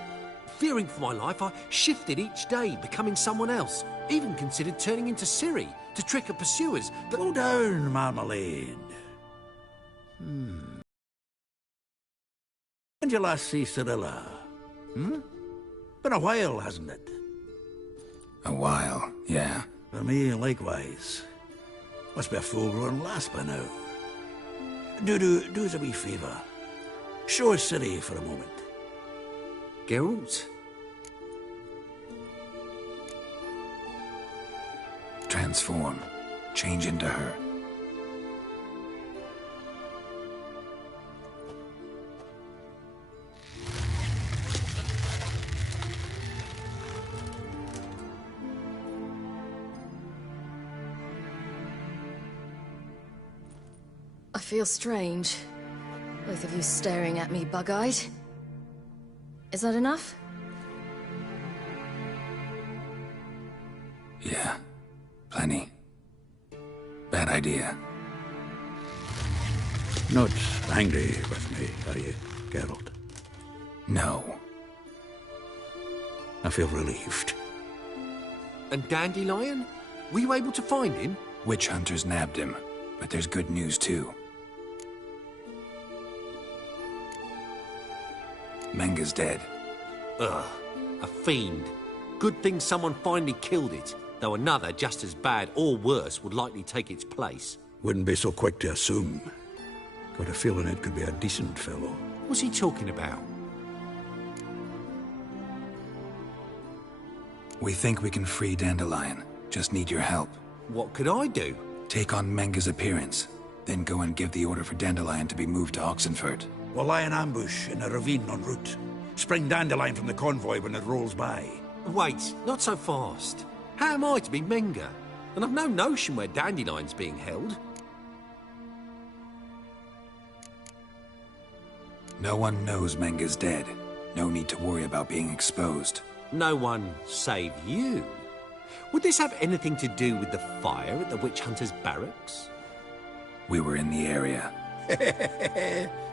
Fearing for my life, I shifted each day, becoming someone else. Even considered turning into Ciri to trick her pursuers, but... Slow down, Marmalade. When did you last see Cirilla? Been a while, hasn't it? A while, yeah. For me, likewise. Must be a full-grown lass by now. Do us a wee favour. Show us Ciri for a moment. Geralt? Transform. Change into her. I feel strange. Both of you staring at me bug-eyed. Is that enough? Yeah. Plenty. idea. Not angry with me, are you, Geralt? No. I feel relieved. And Dandelion? Were you able to find him? Witch hunters nabbed him, but there's good news too. Menga's dead. Ugh, a fiend. Good thing someone finally killed it, though another just as bad or worse would likely take its place. Wouldn't be so quick to assume. Got a feeling it could be a decent fellow. What's he talking about? We think we can free Dandelion. Just need your help. What could I do? Take on Menga's appearance, then go and give the order for Dandelion to be moved to Oxenfurt. We'll lie in ambush in a ravine en route. Spring Dandelion from the convoy when it rolls by. Wait, not so fast. How am I to be Menga? And I've no notion where Dandelion's being held. No one knows Menga's dead. No need to worry about being exposed. No one save you. Would this have anything to do with the fire at the Witch Hunters' barracks? We were in the area.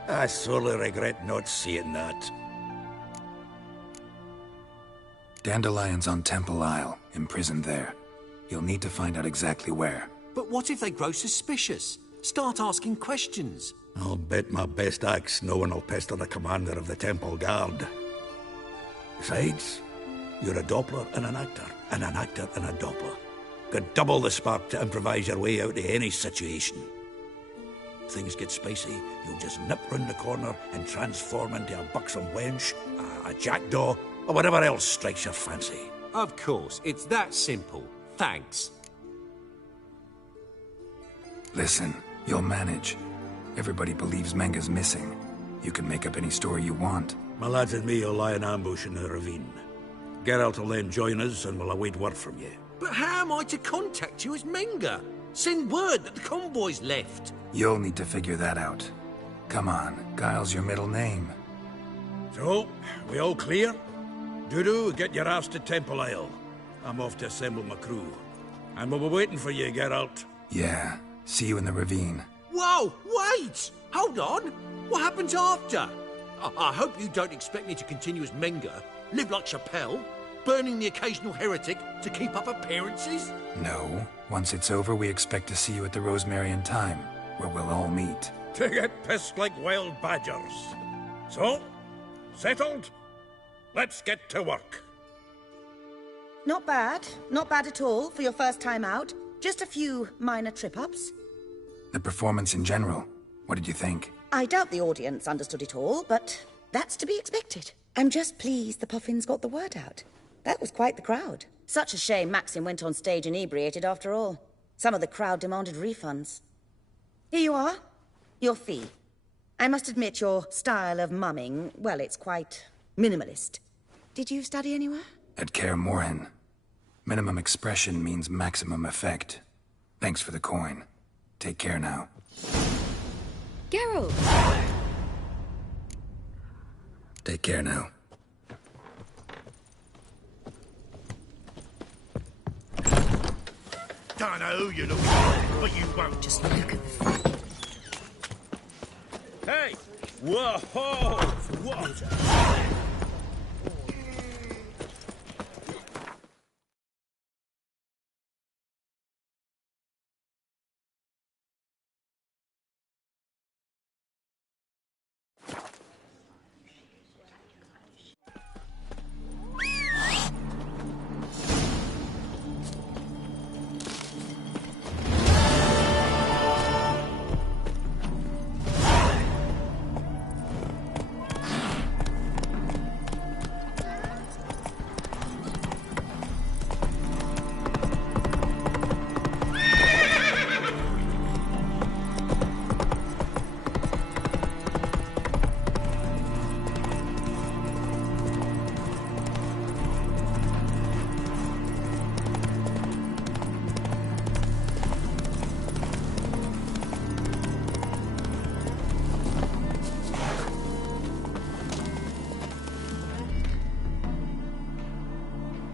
I sorely regret not seeing that. Dandelion's on Temple Isle, imprisoned there. You'll need to find out exactly where. But what if they grow suspicious? Start asking questions? I'll bet my best axe no one will pester the commander of the Temple Guard. Besides, you're a Doppler and an actor and a Doppler. Got double the spark to improvise your way out of any situation. If things get spicy, you'll just nip round the corner and transform into a buxom wench, a jackdaw, or whatever else strikes your fancy. Of course, it's that simple. Thanks. Listen, you'll manage. Everybody believes Menga's missing. You can make up any story you want. My lads and me will lie in ambush in the ravine. Geralt will then join us and we'll await word from you. But how am I to contact you as Menga? Send word that the convoy's left. You'll need to figure that out. Come on, Guile's your middle name. So, we all clear? Dudu, get your ass to Temple Isle. I'm off to assemble my crew. And we'll be waiting for you, Geralt. Yeah, see you in the ravine. Whoa, wait! Hold on! What happens after? I hope you don't expect me to continue as Menga, live like Chappelle, burning the occasional heretic to keep up appearances? No. Once it's over, we expect to see you at the Rosemary and Thyme, where we'll all meet. To get pissed like wild badgers. So, settled? Let's get to work. Not bad. Not bad at all for your first time out. Just a few minor trip-ups. The performance in general, what did you think? I doubt the audience understood it all, but that's to be expected. I'm just pleased the Puffins got the word out. That was quite the crowd. Such a shame Maxim went on stage inebriated after all. Some of the crowd demanded refunds. Here you are. Your fee. I must admit your style of mumming, well, it's quite minimalist. Did you study anywhere? At Kaer Morhen. Minimum expression means maximum effect. Thanks for the coin. Take care now. Geralt! Take care now. Don't know who you look like, but you won't. Just look at the... Hey! Whoa! What?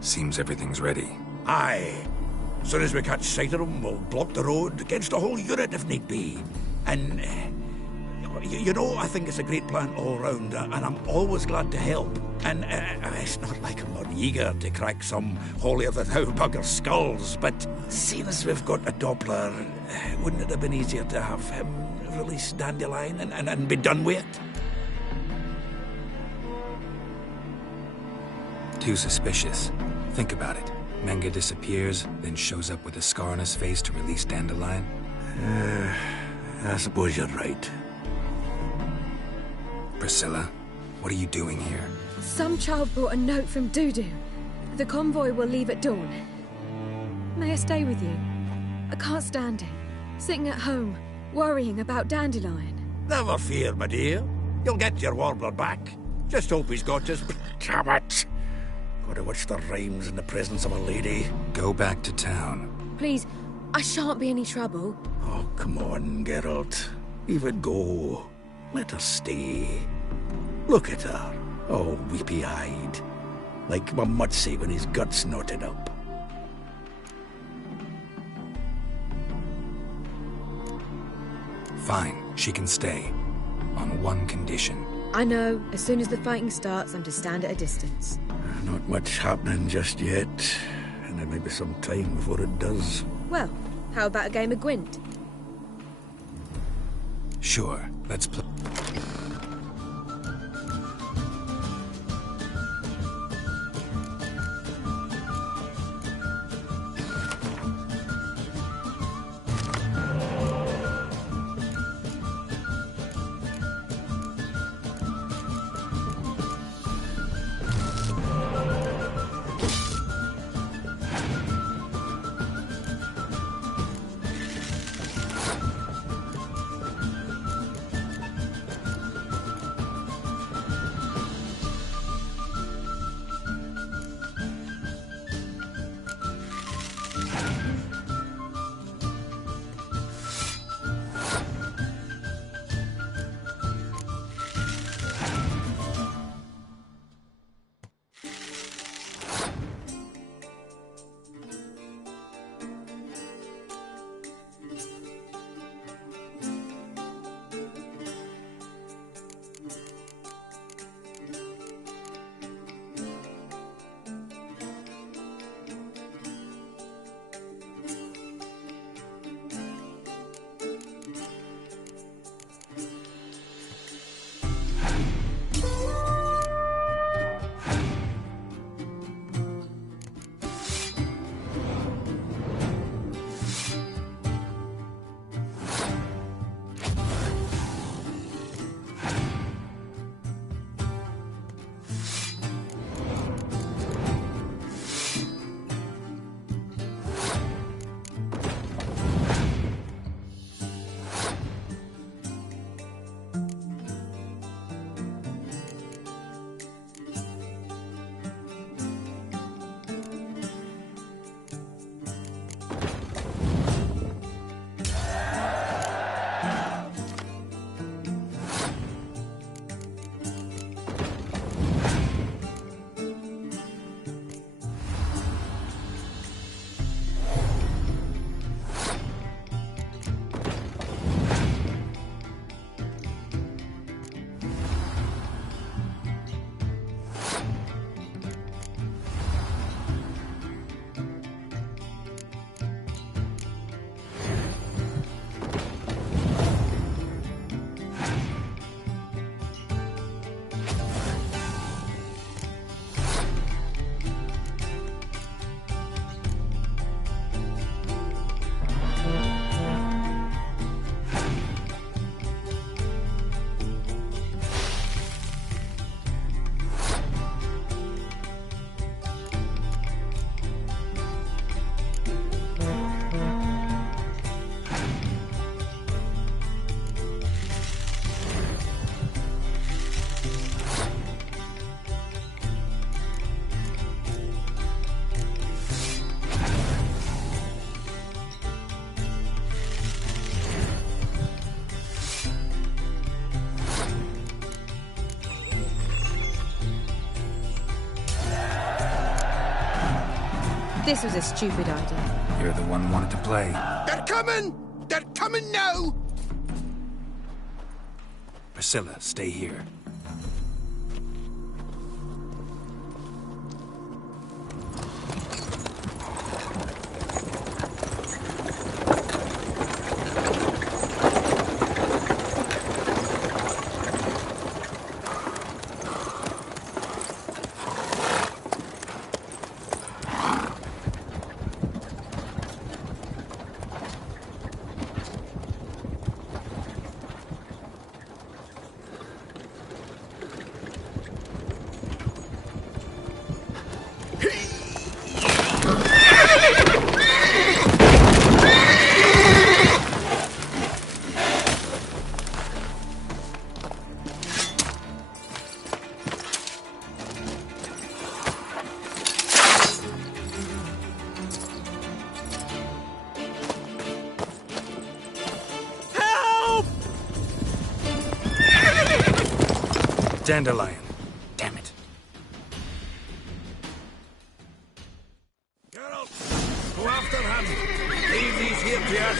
Seems everything's ready. Aye. As soon as we catch sight of them, we'll block the road against the whole unit if need be. And, you know, I think it's a great plan all round, and I'm always glad to help. And it's not like I'm not eager to crack some holier-than-thou bugger skulls, but seeing as we've got a Doppler, wouldn't it have been easier to have him release Dandelion and be done with it? Too suspicious. Think about it. Menga disappears, then shows up with a scar on his face to release Dandelion. I suppose you're right. Priscilla, what are you doing here? Some child brought a note from Dudu. The convoy will leave at dawn. May I stay with you? I can't stand it. Sitting at home, worrying about Dandelion. Never fear, my dear. You'll get your warbler back. Just hope he's got his... Damn it! Gotta watch the rhymes in the presence of a lady. Go back to town. Please, I shan't be any trouble. Oh, come on, Geralt. Leave it go. Let her stay. Look at her, all weepy-eyed. Like my Mutsy when his gut's knotted up. Fine, she can stay. On one condition. I know, as soon as the fighting starts, I'm to stand at a distance. Not much happening just yet. And there may be some time before it does. Well, how about a game of Gwent? Sure, let's play. This was a stupid idea. You're the one wanted to play. They're coming! They're coming now! Priscilla, stay here. Dandelion. Damn it. Geralt, go after him. Leave these here to us.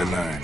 Learn.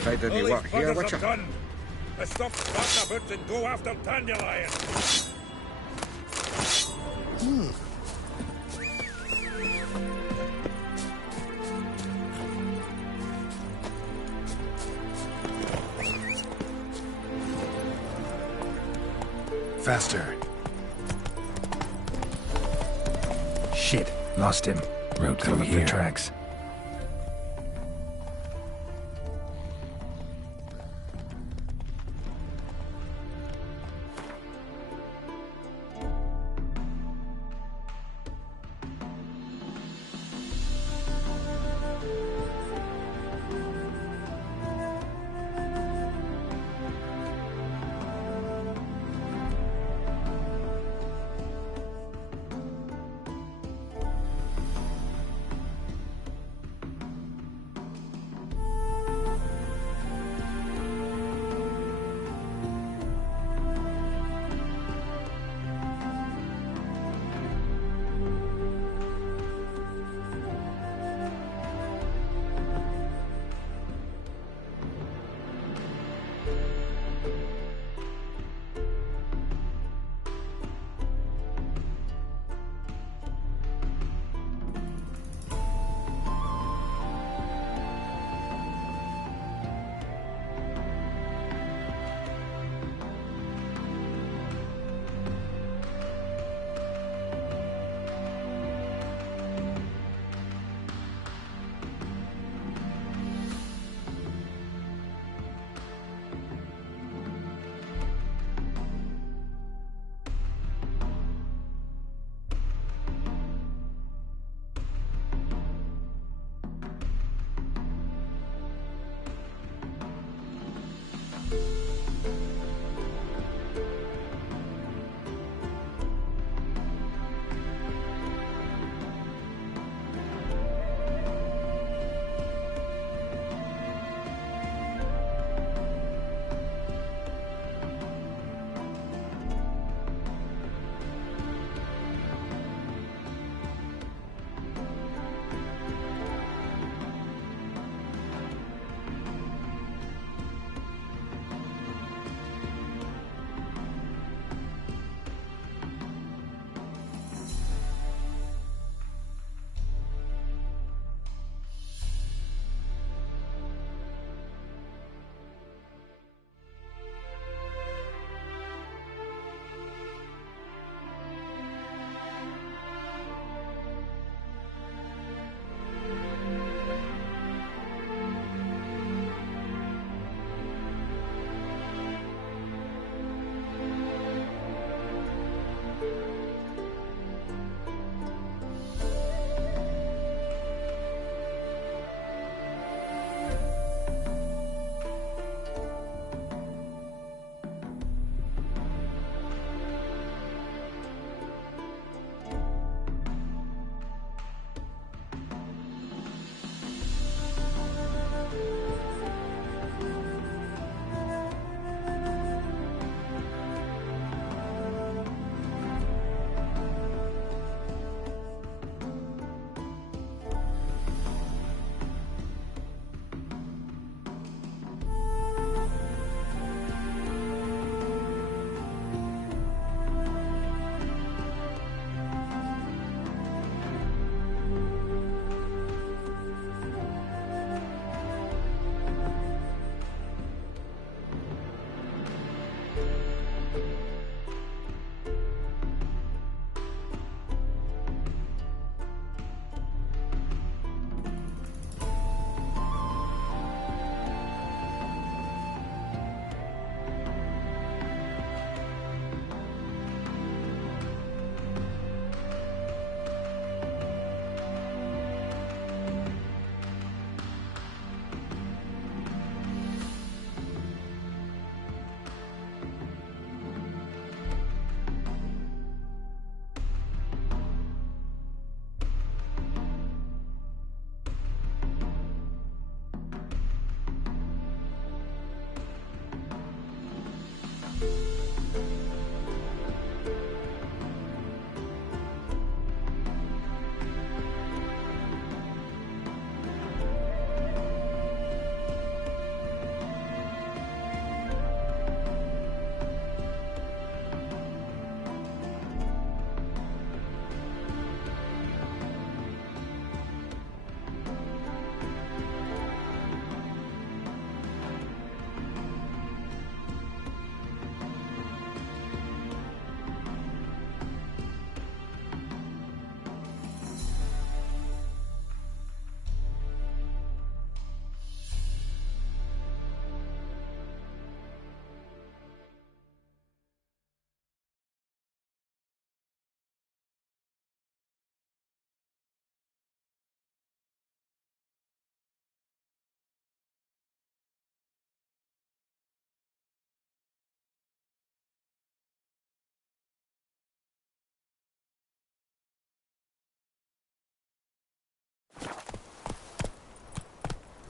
Fighter, you work here, Witcher? Let's stop about and go after Dandelion. Faster. Shit, lost him. Road through here. Tracks.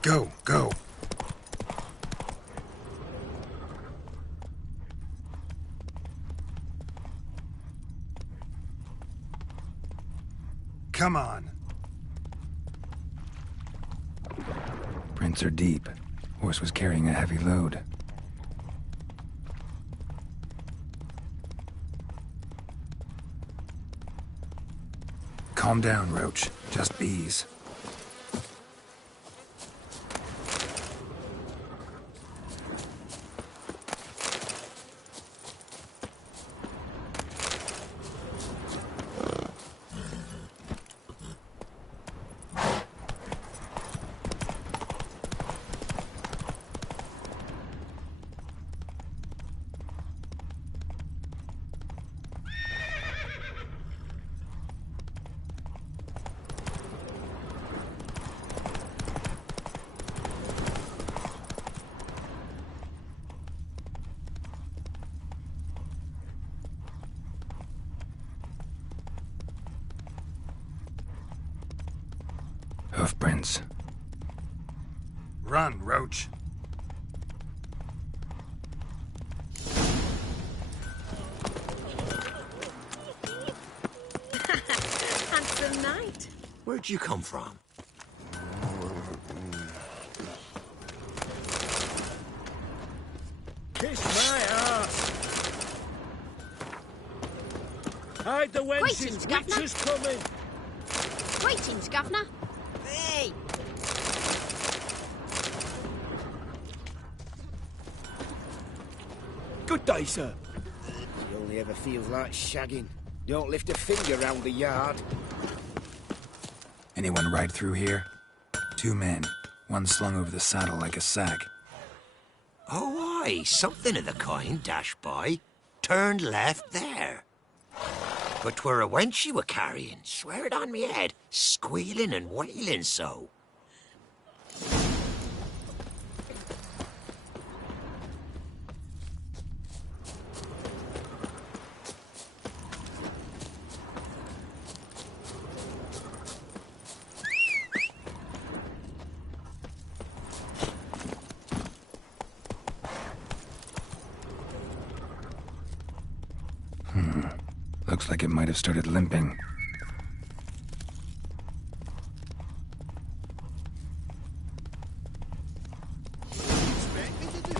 Go, go. Come on. Prints are deep. Horse was carrying a heavy load. Calm down, Roach. Just bees. Hoofprints. Run, Roach. Handsome knight. Where'd you come from? Kiss my ass! Hide the wenches, Greetings, Governor. witches coming! Greetings, Governor. Hey! Good day, sir. He only ever feels like shagging. Don't lift a finger round the yard. Anyone ride through here? 2 men. One slung over the saddle like a sack. Oh, aye, something of the kind, dash by. Turned left there. But 'twere a wench you were carrying, swear it on me head, squealing and wailing so. Looks like it might have started limping. What do you expect me to do?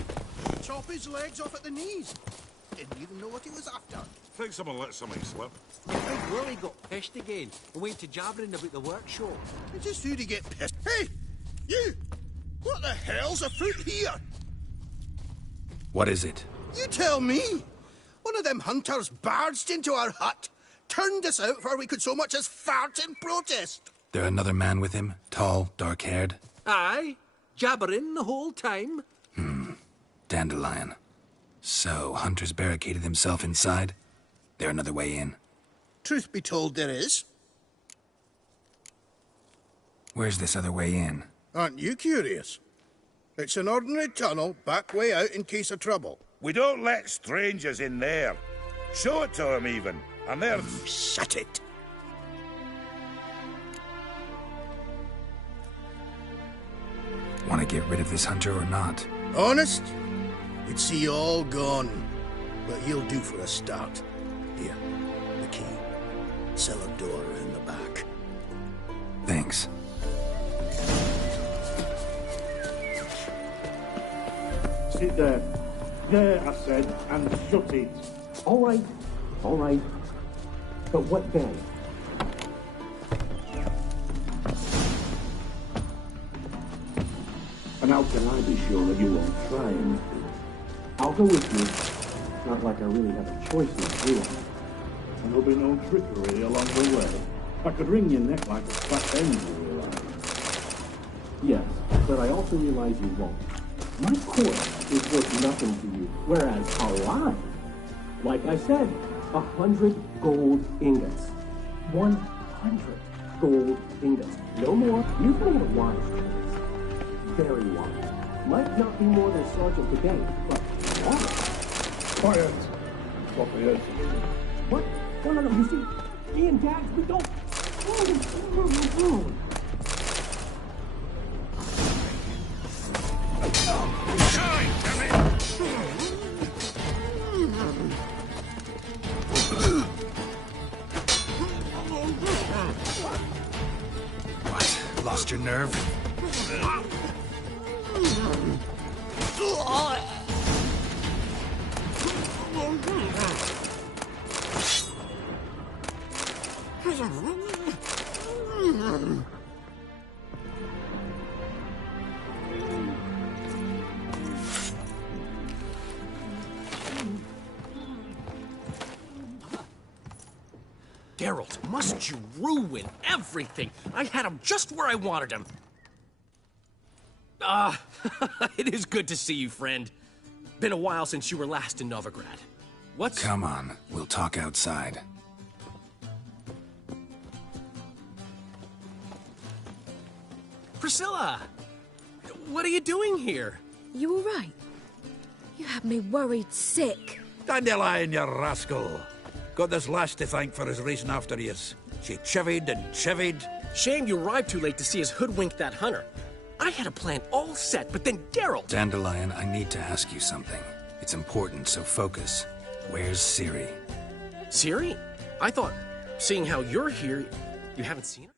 Chop his legs off at the knees? Didn't even know what he was after. Think someone let something slip. Big Willie got pissed again and went to jabbering about the workshop. Just who'd he get pissed? Hey! You! What the hell's afoot here? What is it? You tell me! One of them hunters barged into our hut, turned us out before we could so much as fart in protest. There another man with him? Tall, dark-haired? Aye, jabbering the whole time. Dandelion. So, Hunter's barricaded himself inside? There another way in? Truth be told, there is. Where's this other way in? Aren't you curious? It's an ordinary tunnel, back way out in case of trouble. We don't let strangers in there. Show it to them, even. And they're... Shut it. Want to get rid of this hunter or not? Honest? You'd see you all gone. But he'll do for a start. Here, the key. Cellar door in the back. Thanks. Sit there. There, I said, and shut it. All right. But what then? And how can I be sure that you won't try anything? I'll go with you. It's not like I really have a choice now, do I? And there'll be no trickery along the way. I could wring your neck like a fat end, you realize. Yes, but I also realize you won't. My corpse is worth nothing to you, whereas alive, like I said, 100 gold ingots. 100 gold ingots. No more. You've made a wise choice. Very wise. Might not be more than Sergeant today, but wise. Quiet. Stop it. What? No, you see, me and Dags, we don't... What? Lost your nerve? Geralt, must you ruin everything? I had him just where I wanted him. It is good to see you, friend. Been a while since you were last in Novigrad. What's... Come on, we'll talk outside. Priscilla! What are you doing here? You all right? You had me worried sick. Dandelion, you rascal! Got this lass to thank for his racing after yous. She chivied and chivied. Shame you arrived too late to see us hoodwink that hunter. I had a plan all set, but then Geralt... Dandelion, I need to ask you something. It's important, so focus. Where's Ciri? Ciri? I thought, seeing how you're here, you haven't seen her?